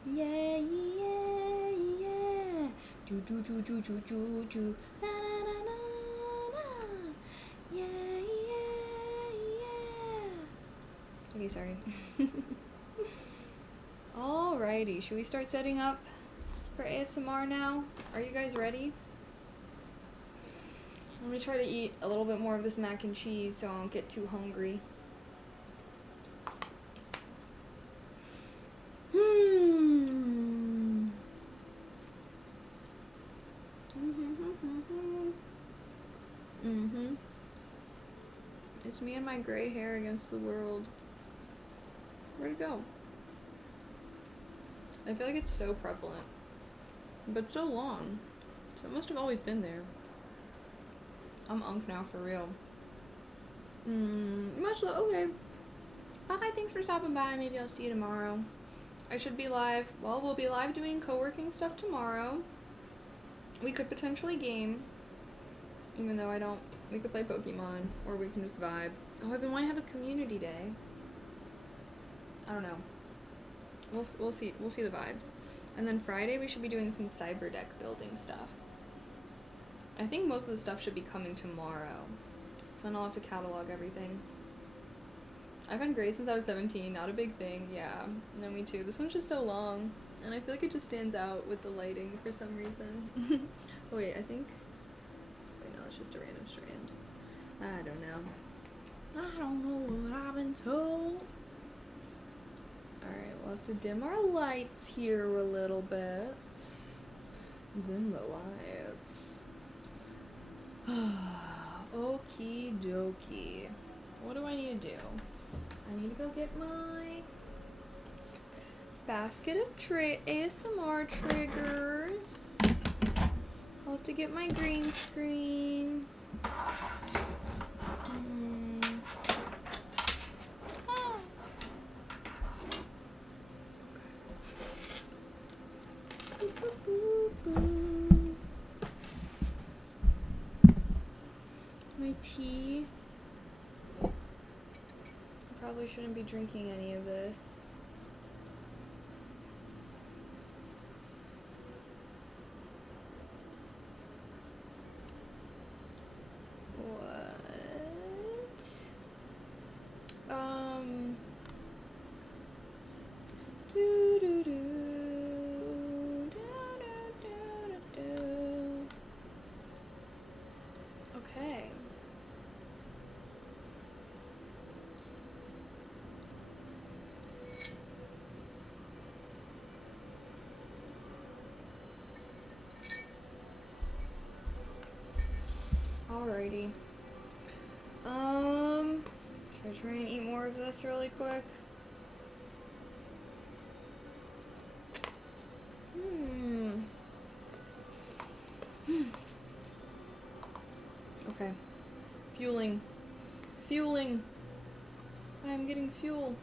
Yay, yay, yeah. Do, do, do, do, do, do, do. La, la, la, la, la. Yeah, yeah, yeah. Okay, sorry. Alrighty, should we start setting up for ASMR now? Are you guys ready? I'm gonna try to eat a little bit more of this mac and cheese so I don't get too hungry. It's me and my gray hair against the world. Where'd it go? I feel like it's so prevalent, but so long. So it must have always been there. I'm unk now for real. Much love. Okay. Bye. Thanks for stopping by. Maybe I'll see you tomorrow. I should be live. Well, we'll be live doing co-working stuff tomorrow. We could potentially game. Even though I don't, we could play Pokemon, or we can just vibe. Oh, I've been wanting to have a community day. I don't know. We'll see the vibes. And then Friday we should be doing some cyber deck building stuff. I think most of the stuff should be coming tomorrow. So then I'll have to catalog everything. I've been gray since I was 17, not a big thing, yeah. No, me too. This one's just so long. And I feel like it just stands out with the lighting for some reason. Oh wait, I think... Wait, no, that's just a random strand. I don't know. I don't know what I've been told. Alright, we'll have to dim our lights here a little bit. Dim the lights. Okie dokie. What do I need to do? I need to go get my basket of ASMR triggers. I'll have to get my green screen. My tea. I probably shouldn't be drinking any of this. Okay. Alrighty. Should I try and eat more of this really quick? Okay. Fueling. Fueling. I'm getting fuel.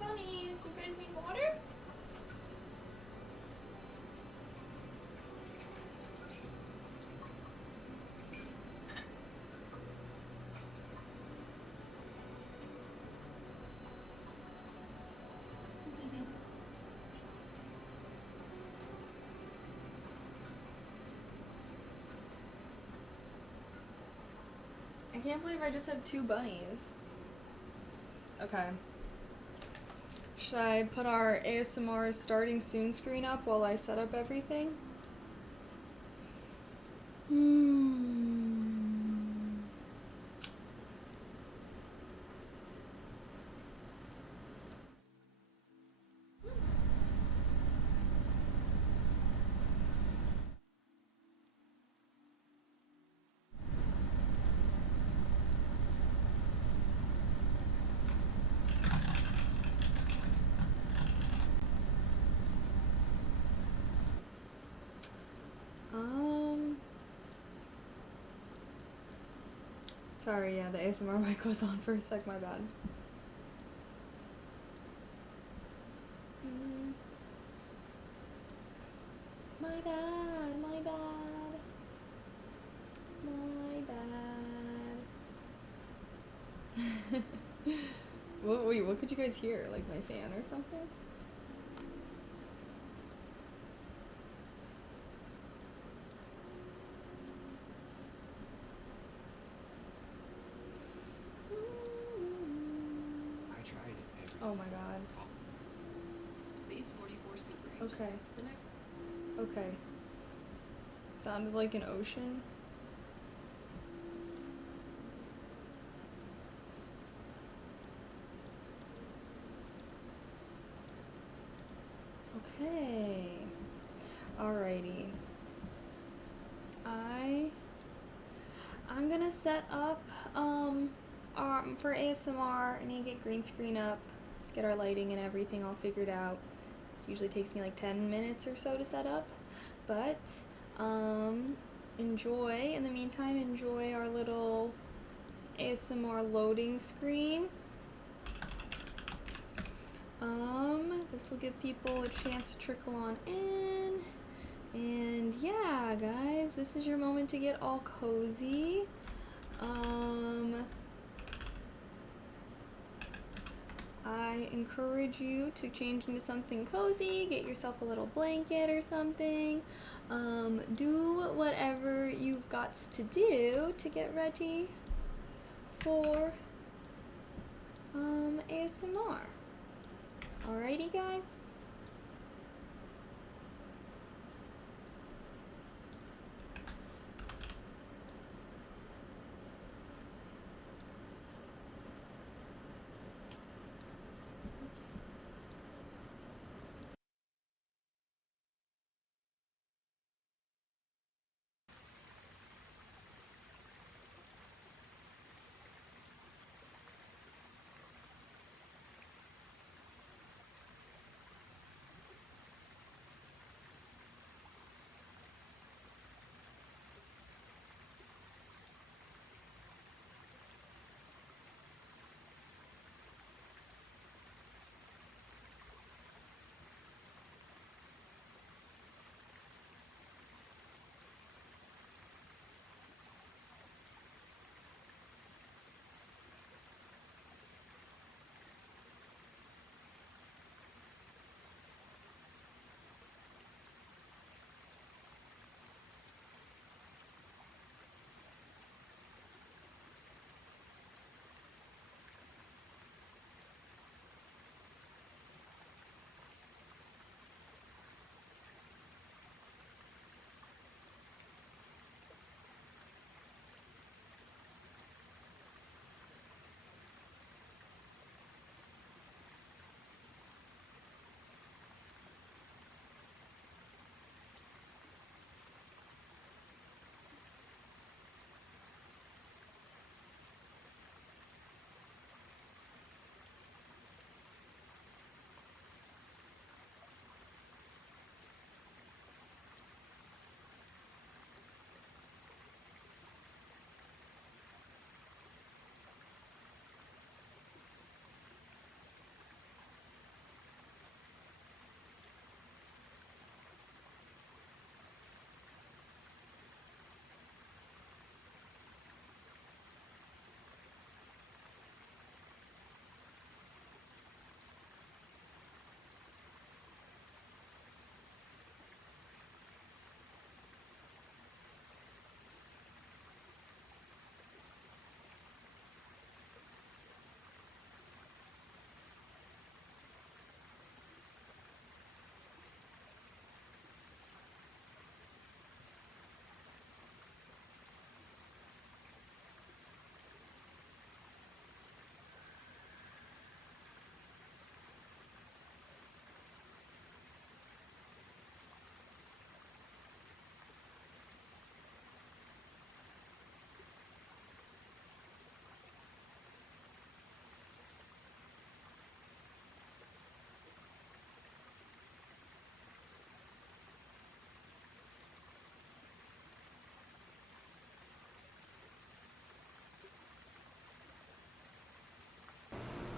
Bunnies, do you guys need water? I can't believe I just have 2 bunnies. Okay. Should I put our ASMR starting soon screen up while I set up everything? Sorry, yeah, the ASMR mic was on for a sec, my bad. My bad, my bad. My bad. Wait, what could you guys hear? Like my fan or something? Oh my god. Base 44 sea ranges. Okay. The next Okay. Sounded like an ocean. Okay. Alrighty. I'm gonna set up for ASMR, I need to get green screen up, get our lighting and everything all figured out. This usually takes me like 10 minutes or so to set up, but enjoy. In the meantime, enjoy our little ASMR loading screen. This will give people a chance to trickle on in. And yeah, guys, this is your moment to get all cozy. I encourage you to change into something cozy, get yourself a little blanket or something. Do whatever you've got to do to get ready for ASMR. Alrighty, guys.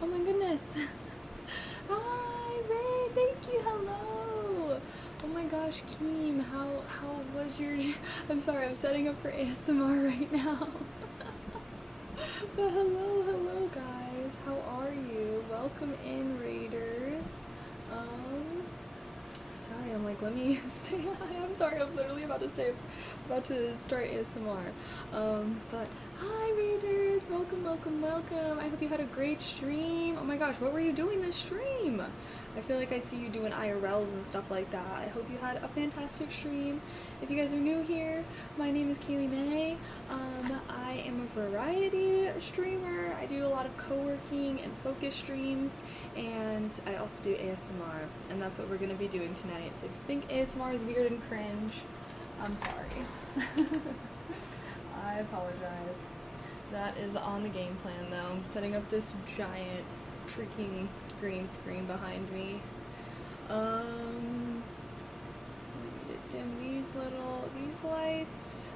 Oh my goodness. Hi, Ray, thank you, hello. Oh my gosh, Keem, how was your, I'm sorry, I'm setting up for ASMR right now. But hello, guys, how are you? Welcome in, Raiders. Sorry, I'm like, let me say hi. I'm sorry, I'm literally about to start ASMR. But hi, Raiders, welcome. I hope you had a great stream. Oh my gosh, what were you doing this stream? I feel like I see you doing IRLs and stuff like that. I hope you had a fantastic stream. If you guys are new here, my name is Kaylee May. I am a variety streamer. I do a lot of co-working and focus streams, and I also do ASMR, and that's what we're going to be doing tonight. So if you think ASMR is weird and cringe, I'm sorry. I apologize. That is on the game plan though. I'm setting up this giant freaking green screen behind me. We need to dim these lights.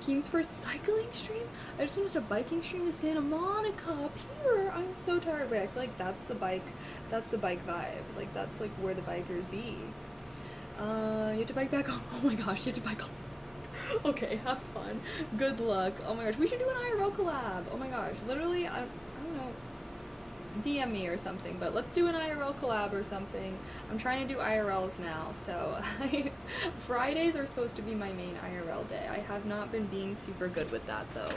Keen's first cycling stream? I just finished a biking stream to Santa Monica up here. I'm so tired. Wait, I feel like that's the bike vibe. Like that's like where the bikers be. You have to bike back home. Oh my gosh, you have to bike home. Okay, have fun. Good luck. Oh my gosh, we should do an IRL collab. Oh my gosh, literally, I don't know. DM me or something, but let's do an IRL collab or something. I'm trying to do IRLs now, so Fridays are supposed to be my main IRL day. I have not been being super good with that though.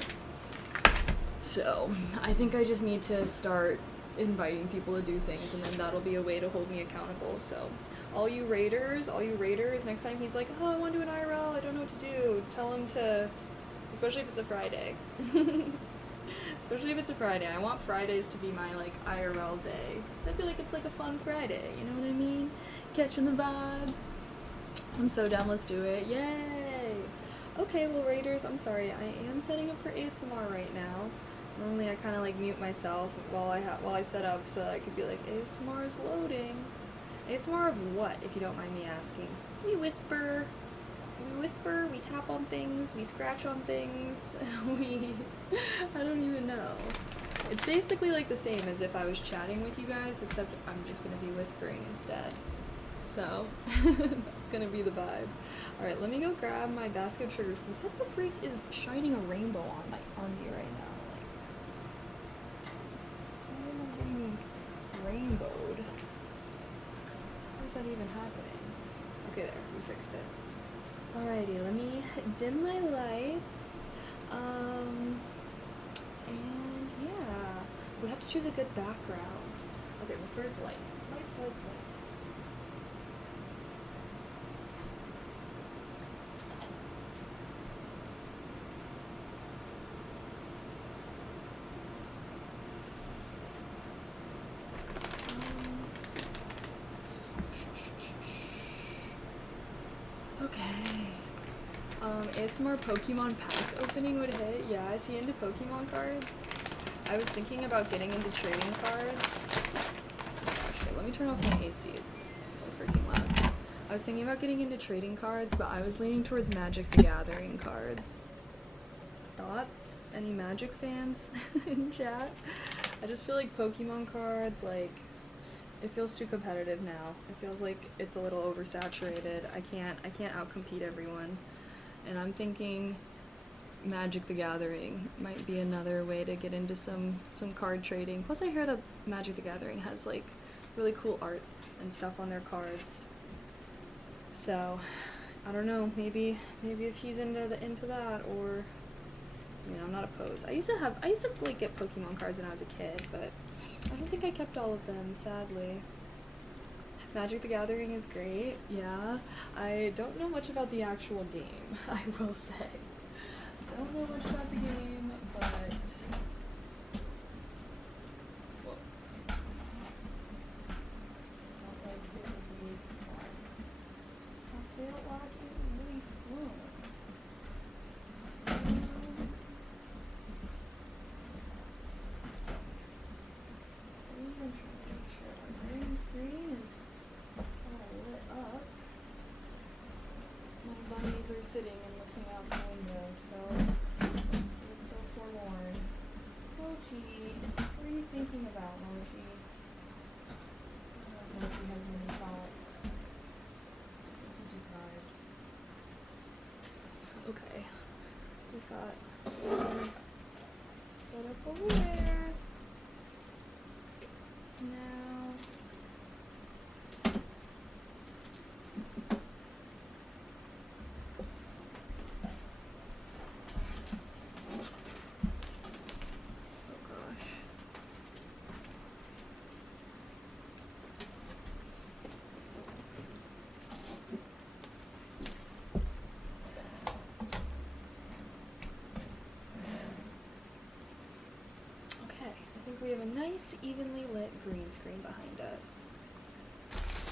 So, I think I just need to start inviting people to do things, and then that'll be a way to hold me accountable, so. All you raiders, next time he's like, oh, I want to do an IRL, I don't know what to do, tell him to, especially if it's a Friday. Especially if it's a Friday. I want Fridays to be my, like, IRL day. 'Cause I feel like it's like a fun Friday, you know what I mean? Catching the vibe. I'm so down, let's do it. Yay! Okay, well, raiders, I'm sorry, I am setting up for ASMR right now. Normally I kind of, like, mute myself while I set up so that I could be like, ASMR is loading. ASMR of what, if you don't mind me asking? We whisper, we tap on things, we scratch on things, I don't even know. It's basically like the same as if I was chatting with you guys, except I'm just gonna be whispering instead. So, that's gonna be the vibe. Alright, let me go grab my basket of sugars. What the freak is shining a rainbow on me right now? Like, why am I getting rainbowed? How is that even happening? Okay, there, we fixed it. Alrighty, let me dim my lights. And yeah, we have to choose a good background. Okay, well first lights. Lights. ASMR Pokemon pack opening would hit. Yeah, is he into Pokemon cards? I was thinking about getting into trading cards. Okay, let me turn off my AC. It's so freaking loud. I was thinking about getting into trading cards, but I was leaning towards Magic the Gathering cards. Thoughts? Any Magic fans in chat? I just feel like Pokemon cards, like, it feels too competitive now. It feels like it's a little oversaturated. I can't outcompete everyone. And I'm thinking Magic the Gathering might be another way to get into some card trading. Plus I hear that Magic the Gathering has like really cool art and stuff on their cards. So, I don't know, maybe if he's into that, or I mean, I'm not opposed. I used to like get Pokemon cards when I was a kid, but I don't think I kept all of them, sadly. Magic the Gathering is great, yeah. I don't know much about the actual game, I will say. Don't know much about the game, but... Whoa. Felt like it would be fun. I felt like it would be fun. I'm trying to make sure my green screen is all lit up. My bunnies are sitting and looking out the window, so it's so forlorn. Mochi, what are you thinking about, Mochi? I don't know if he has many thoughts. I think he just vibes. Okay, we got set up over there. Now, oh gosh. Okay, I think we have a nice, evenly lit green screen behind us.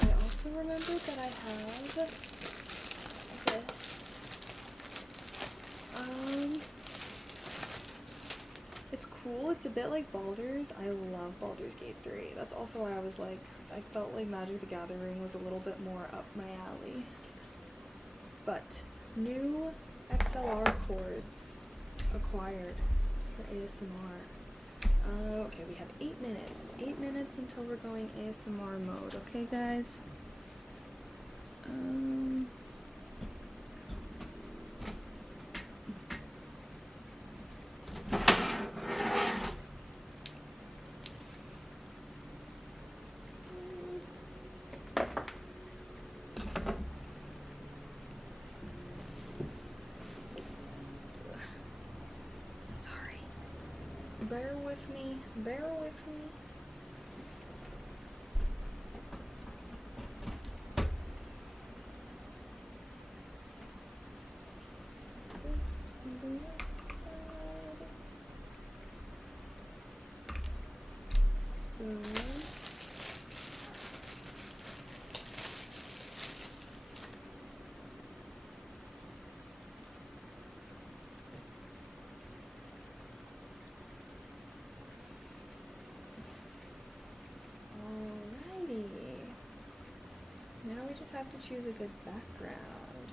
I also remembered that I have this It's cool. It's a bit like Baldur's. I love Baldur's Gate 3. That's also why I was like, I felt like Magic the Gathering was a little bit more up my alley. But new XLR cords acquired for ASMR. Okay, we have 8 minutes. 8 minutes until we're going ASMR mode. Okay, guys? Sorry. Bear with me. Bear with me. Alrighty. Now we just have to choose a good background.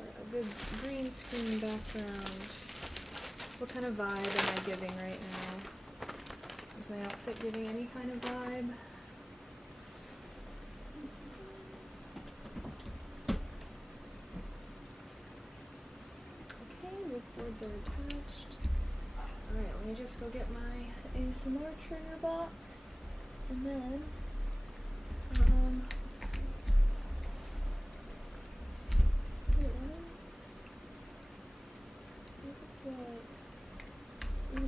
Or a good green screen background. What kind of vibe am I giving right now? Is my outfit giving any kind of vibe? Okay, the boards are attached. Alright, let me just go get my ASMR trigger box. And then, wait, what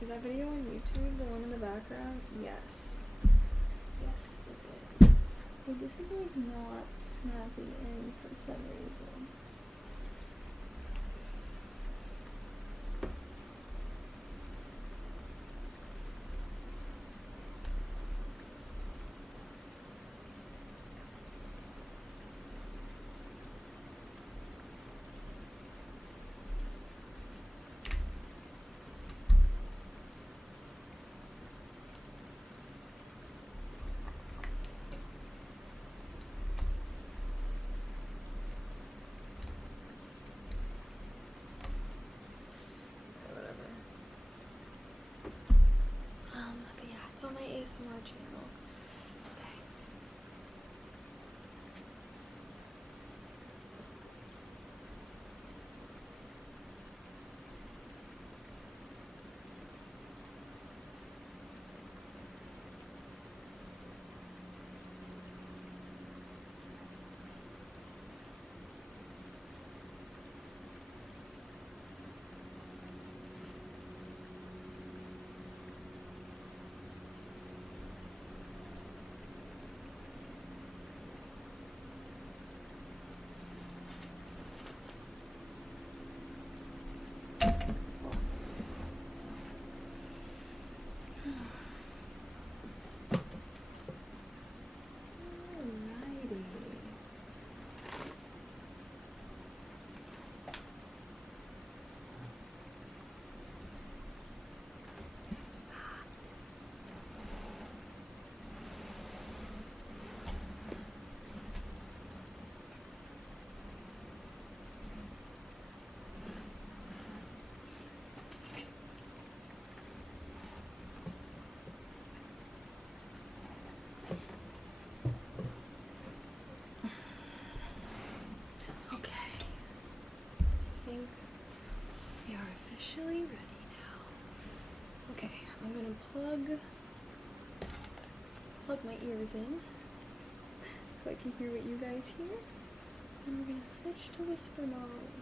is that video on YouTube, the one in the background? Yes. Yes, it is. Hey, this is like not snapping in for some reason. But yeah, it's on my ASMR channel. Okay. Officially ready now. Okay, I'm gonna plug my ears in so I can hear what you guys hear. And we're gonna switch to whisper mode.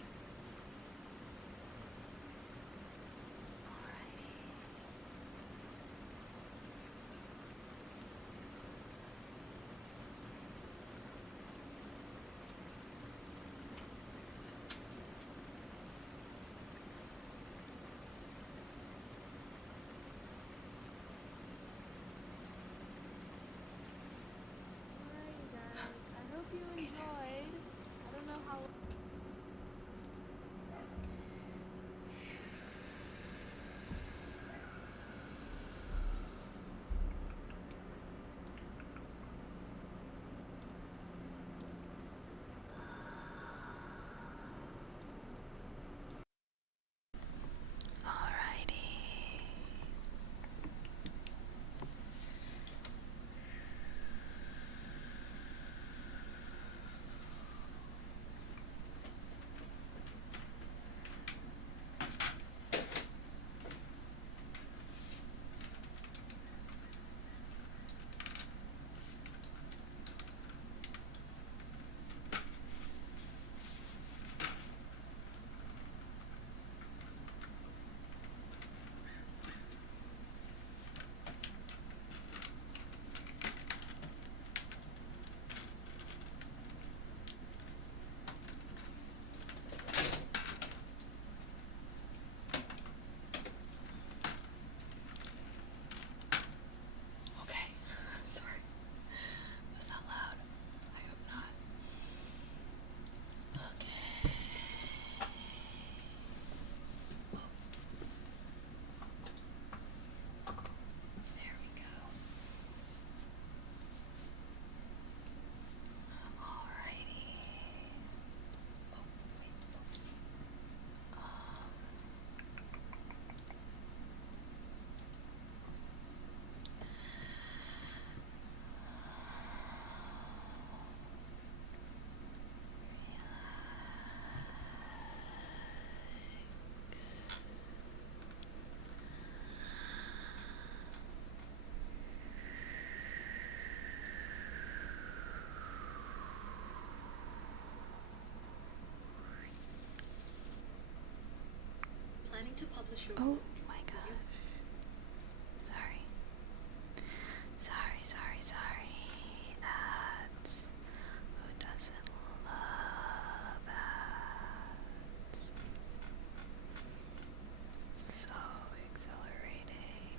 to publish your Oh book. my gosh. Sorry. Sorry. Ads. Who doesn't love ads? So exhilarating.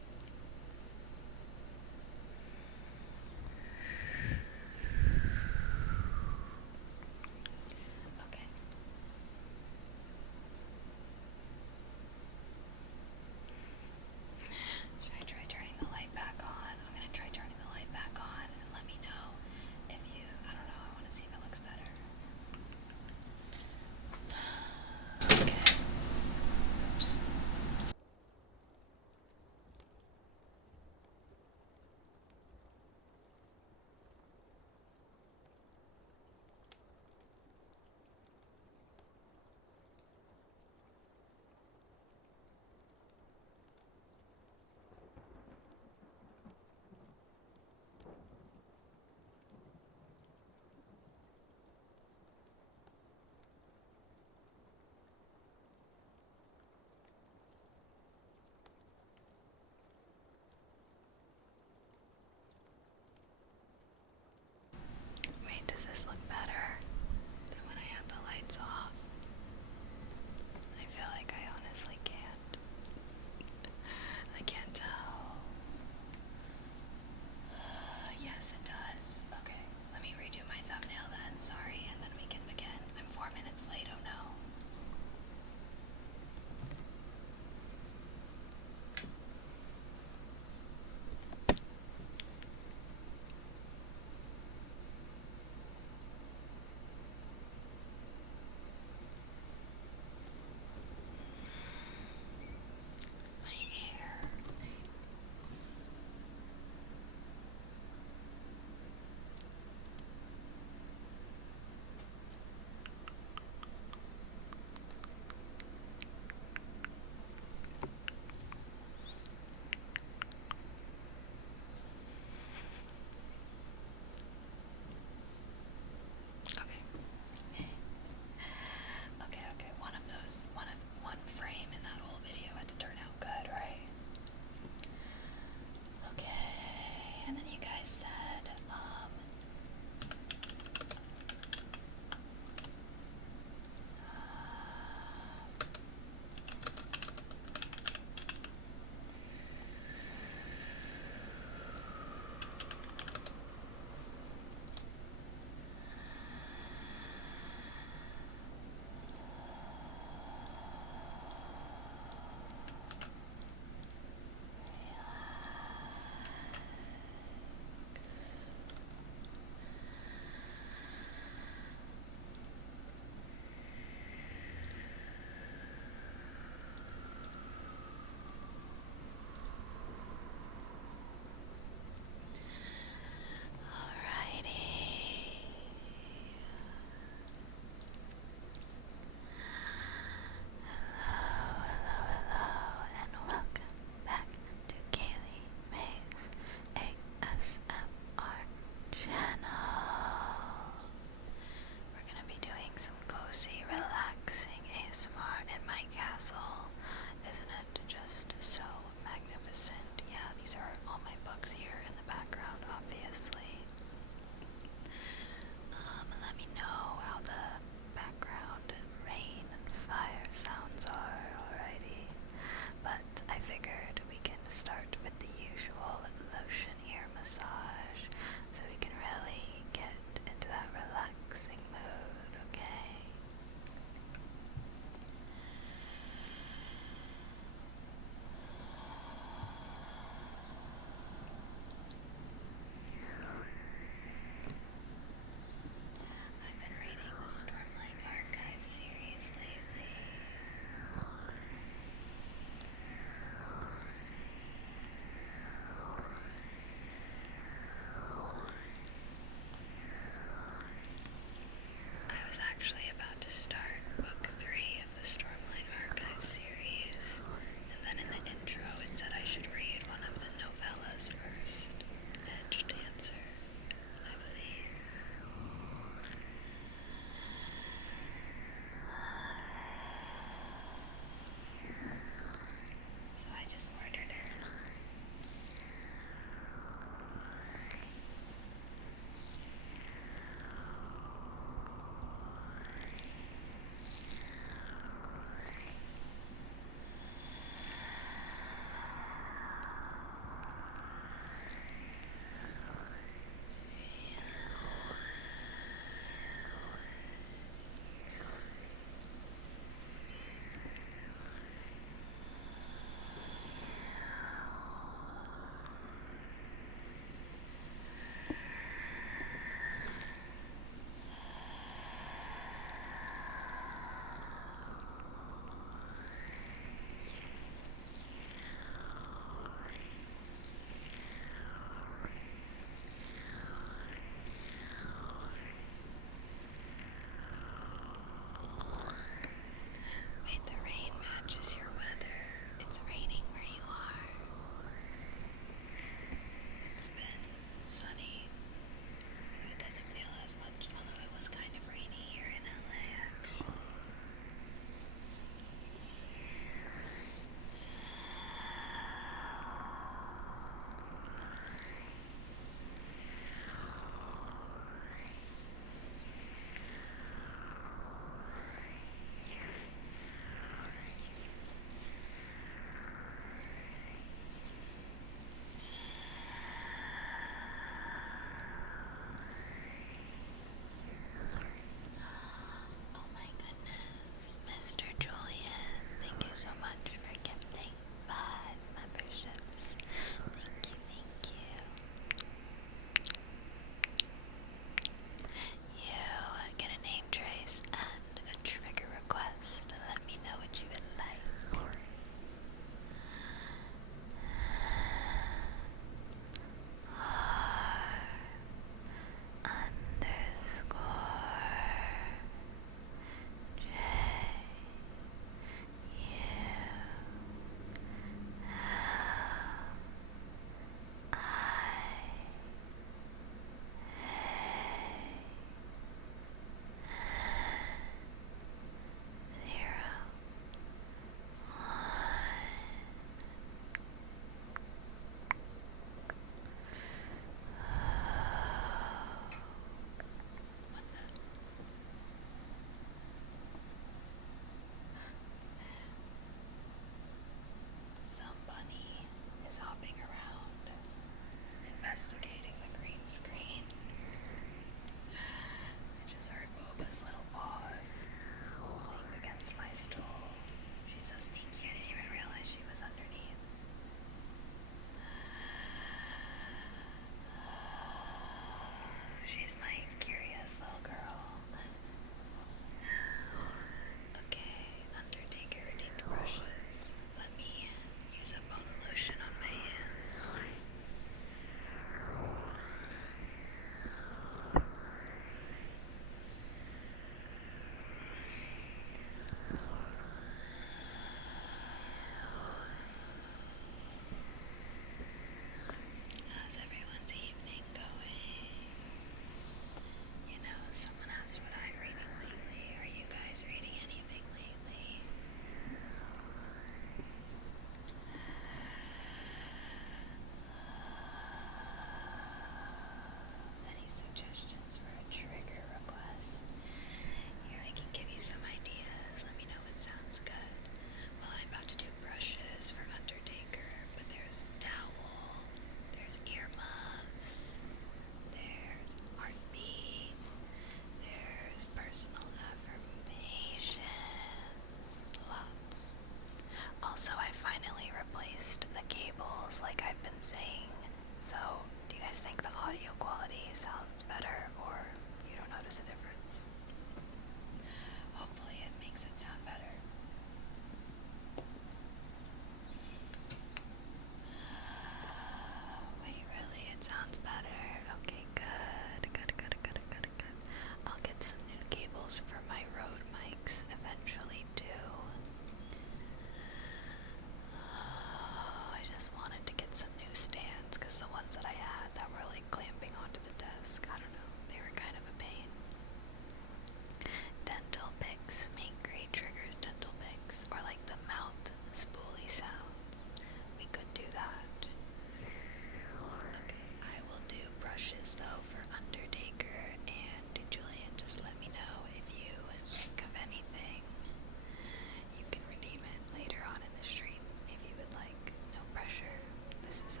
this is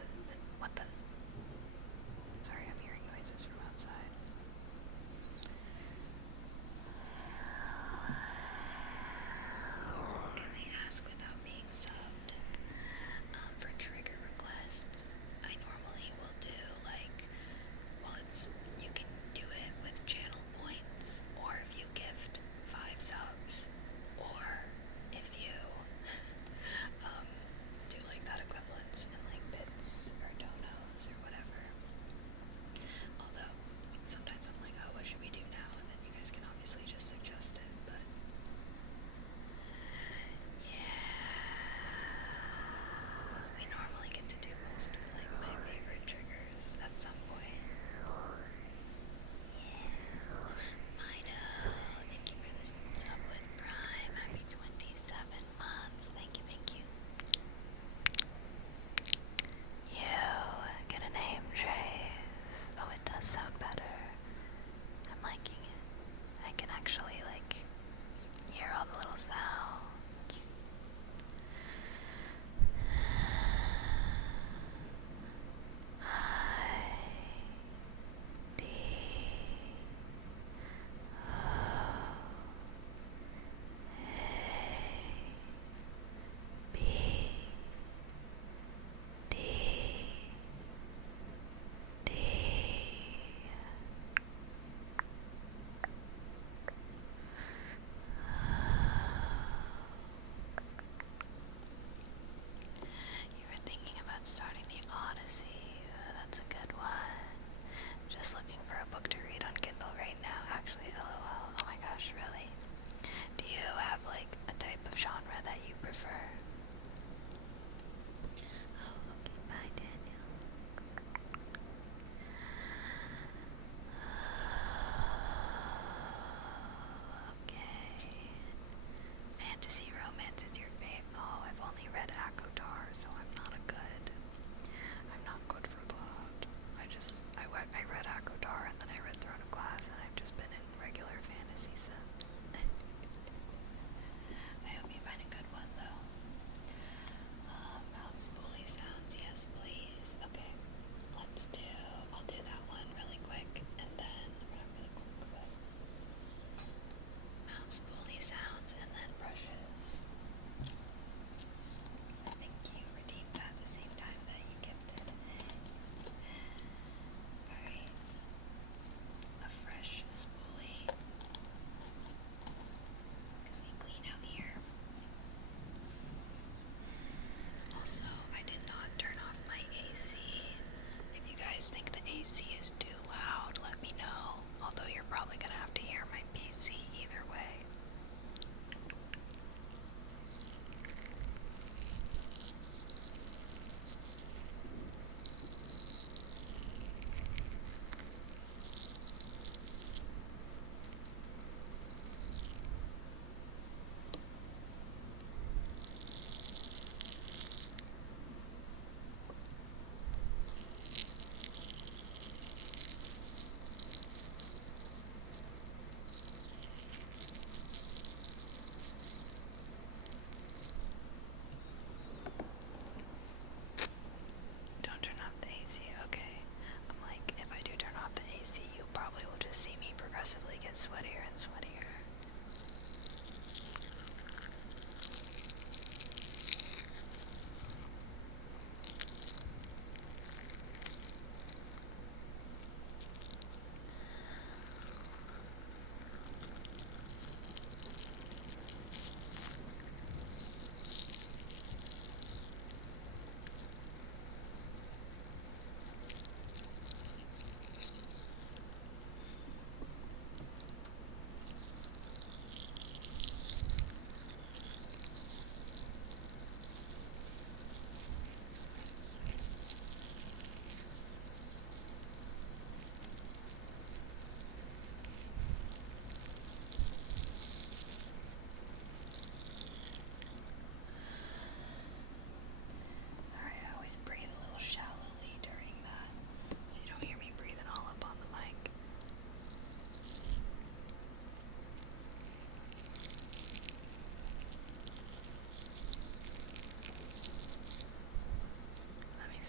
what the? Sorry, I'm hearing noises from outside. Can I ask without being subbed? For trigger requests, I normally will do you can do it with channel points, or if you gift 5 subs, or if you do like that equivalence in like bits.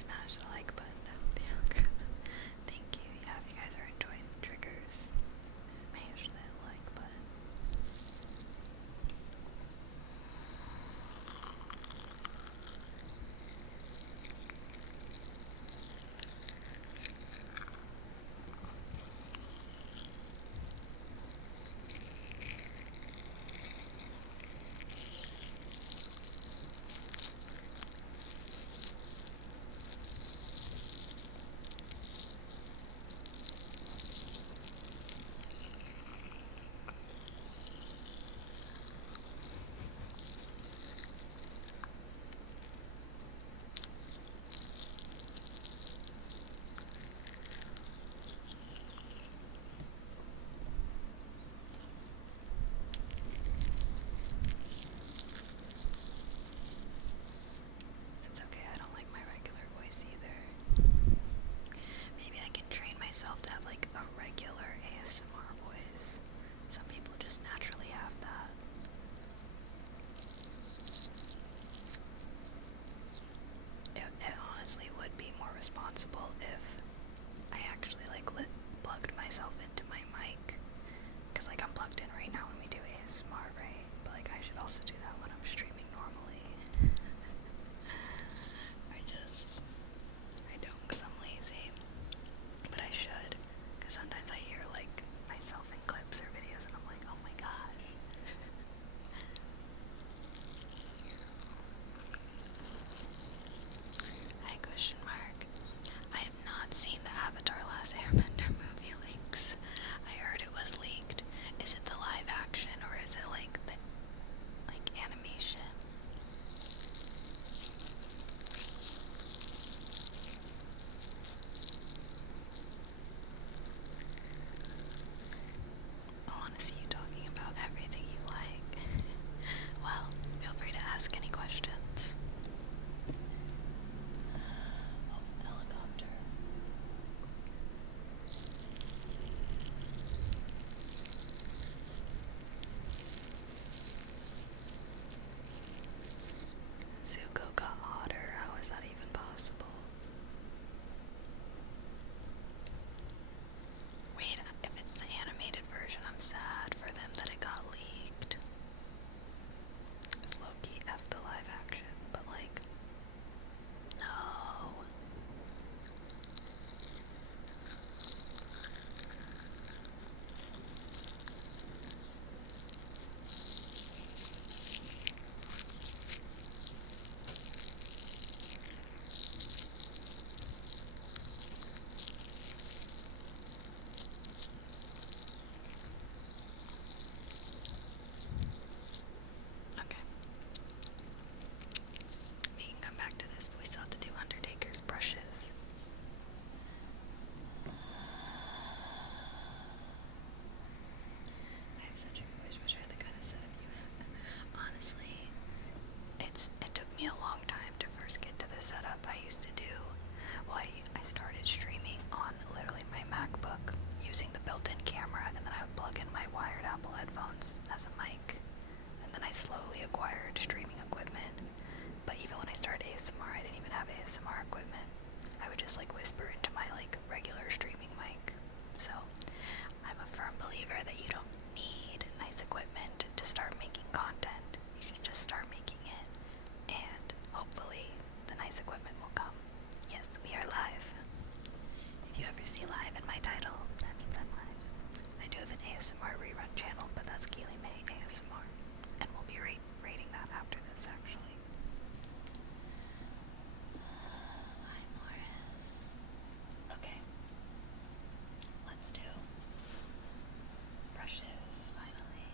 smash the like button to help the algorithm. Thank you. Yeah, if you guys are enjoying the triggers, smash that like button. It's okay, I don't like my regular voice either. Maybe I can train myself to have like a regular ASMR voice. Some people just naturally have that. It honestly would be more responsible if I actually like plugged myself into my mic. Cause like I'm plugged in right now when we do ASMR, right? But like I should also do that when I'm streaming normally. I don't cause I'm lazy. But I should. Cause sometimes I hear like myself in clips or videos and I'm like, oh my gosh. Hi, question mark. I have not seen the Avatar Last Airbender movie leaks. I heard it was leaked. Is it the live action or is it like the animation? I want to see you talking about everything you like. Well, feel free to ask any questions. Oh, helicopter. Zuko got hotter. How is that even possible? Wait, if it's the animated version, I'm sad for them that it got leaked. It's low-key F the live action, but like, no. Okay. We can come back to this, but we still have to do Undertaker's brushes. I have such a voice, wish I had the kind of setup you have. Honestly, it took me a long time to first get to the setup I used to do. Well, I started streaming on literally my MacBook using the built-in camera, and then I would plug in my wired Apple headphones as a mic. And then I slowly acquired streaming equipment. But even when I started ASMR, I didn't even have ASMR equipment. I would just like whisper into my like regular streaming mic. So I'm a firm believer that you don't need nice equipment to start making content. You should just start making it, and hopefully the nice equipment will come. Yes, we are live. If you ever see live in my title, that means I'm live. I do have an ASMR rerun channel, but that's Keely May ASMR, and we'll be rating that after this actually. Hi, Morris. Okay. Let's do brushes, finally.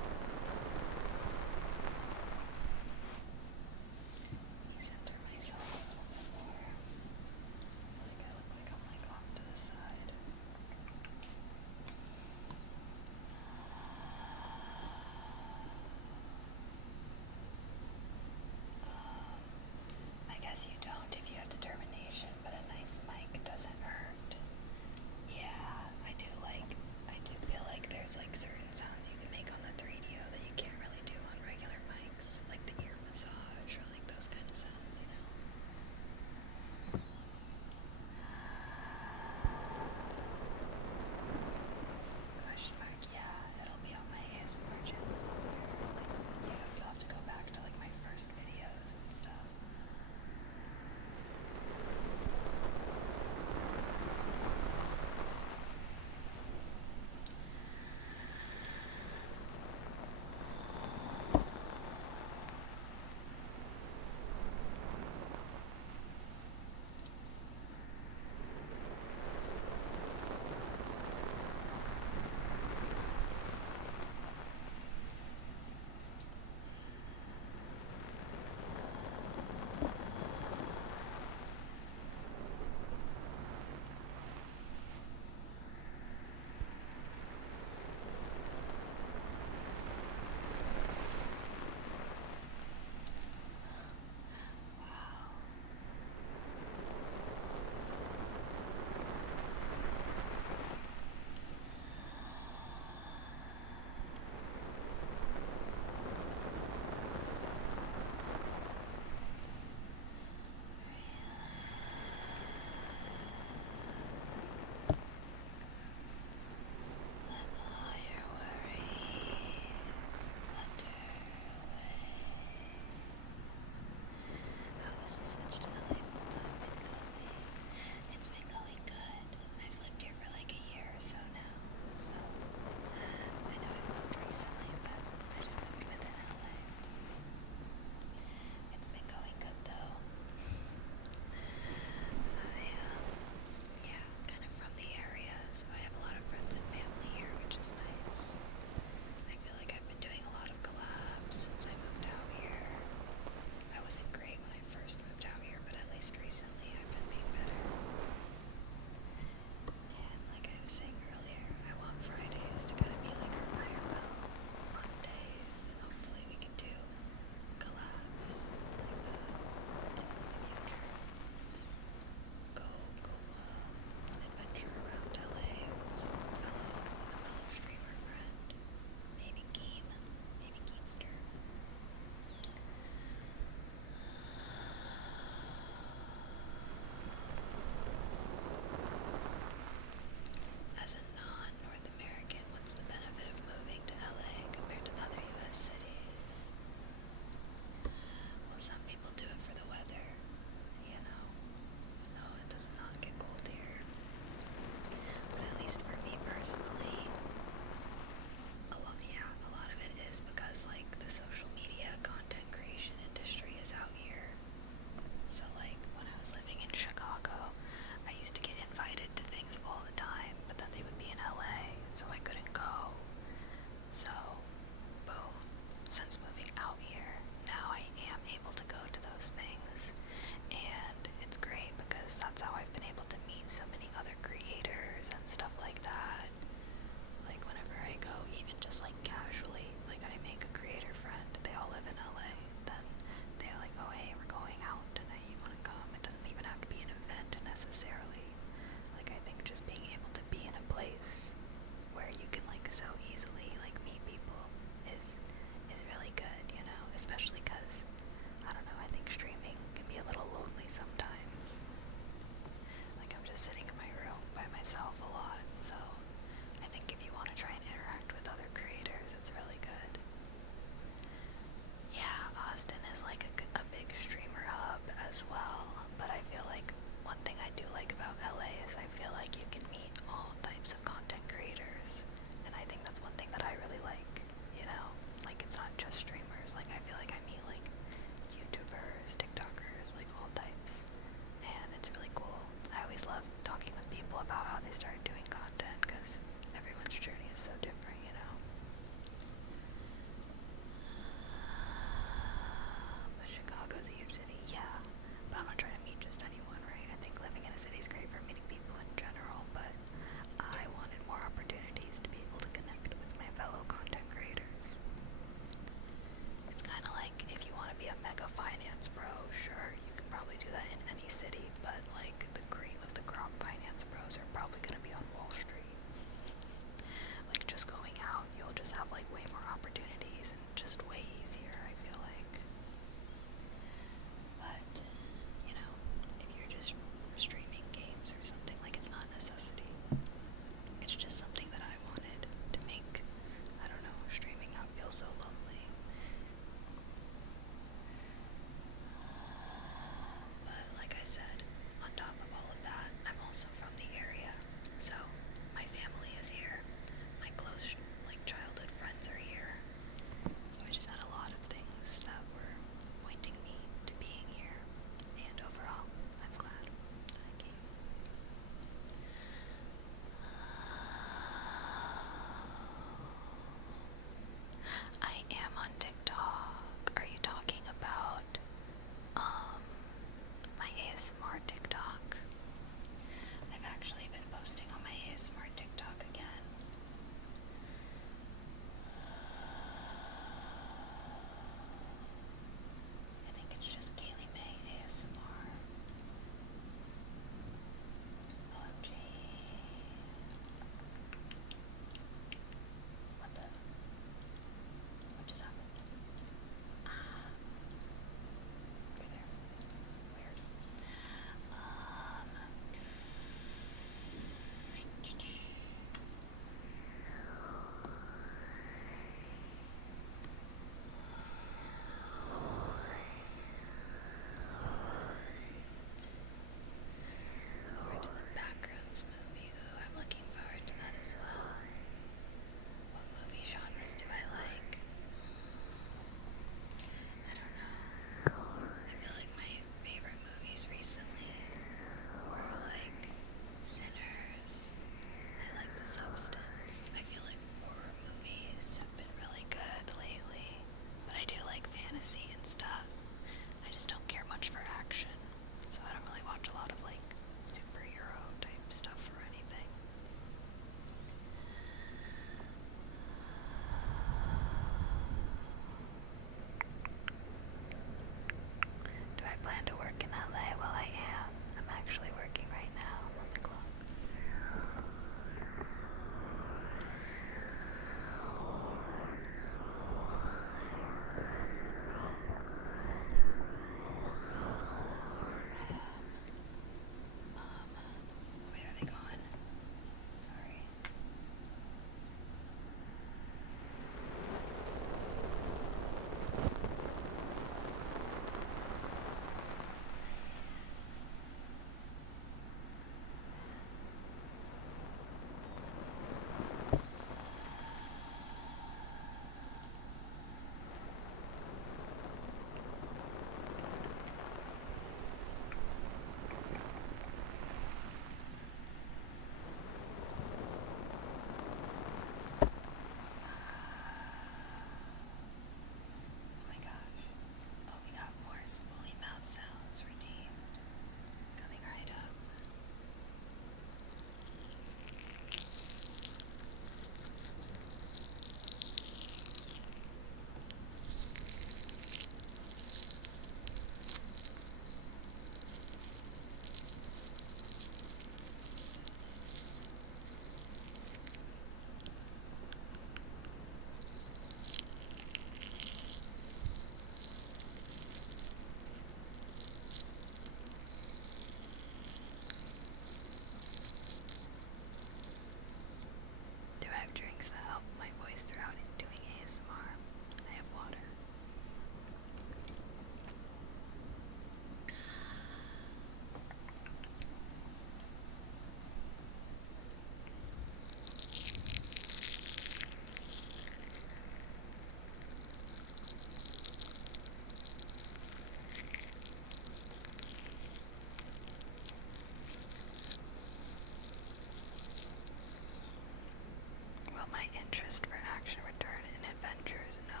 interest for action return in Avengers. No.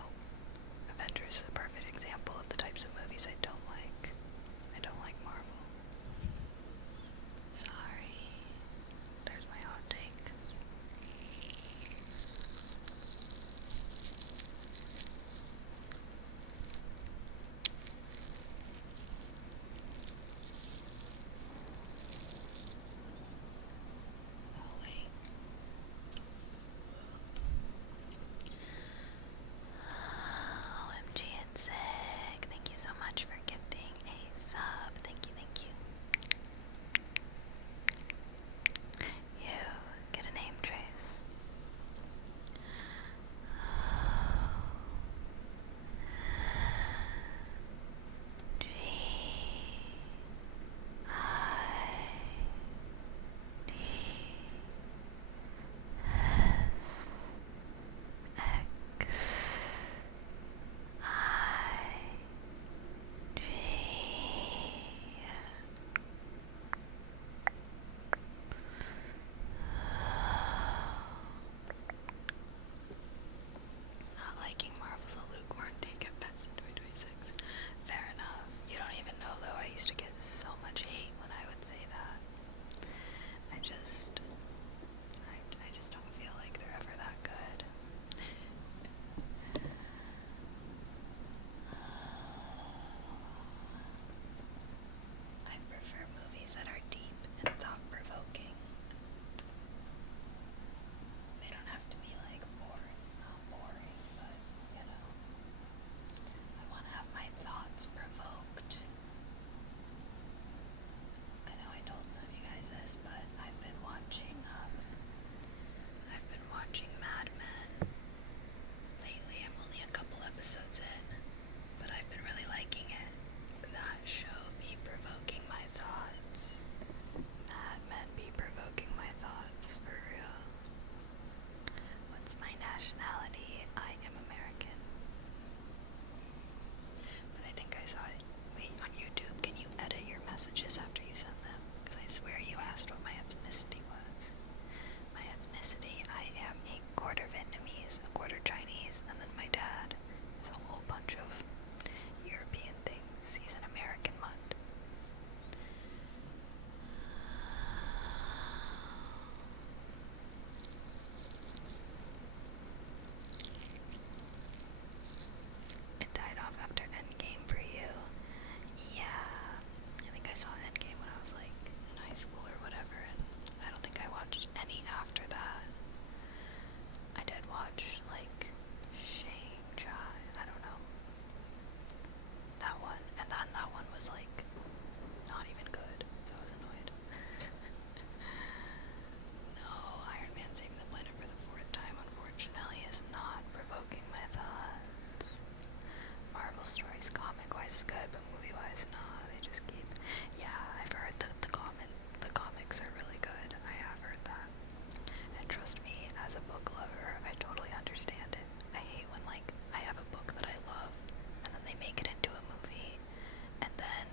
Avengers is a perfect example of the types of movies I don't like. I don't like Marvel. Sorry. There's my hot take. Oh wait. OMG, it's sick. Thank you so much for gifting a sub. Thank you, thank you. You get a name, Trace. G I D X I G. Not liking Marvel's a lukewarm take at best in 2026. Fair enough. You don't even know though, I used to get so much hate when I would say that. I just don't feel like they're ever that good. I prefer movies that are deep and thought-provoking. They don't have to be like boring, not boring, but you know, I want to have my thoughts provoked. I know I told some of you guys this, but I've been watching Mad Men lately. I'm only a couple episodes in, but I've been really liking it. That show be provoking my thoughts. Mad Men be provoking my thoughts, for real. What's my nationality? I am American. But I think I saw it. Wait, on YouTube, can you edit your messages after you send them? Because I swear you asked what my ethnicity was. My ethnicity, I am a quarter Vietnamese, a quarter Chinese, and then my dad is a whole bunch of European things. He's an American mutt. It died off after Endgame for you. Yeah. I think I saw Endgame when I was like in high school or whatever, and I don't think I watched any after that. I did watch like Shang-Chi, I don't know. That one, and then that one was like not even good, so I was annoyed. No, Iron Man saving the planet for the 4th time, unfortunately, is not provoking my thoughts. Marvel stories, comic-wise, is good, but movie-wise, nah. They just keep. Yeah, I've heard that the comics are really good. I have heard that. And trust me, as a book lover, I totally understand it. I hate when like I have a book that I love, and then they make it into a movie, and then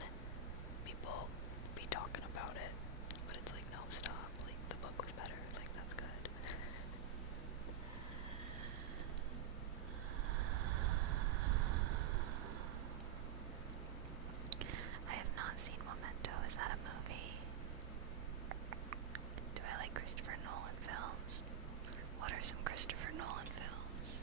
people be talking about it, but it's like, no, stop. Like the book was better. Like that's good. I have not seen Memento. Is that a movie? Do I like Christopher Nolan films? What are some Christopher Nolan films?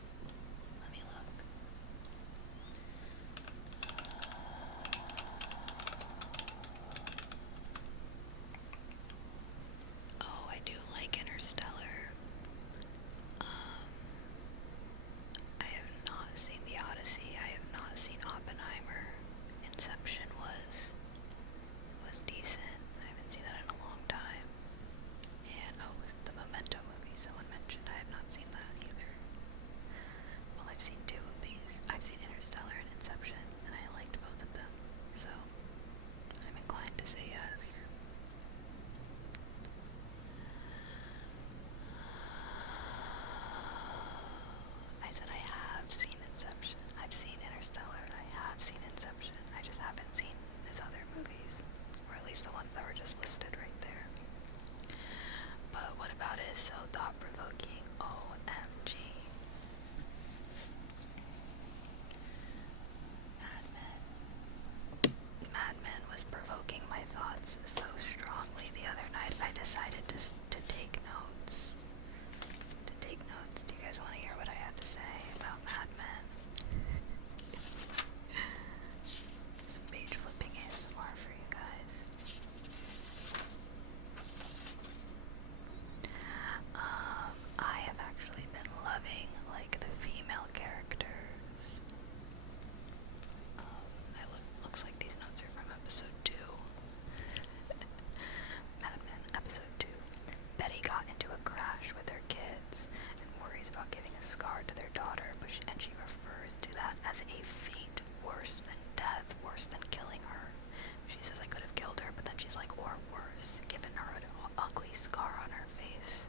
or worse, given her an ugly scar on her face.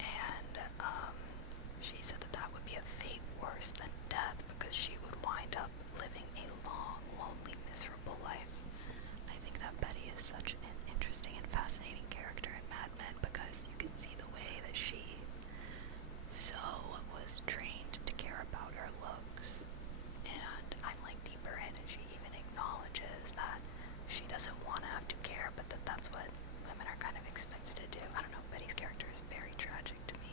And she said that that would be a fate worse than death because she would wind up living a long, lonely, miserable life. I think that Betty is such an interesting and fascinating character in Mad Men because you can see the way that she so was trained to care about her looks. And I'm like deeper in, and she even acknowledges that she doesn't want to have to care, but that's what women are kind of expected to do. I don't know, Betty's character is very tragic to me.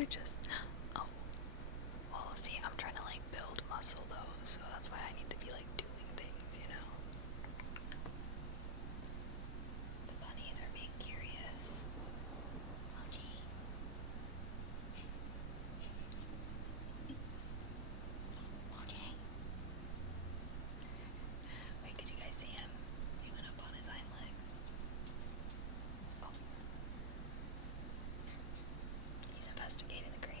I just. Oh. Well, see, I'm trying to like build muscle though, so that's why I need to be like doing things, you know? The bunnies are being curious. Mochi. Mochi. Wait, did you guys see him? He went up on his hind legs. Oh. He's investigating the green.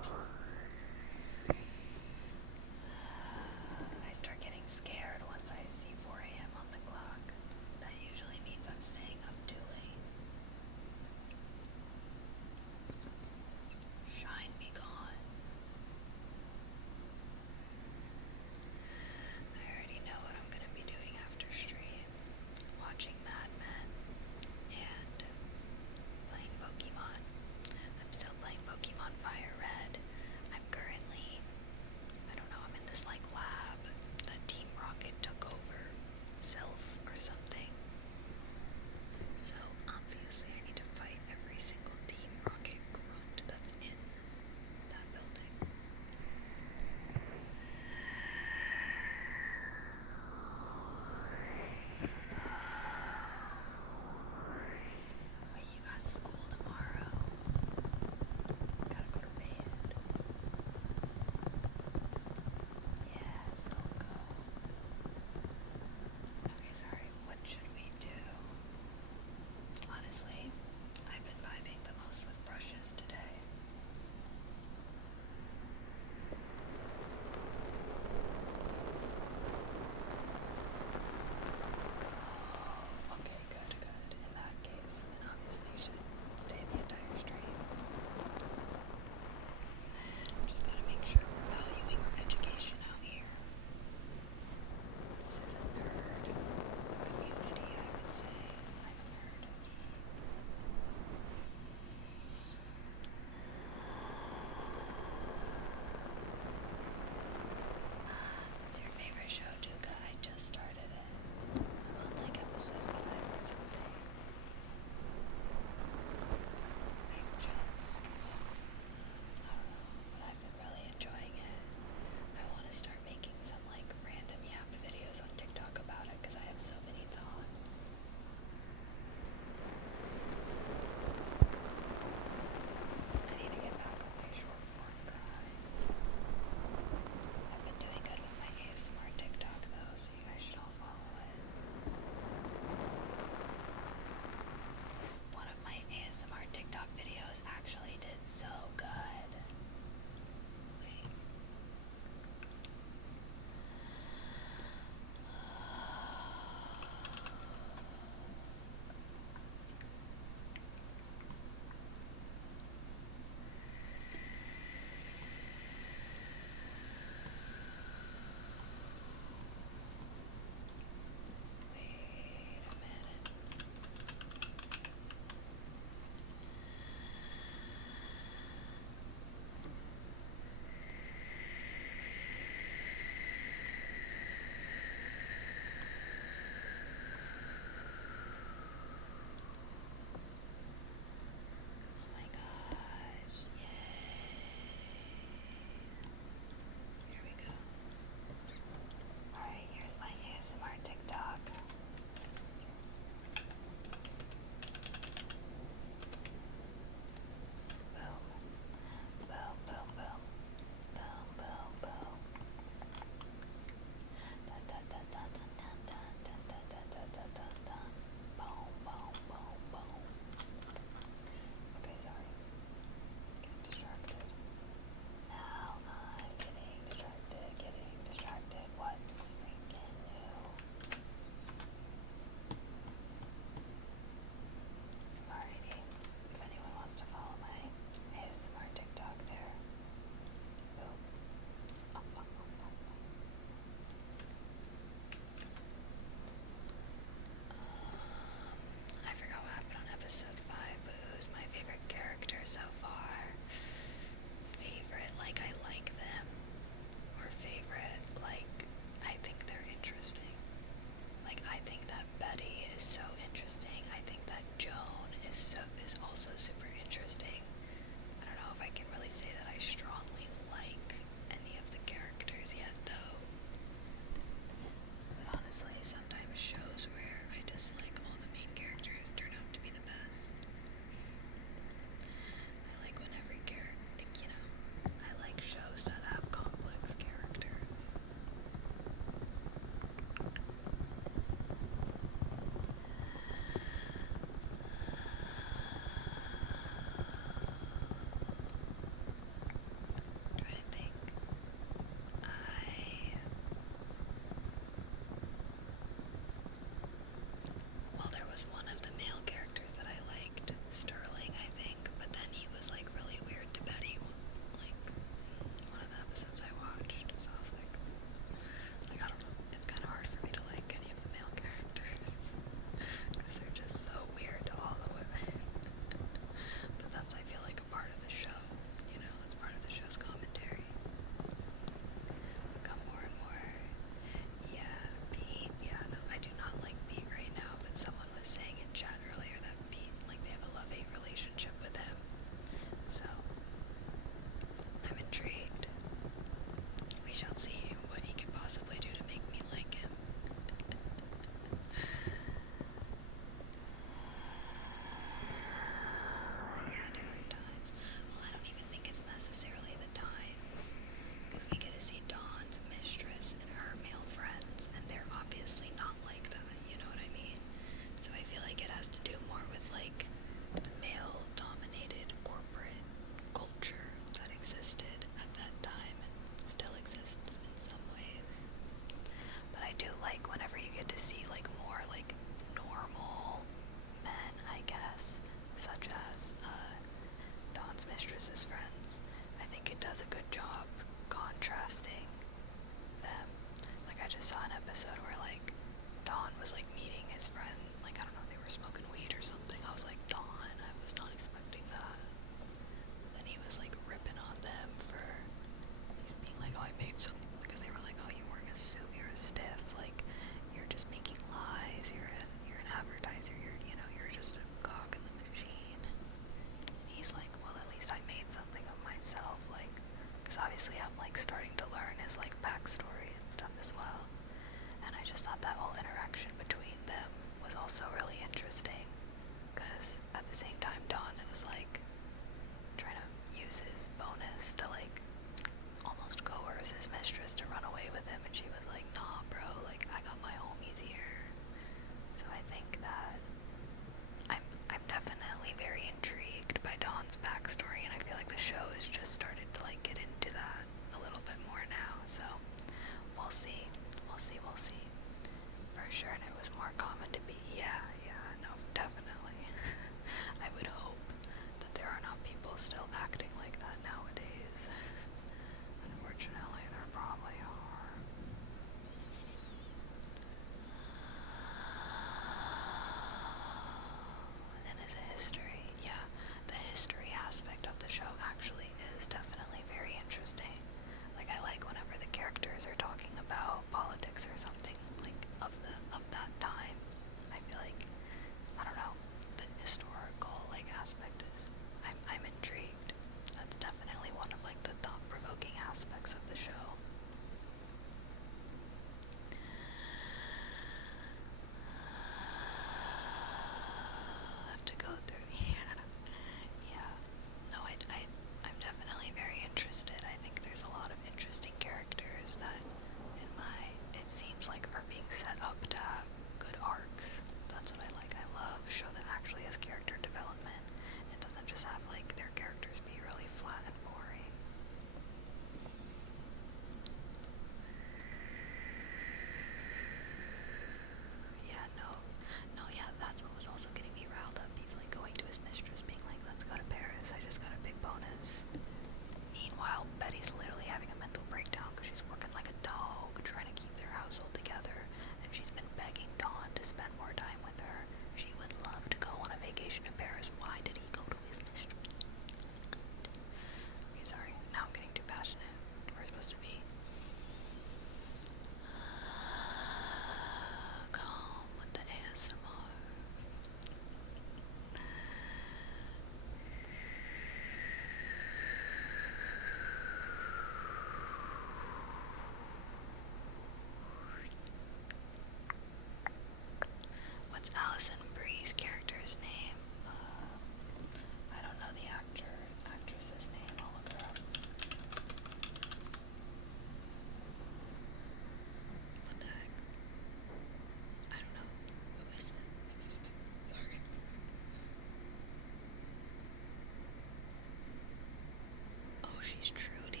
She's Trudy.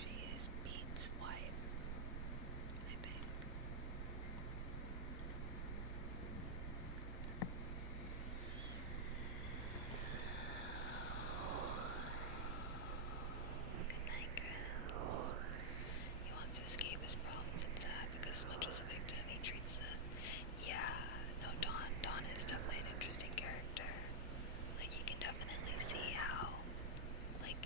She is Pete's wife, I think. Good night, Chris. He wants to escape his problems and sad because as much as a victim, he treats the... Yeah, no, Dawn is definitely an interesting character. Like, you can definitely see how, like,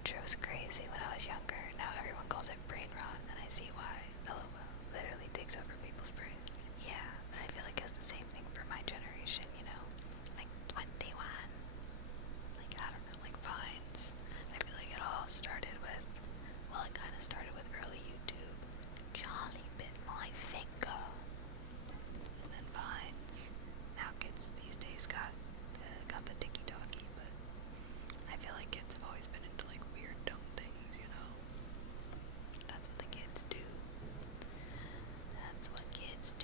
culture was crazy when I was younger. Now everyone calls it brain rot, and I see why. LOL. Literally takes over people's brains. Yeah, but I feel like it's the same thing for my generation, you know? Like 21. Like, I don't know, like Vines. I feel like it all started with, well, it kind of started with early YouTube. Charlie bit my finger. And then Vines. Now kids these days got the TikToky, but I feel like kids have always been into like weird, dumb things, you know? That's what the kids do. That's what kids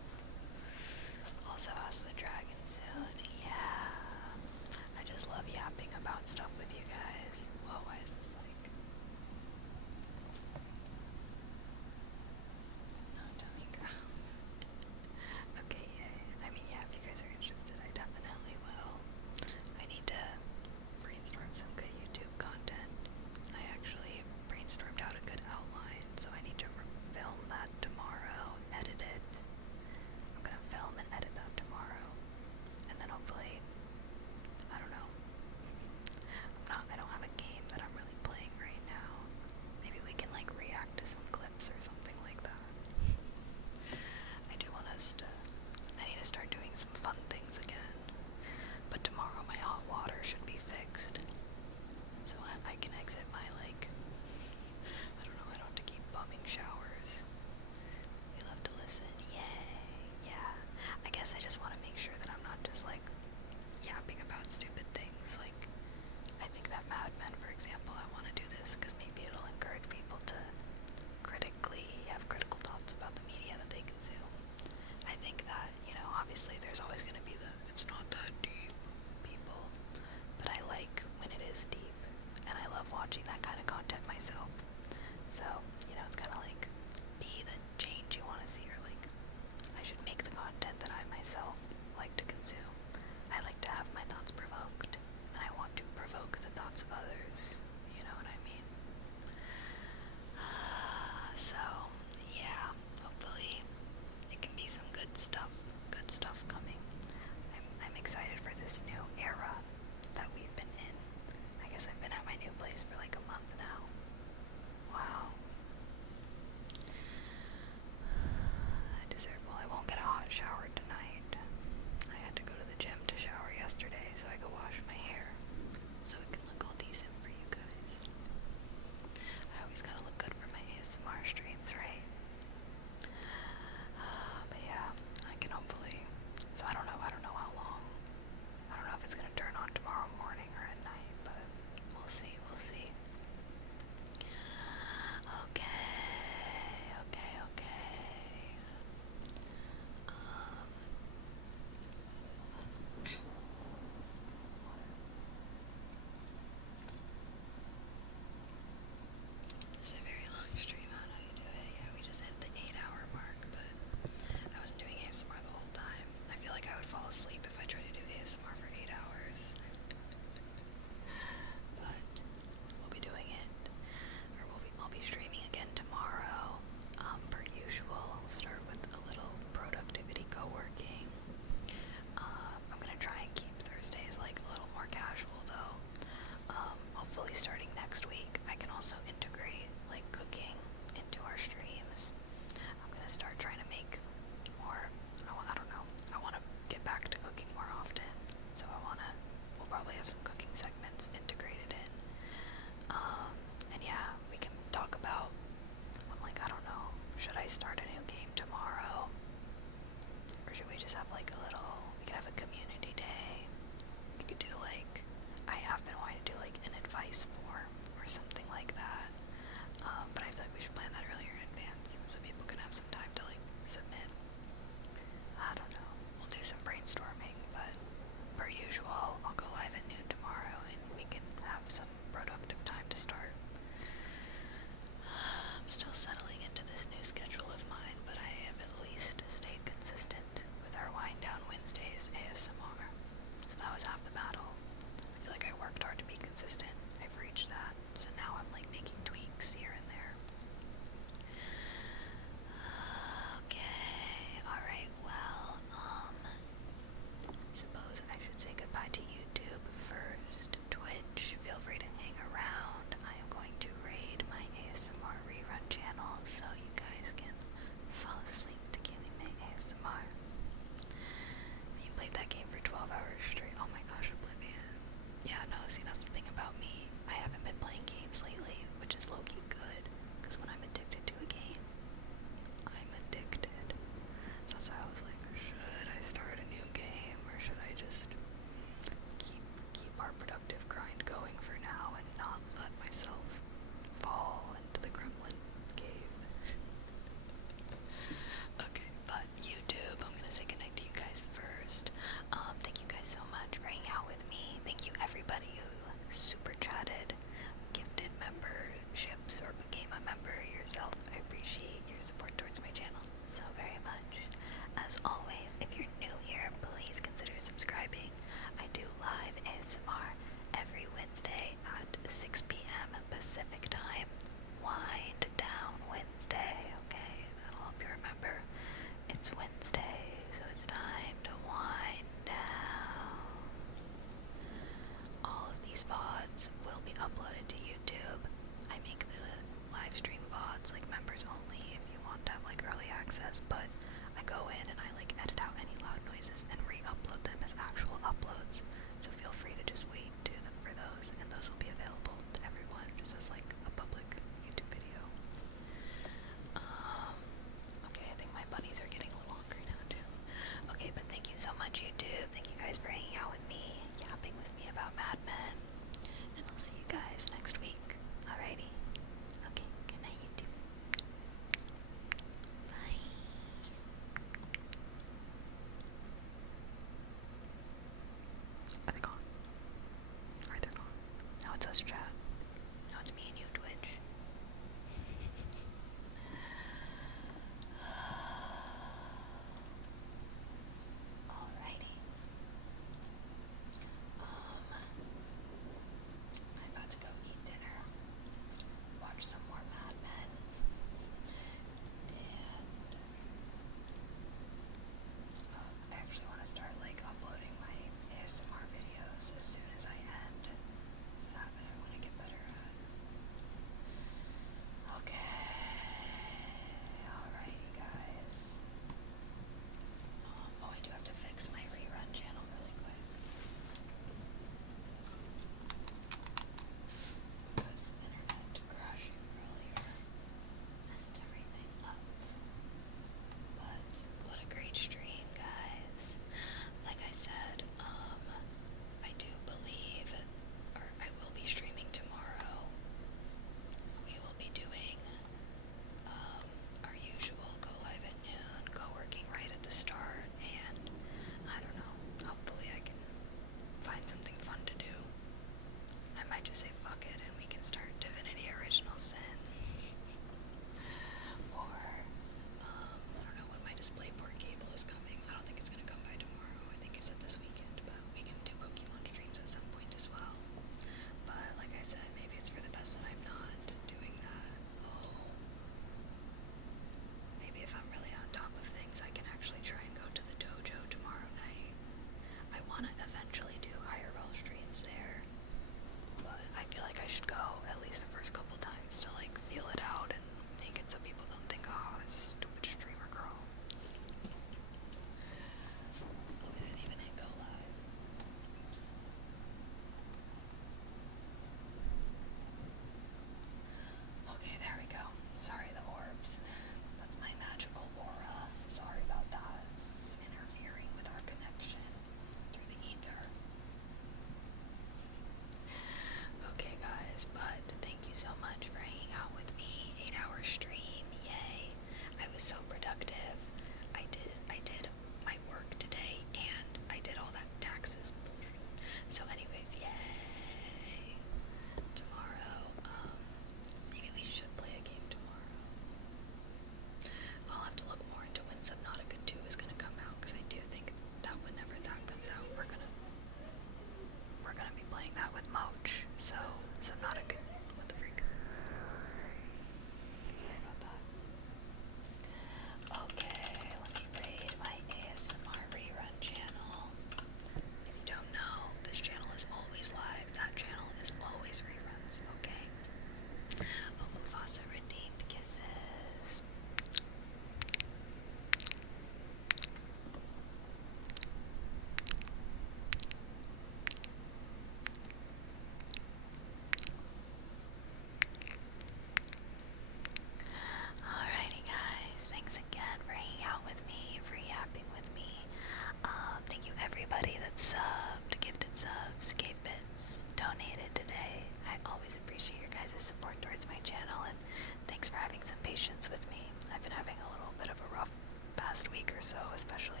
so, especially